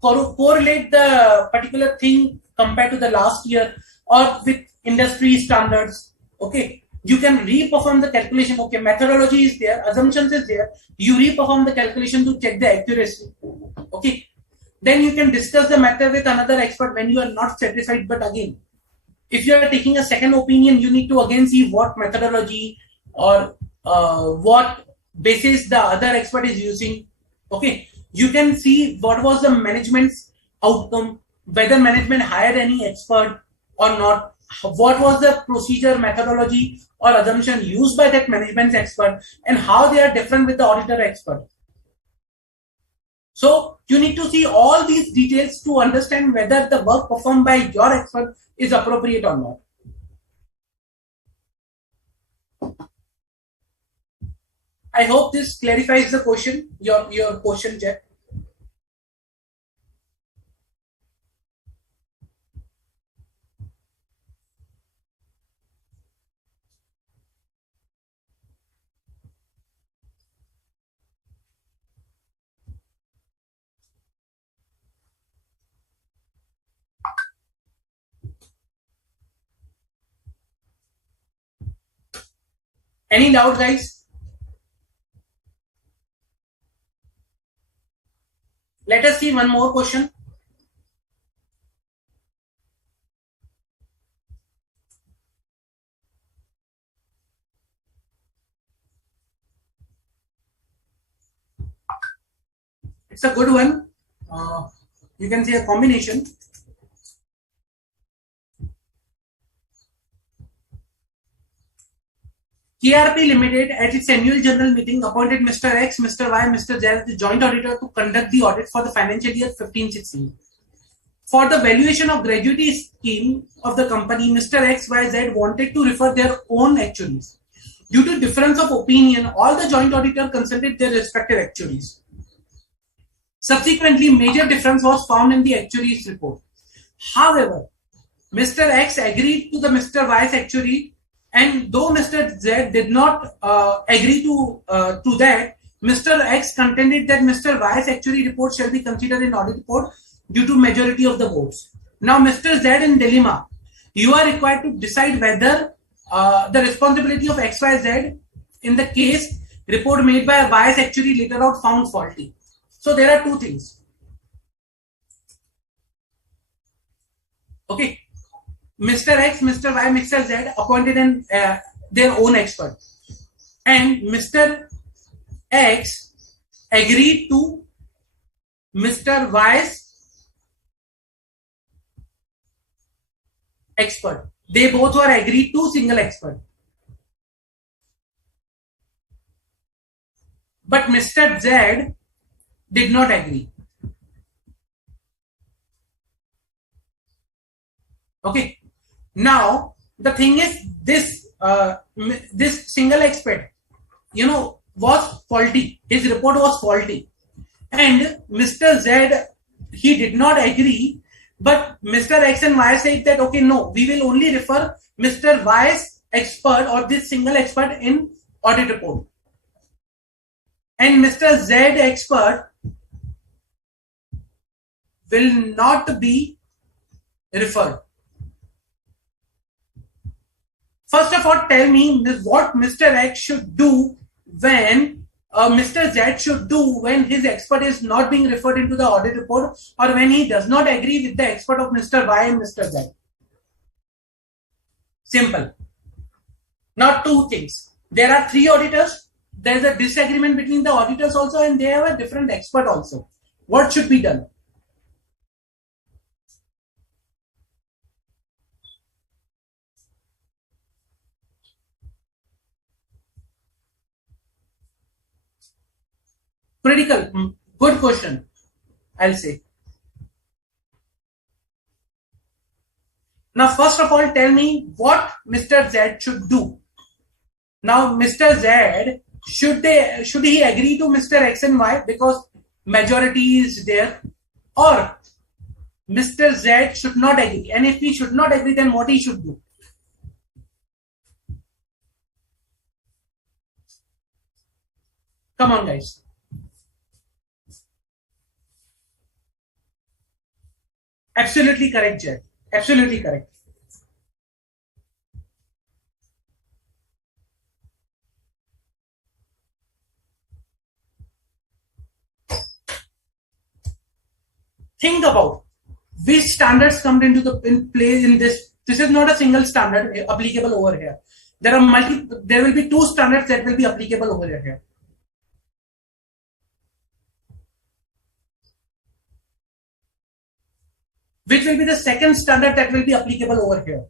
correlate the particular thing compared to the last year or with industry standards. Okay, you can re-perform the calculation. Okay, methodology is there, assumptions is there, you re-perform the calculation to check the accuracy. Okay, then you can discuss the matter with another expert when you are not satisfied. But again, if you are taking a second opinion, you need to again see what methodology or what basis the other expert is using. Okay, you can see what was the management's outcome, whether management hired any expert or not, what was the procedure, methodology or assumption used by that management expert, and how they are different with the auditor expert. So you need to see all these details to understand whether the work performed by your expert is appropriate or not. I hope this clarifies the question, your question, Jack. Any doubt, guys? Let us see one more question. It's a good one. You can see a combination. KRP Limited at its annual general meeting appointed Mr. X, Mr. Y, Mr. Z as the joint auditor to conduct the audit for the financial year 15-16. For the valuation of gratuity scheme of the company, Mr. X, Y, Z wanted to refer their own actuaries. Due to difference of opinion, all the joint auditor consulted their respective actuaries. Subsequently, major difference was found in the actuary's report. However, Mr. X agreed to the Mr. Y's actuary, and though Mr. Z did not agree to that, Mr. X contended that Mr. Y's actuary report shall be considered in audit report due to majority of the votes. Now, Mr. Z in dilemma. You are required to decide whether the responsibility of XYZ in the case report made by a bias actuary later out found faulty. So there are two things. Okay, Mr. X, Mr. Y, Mr. Z appointed their own expert, and Mr. X agreed to Mr. Y's expert. They both were agreed to single expert. But Mr. Z did not agree. Okay. Now the thing is, this single expert, was faulty. His report was faulty, and Mr. Z, he did not agree. But Mr. X and Y said that okay, no, we will only refer Mr. Y's expert or this single expert in audit report, and Mr. Z expert will not be referred. First of all, tell me what Mr. X should do when Mr. Z should do when his expert is not being referred into the audit report, or when he does not agree with the expert of Mr. Y and Mr. Z. Simple. Now, two things. There are three auditors. There is a disagreement between the auditors also, and they have a different expert also. What should be done? Critical. Good question, I'll say. Now, first of all, tell me what Mr. Z should do. Now, Mr. Z, should he agree to Mr. X and Y because majority is there, or Mr. Z should not agree? And if he should not agree, then what he should do? Come on, guys. Absolutely correct, Jay. Absolutely correct. Think about which standards come into play in this. This is not a single standard applicable over here. There will be two standards that will be applicable over here. Which will be the second standard that will be applicable over here?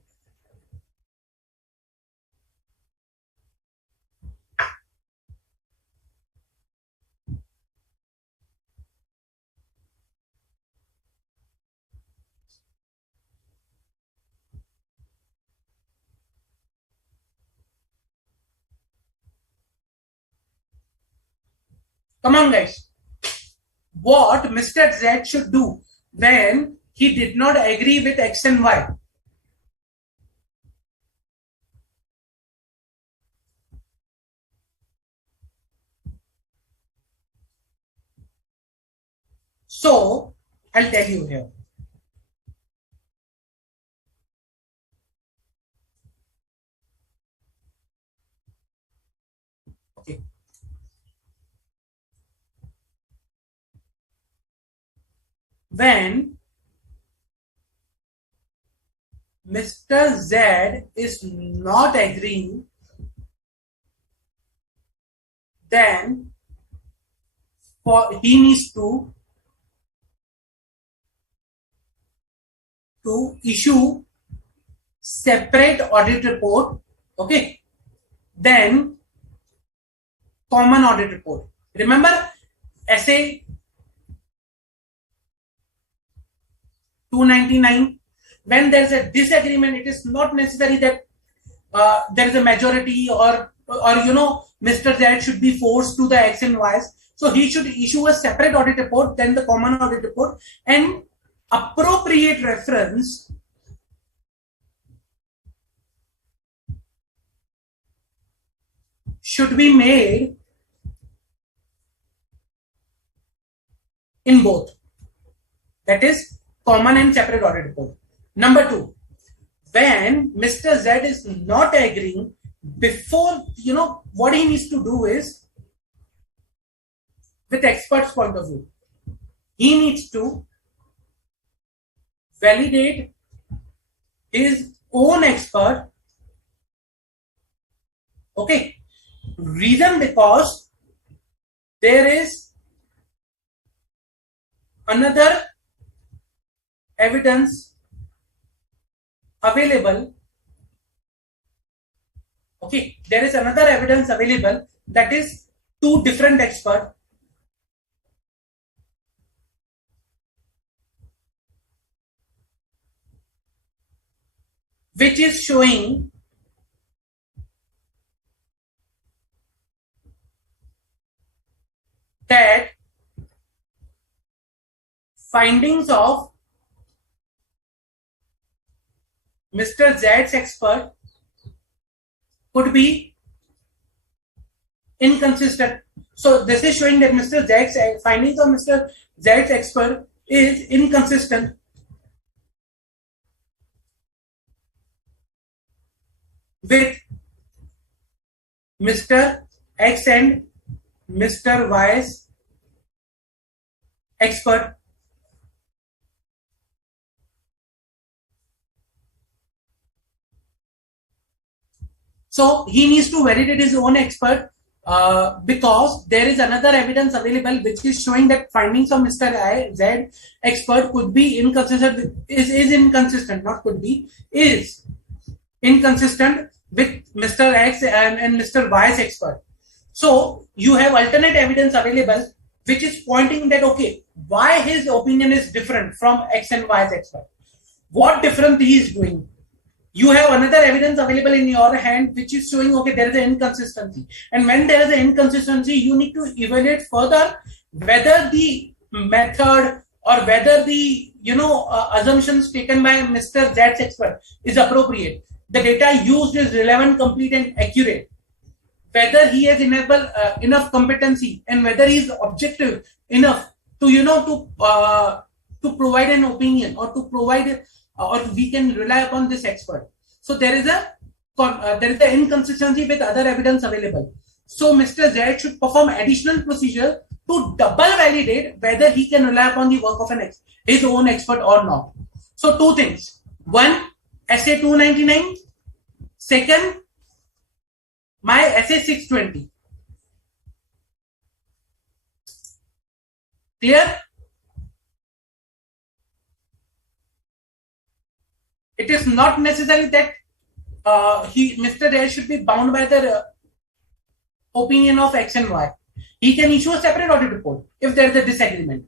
Come on, guys. What Mr. Z should do when he did not agree with X and Y? So, I'll tell you here. Okay. When Mr. Z is not agreeing, then he needs to issue separate audit report, okay, then common audit report. Remember SA 299, when there is a disagreement, it is not necessary that there is a majority or Mr. Z should be forced to the X and Y's. So he should issue a separate audit report, then the common audit report, and appropriate reference should be made in both. That is common and separate audit report. Number two, when Mr. Z is not agreeing, before, what he needs to do is, with expert's point of view, he needs to validate his own expert. Okay. Reason because there is another evidence available. Okay. There is another evidence available, that is two different experts, which is showing that findings of Mr. Z's expert could be inconsistent. So this is showing that Mr. Z's findings of Mr. Z's expert is inconsistent with Mr. X and Mr. Y's expert. So he needs to validate his own expert because there is another evidence available which is showing that findings of Mr. Z expert could be inconsistent, is inconsistent, not could be, is inconsistent with Mr. X and Mr. Y's expert. So you have alternate evidence available which is pointing that, okay, why his opinion is different from X and Y's expert. What different he is doing? You have another evidence available in your hand which is showing, okay, there is an inconsistency. And when there is an inconsistency, you need to evaluate further whether the method or whether the assumptions taken by Mr. Z's expert is appropriate. The data used is relevant, complete, and accurate. Whether he has enough competency and whether he is objective enough to provide an opinion or to provide, or we can rely upon this expert. So there is an inconsistency with other evidence available. So Mr. Z should perform additional procedure to double validate whether he can rely upon the work of his own expert or not. So two things. One, SA 299. Second, my SA 620. Clear? It is not necessary that Mr. Z should be bound by the opinion of X and Y. He can issue a separate audit report if there is a disagreement.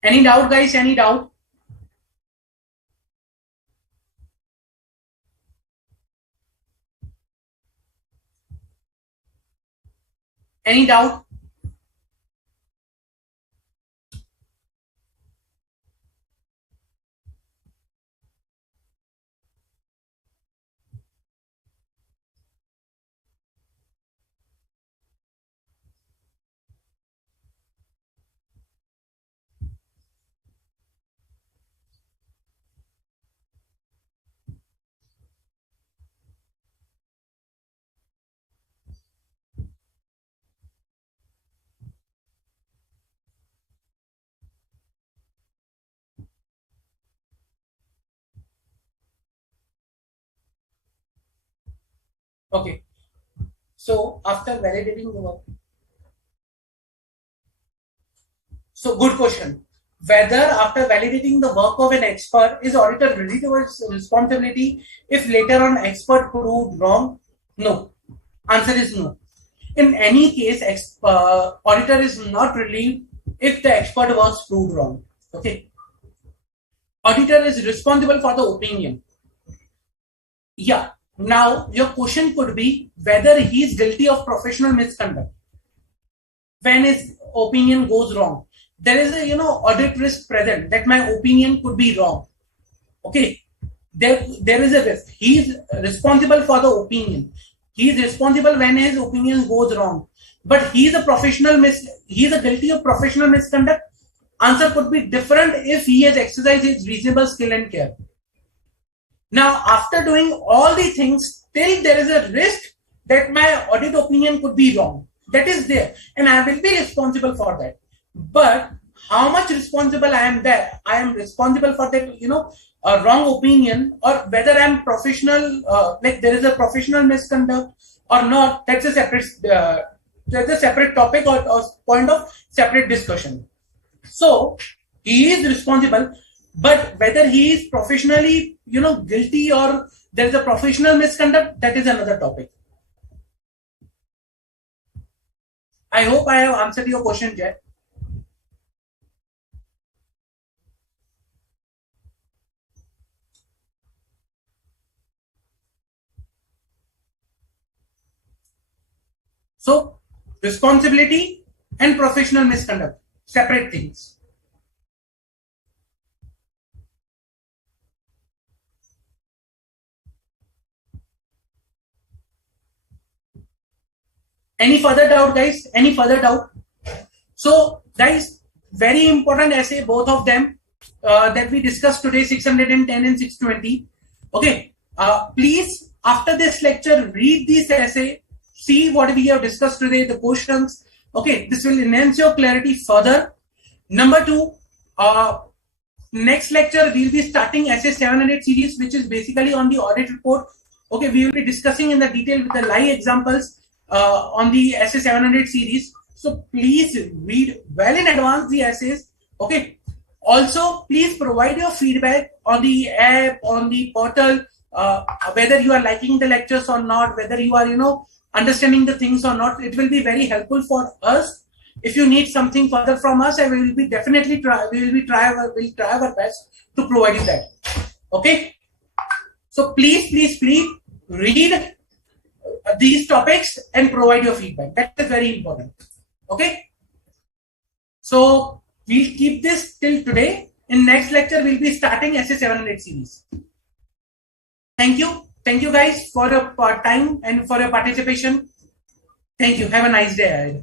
Any doubt, guys? Any doubt? Any doubt? Okay. So after validating the work. So good question. Whether after validating the work of an expert, is auditor ready towards responsibility if later on expert proved wrong? No. Answer is no. In any case, auditor is not relieved if the expert was proved wrong. Okay. Auditor is responsible for the opinion. Yeah. Now, your question could be whether he is guilty of professional misconduct when his opinion goes wrong. There is a audit risk present that my opinion could be wrong. Okay, there is a risk. He is responsible for the opinion. He is responsible when his opinion goes wrong. But he is a guilty of professional misconduct. Answer could be different if he has exercised his reasonable skill and care. Now, after doing all the things, still there is a risk that my audit opinion could be wrong. That is there, and I will be responsible for that. But how much responsible I am there? I am responsible for that, a wrong opinion, or whether I'm professional, like there is a professional misconduct or not. That's a separate topic or point of separate discussion. So he is responsible, but whether he is professionally, guilty or there is a professional misconduct, that is another topic. I hope I have answered your question, Jay. So, responsibility and professional misconduct, separate things. Any further doubt, guys? Any further doubt? So, guys, very important essay, both of them that we discussed today, 610 and 620. Okay, please, after this lecture, read this essay, see what we have discussed today, the questions. Okay, this will enhance your clarity further. Number two, next lecture, we'll be starting essay 700 series, which is basically on the audit report. Okay, we will be discussing in the detail with the live examples on the essay 700 series. So please read well in advance the essays. Okay. Also, please provide your feedback on the app, on the portal, whether you are liking the lectures or not, whether you are, understanding the things or not. It will be very helpful for us. If you need something further from us, we will be definitely we'll try our best to provide you that. Okay. So please read these topics and provide your feedback. That is very important. Okay. So we'll keep this till today. In next lecture, we'll be starting essay 700 series. Thank you. Thank you guys for your time and for your participation. Thank you. Have a nice day.